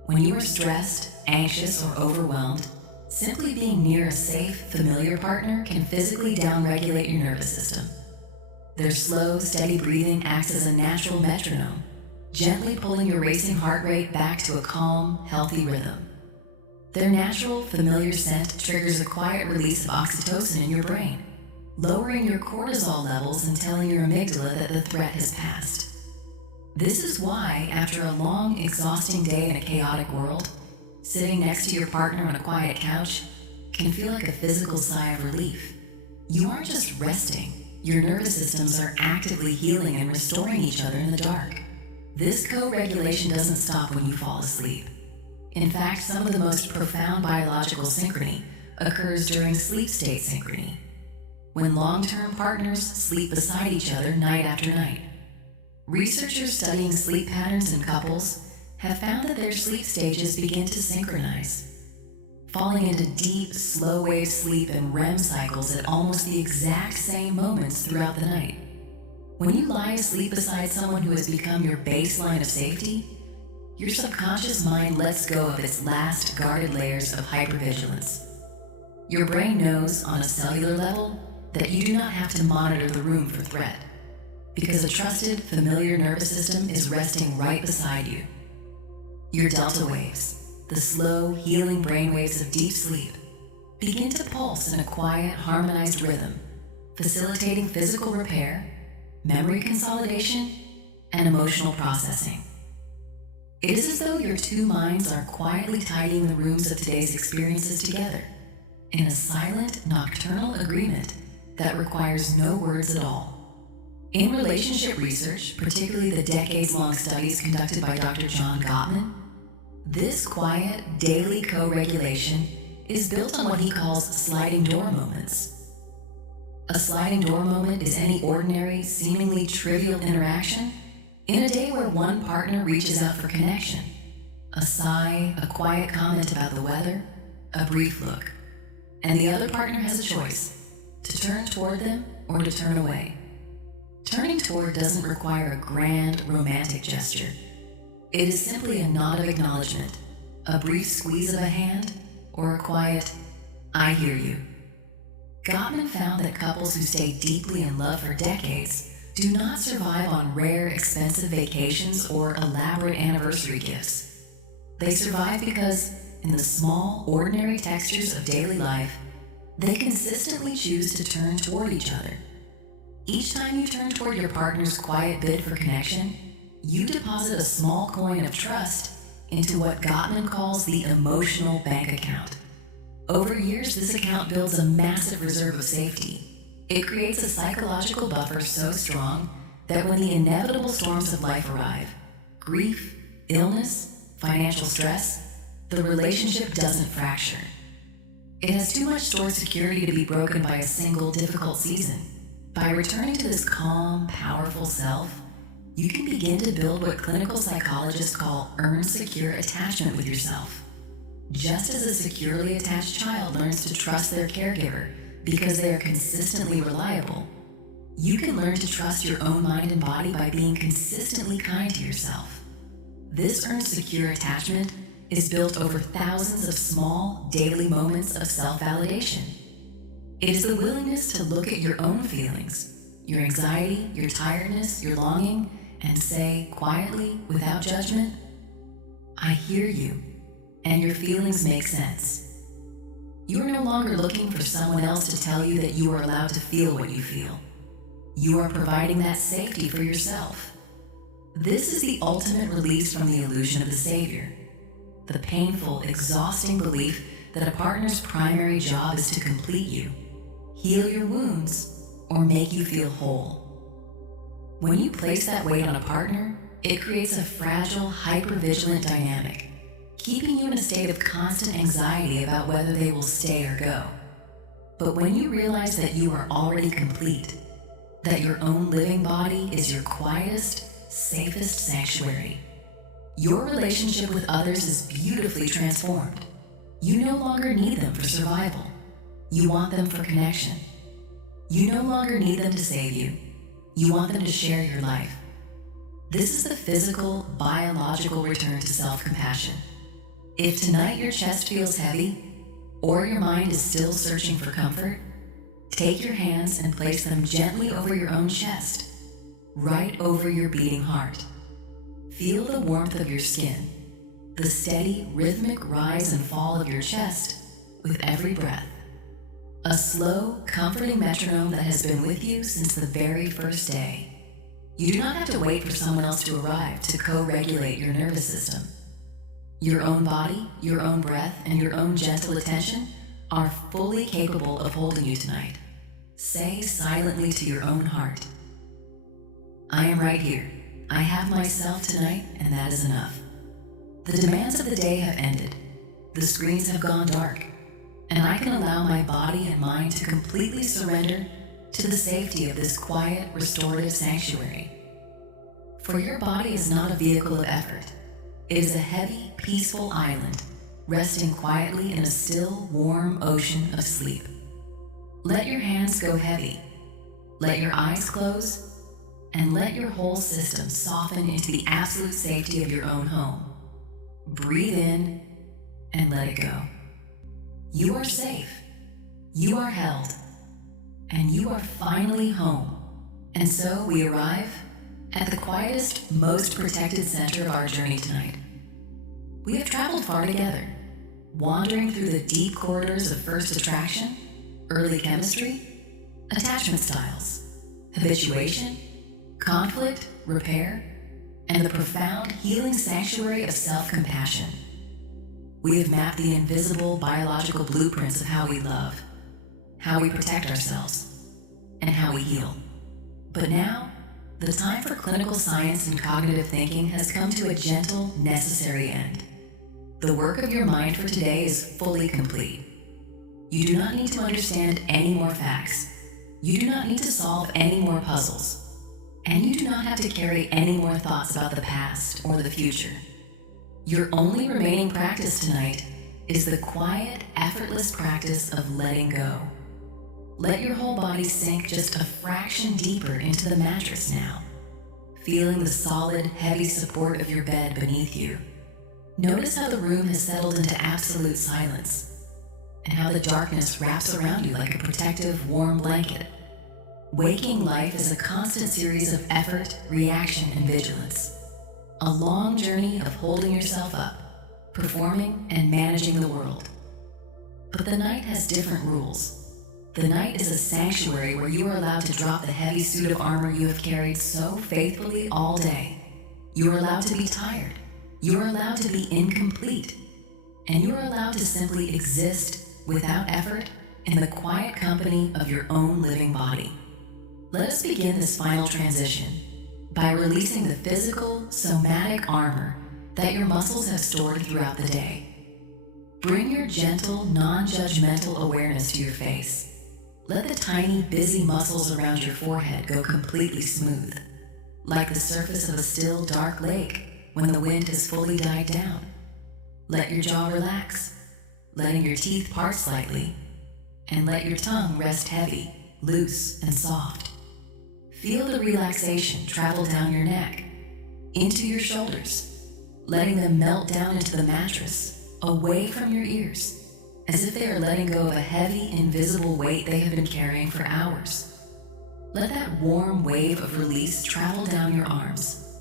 When you are stressed, anxious, or overwhelmed, simply being near a safe, familiar partner can physically downregulate your nervous system. Their slow, steady breathing acts as a natural metronome, gently pulling your racing heart rate back to a calm, healthy rhythm. Their natural, familiar scent triggers a quiet release of oxytocin in your brain, lowering your cortisol levels and telling your amygdala that the threat has passed. This is why, after a long, exhausting day in a chaotic world, sitting next to your partner on a quiet couch can feel like a physical sigh of relief. You aren't just resting. Your nervous systems are actively healing and restoring each other in the dark. This co-regulation doesn't stop when you fall asleep. In fact, some of the most profound biological synchrony occurs during sleep state synchrony, when long-term partners sleep beside each other night after night. Researchers studying sleep patterns in couples have found that their sleep stages begin to synchronize, falling into deep, slow-wave sleep and REM cycles at almost the exact same moments throughout the night. When you lie asleep beside someone who has become your baseline of safety, your subconscious mind lets go of its last guarded layers of hypervigilance. Your brain knows, on a cellular level, that you do not have to monitor the room for threat, because a trusted, familiar nervous system is resting right beside you. Your delta waves, the slow, healing brainwaves of deep sleep, begin to pulse in a quiet, harmonized rhythm, facilitating physical repair, memory consolidation, and emotional processing. It is as though your two minds are quietly tidying the rooms of today's experiences together, in a silent, nocturnal agreement that requires no words at all. In relationship research, particularly the decades-long studies conducted by Dr. John Gottman, this quiet, daily co-regulation is built on what he calls sliding door moments. A sliding door moment is any ordinary, seemingly trivial interaction in a day where one partner reaches out for connection. A sigh, a quiet comment about the weather, a brief look. And the other partner has a choice, to turn toward them or to turn away. Turning toward doesn't require a grand, romantic gesture. It is simply a nod of acknowledgement, a brief squeeze of a hand, or a quiet, "I hear you." Gottman found that couples who stay deeply in love for decades do not survive on rare, expensive vacations or elaborate anniversary gifts. They survive because, in the small, ordinary textures of daily life, they consistently choose to turn toward each other. Each time you turn toward your partner's quiet bid for connection, you deposit a small coin of trust into what Gottman calls the emotional bank account. Over years, this account builds a massive reserve of safety. It creates a psychological buffer so strong that when the inevitable storms of life arrive, grief, illness, financial stress, the relationship doesn't fracture. It has too much stored security to be broken by a single difficult season. By returning to this calm, powerful self, you can begin to build what clinical psychologists call earned secure attachment with yourself. Just as a securely attached child learns to trust their caregiver because they are consistently reliable, you can learn to trust your own mind and body by being consistently kind to yourself. This earned secure attachment is built over thousands of small, daily moments of self-validation. It is the willingness to look at your own feelings, your anxiety, your tiredness, your longing, and say quietly, without judgment, "I hear you, and your feelings make sense." You are no longer looking for someone else to tell you that you are allowed to feel what you feel. You are providing that safety for yourself. This is the ultimate release from the illusion of the savior, the painful, exhausting belief that a partner's primary job is to complete you, heal your wounds, or make you feel whole. When you place that weight on a partner, it creates a fragile, hypervigilant dynamic, keeping you in a state of constant anxiety about whether they will stay or go. But when you realize that you are already complete, that your own living body is your quietest, safest sanctuary, your relationship with others is beautifully transformed. You no longer need them for survival. You want them for connection. You no longer need them to save you. You want them to share your life. This is the physical, biological return to self-compassion. If tonight your chest feels heavy, or your mind is still searching for comfort, take your hands and place them gently over your own chest, right over your beating heart. Feel the warmth of your skin, the steady, rhythmic rise and fall of your chest with every breath. A slow, comforting metronome that has been with you since the very first day. You do not have to wait for someone else to arrive to co-regulate your nervous system. Your own body, your own breath, and your own gentle attention are fully capable of holding you tonight. Say silently to your own heart, "I am right here. I have myself tonight, and that is enough." The demands of the day have ended. The screens have gone dark, and I can allow my body and mind to completely surrender to the safety of this quiet, restorative sanctuary. For your body is not a vehicle of effort. It is a heavy, peaceful island, resting quietly in a still, warm ocean of sleep. Let your hands go heavy. Let your eyes close, and let your whole system soften into the absolute safety of your own home. Breathe in and let it go. You are safe. You are held. And you are finally home. And so we arrive at the quietest, most protected center of our journey tonight. We have traveled far together, wandering through the deep corridors of first attraction, early chemistry, attachment styles, habituation, conflict, repair, and the profound healing sanctuary of self-compassion. We have mapped the invisible biological blueprints of how we love, how we protect ourselves, and how we heal. But now, the time for clinical science and cognitive thinking has come to a gentle, necessary end. The work of your mind for today is fully complete. You do not need to understand any more facts. You do not need to solve any more puzzles. And you do not have to carry any more thoughts about the past or the future. Your only remaining practice tonight is the quiet, effortless practice of letting go. Let your whole body sink just a fraction deeper into the mattress now, feeling the solid, heavy support of your bed beneath you. Notice how the room has settled into absolute silence, and how the darkness wraps around you like a protective, warm blanket. Waking life is a constant series of effort, reaction, and vigilance. A long journey of holding yourself up, performing, and managing the world. But the night has different rules. The night is a sanctuary where you are allowed to drop the heavy suit of armor you have carried so faithfully all day. You are allowed to be tired. You are allowed to be incomplete. And you are allowed to simply exist without effort in the quiet company of your own living body. Let us begin this final transition by releasing the physical, somatic armor that your muscles have stored throughout the day. Bring your gentle, non-judgmental awareness to your face. Let the tiny, busy muscles around your forehead go completely smooth, like the surface of a still, dark lake when the wind has fully died down. Let your jaw relax, letting your teeth part slightly, and let your tongue rest heavy, loose, and soft. Feel the relaxation travel down your neck, into your shoulders, letting them melt down into the mattress, away from your ears, as if they are letting go of a heavy, invisible weight they have been carrying for hours. Let that warm wave of release travel down your arms,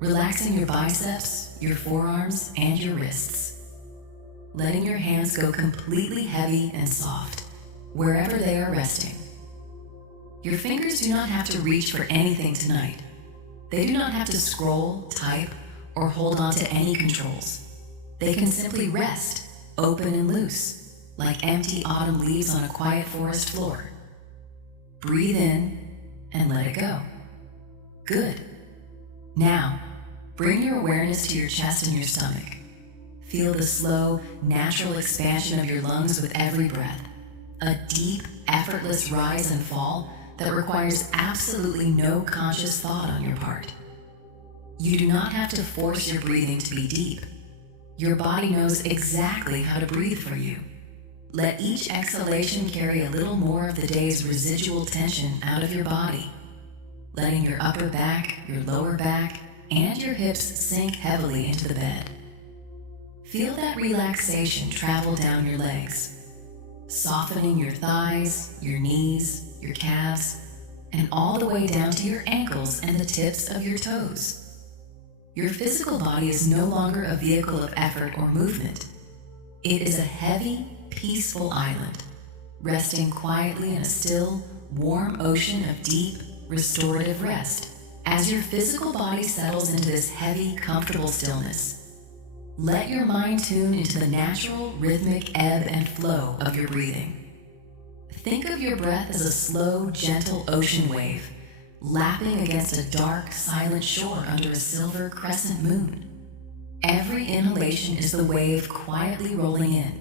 relaxing your biceps, your forearms, and your wrists. Letting your hands go completely heavy and soft, wherever they are resting. Your fingers do not have to reach for anything tonight. They do not have to scroll, type, or hold on to any controls. They can simply rest, open and loose, like empty autumn leaves on a quiet forest floor. Breathe in and let it go. Good. Now, bring your awareness to your chest and your stomach. Feel the slow, natural expansion of your lungs with every breath. A deep, effortless rise and fall that requires absolutely no conscious thought on your part. You do not have to force your breathing to be deep. Your body knows exactly how to breathe for you. Let each exhalation carry a little more of the day's residual tension out of your body, letting your upper back, your lower back, and your hips sink heavily into the bed. Feel that relaxation travel down your legs, softening your thighs, your knees, your calves, and all the way down to your ankles and the tips of your toes. Your physical body is no longer a vehicle of effort or movement. It is a heavy, peaceful island, resting quietly in a still, warm ocean of deep, restorative rest. As your physical body settles into this heavy, comfortable stillness, let your mind tune into the natural, rhythmic ebb and flow of your breathing. Think of your breath as a slow, gentle ocean wave, lapping against a dark, silent shore under a silver crescent moon. Every inhalation is the wave quietly rolling in,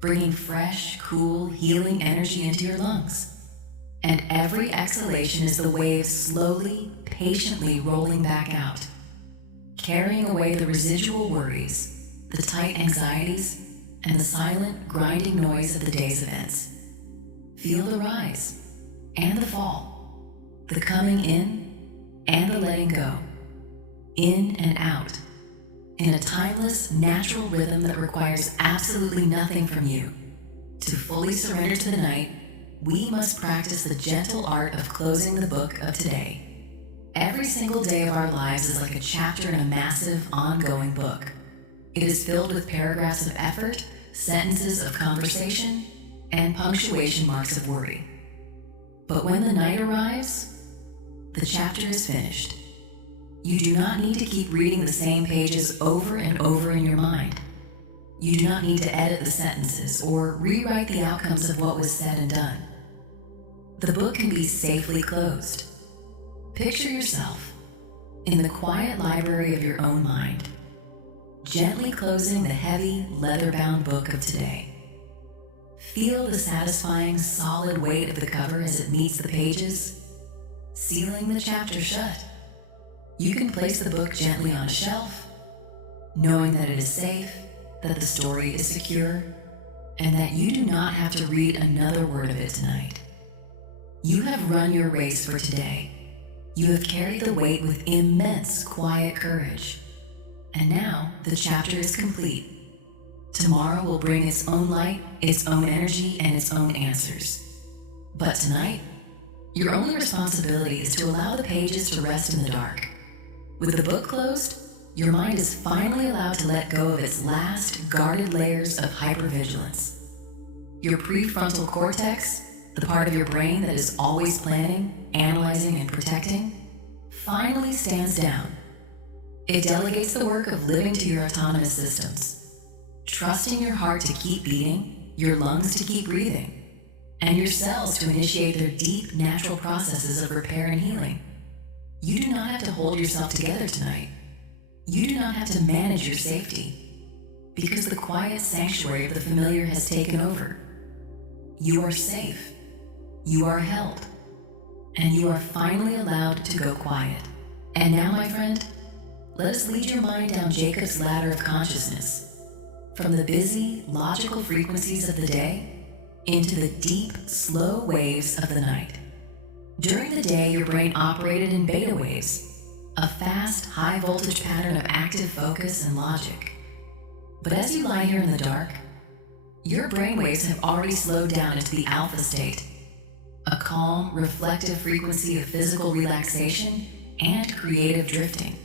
bringing fresh, cool, healing energy into your lungs. And every exhalation is the wave slowly, patiently rolling back out, carrying away the residual worries, the tight anxieties, and the silent, grinding noise of the day's events. Feel the rise and the fall, the coming in and the letting go, in and out, in a timeless, natural rhythm that requires absolutely nothing from you. To fully surrender to the night, we must practice the gentle art of closing the book of today. Every single day of our lives is like a chapter in a massive, ongoing book. It is filled with paragraphs of effort, sentences of conversation, and punctuation marks of worry. But when the night arrives, the chapter is finished. You do not need to keep reading the same pages over and over in your mind. You do not need to edit the sentences or rewrite the outcomes of what was said and done. The book can be safely closed. Picture yourself in the quiet library of your own mind, gently closing the heavy, leather-bound book of today. Feel the satisfying, solid weight of the cover as it meets the pages, sealing the chapter shut. You can place the book gently on a shelf, knowing that it is safe, that the story is secure, and that you do not have to read another word of it tonight. You have run your race for today. You have carried the weight with immense, quiet courage. And now the chapter is complete. Tomorrow will bring its own light, its own energy, and its own answers. But tonight, your only responsibility is to allow the pages to rest in the dark. With the book closed, your mind is finally allowed to let go of its last guarded layers of hypervigilance. Your prefrontal cortex, the part of your brain that is always planning, analyzing, and protecting, finally stands down. It delegates the work of living to your autonomous systems, trusting your heart to keep beating, your lungs to keep breathing, and your cells to initiate their deep, natural processes of repair and healing. You do not have to hold yourself together tonight. You do not have to manage your safety. because the quiet sanctuary of the familiar has taken over. You are safe, you are held, and you are finally allowed to go quiet. And now, my friend, let us lead your mind down Jacob's ladder of consciousness, from the busy, logical frequencies of the day into the deep, slow waves of the night. During the day, your brain operated in beta waves, a fast, high-voltage pattern of active focus and logic. But as you lie here in the dark, your brainwaves have already slowed down into the alpha state, a calm, reflective frequency of physical relaxation and creative drifting.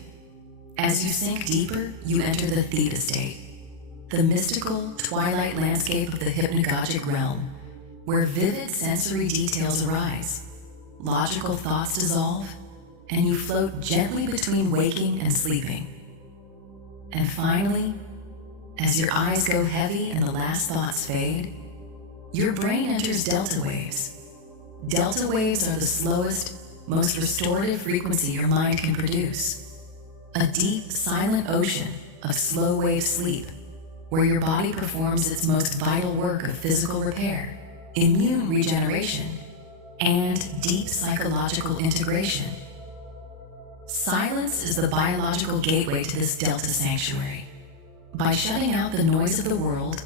As you sink deeper, you enter the theta state, the mystical, twilight landscape of the hypnagogic realm, where vivid sensory details arise, logical thoughts dissolve, and you float gently between waking and sleeping. And finally, as your eyes go heavy and the last thoughts fade, your brain enters delta waves. Delta waves are the slowest, most restorative frequency your mind can produce. A deep, silent ocean of slow wave sleep, where your body performs its most vital work of physical repair, immune regeneration, and deep psychological integration. Silence is the biological gateway to this delta sanctuary. By shutting out the noise of the world,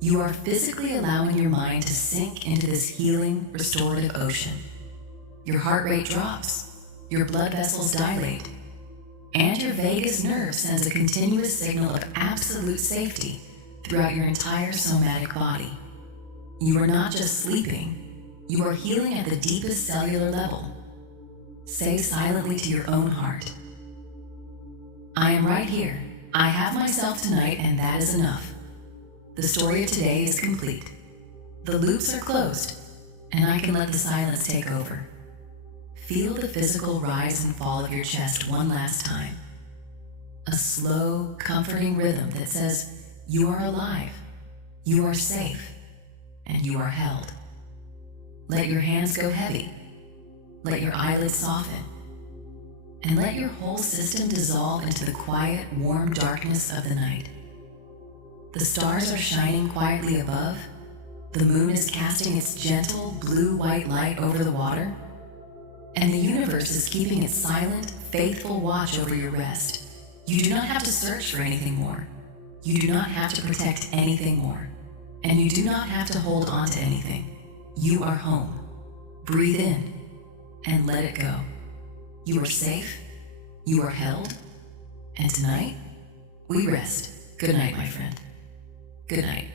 you are physically allowing your mind to sink into this healing, restorative ocean. Your heart rate drops, your blood vessels dilate, and your vagus nerve sends a continuous signal of absolute safety throughout your entire somatic body. You are not just sleeping, you are healing at the deepest cellular level. Say silently to your own heart, I am right here. I have myself tonight, and that is enough. The story of today is complete. The loops are closed, and I can let the silence take over. Feel the physical rise and fall of your chest one last time. A slow, comforting rhythm that says, you are alive, you are safe, and you are held. Let your hands go heavy. Let your eyelids soften. And let your whole system dissolve into the quiet, warm darkness of the night. The stars are shining quietly above. The moon is casting its gentle, blue-white light over the water. And the universe is keeping its silent, faithful watch over your rest. You do not have to search for anything more. You do not have to protect anything more. And you do not have to hold on to anything. You are home. Breathe in and let it go. You are safe, you are held, and tonight, we rest. Good night, my friend. Good night.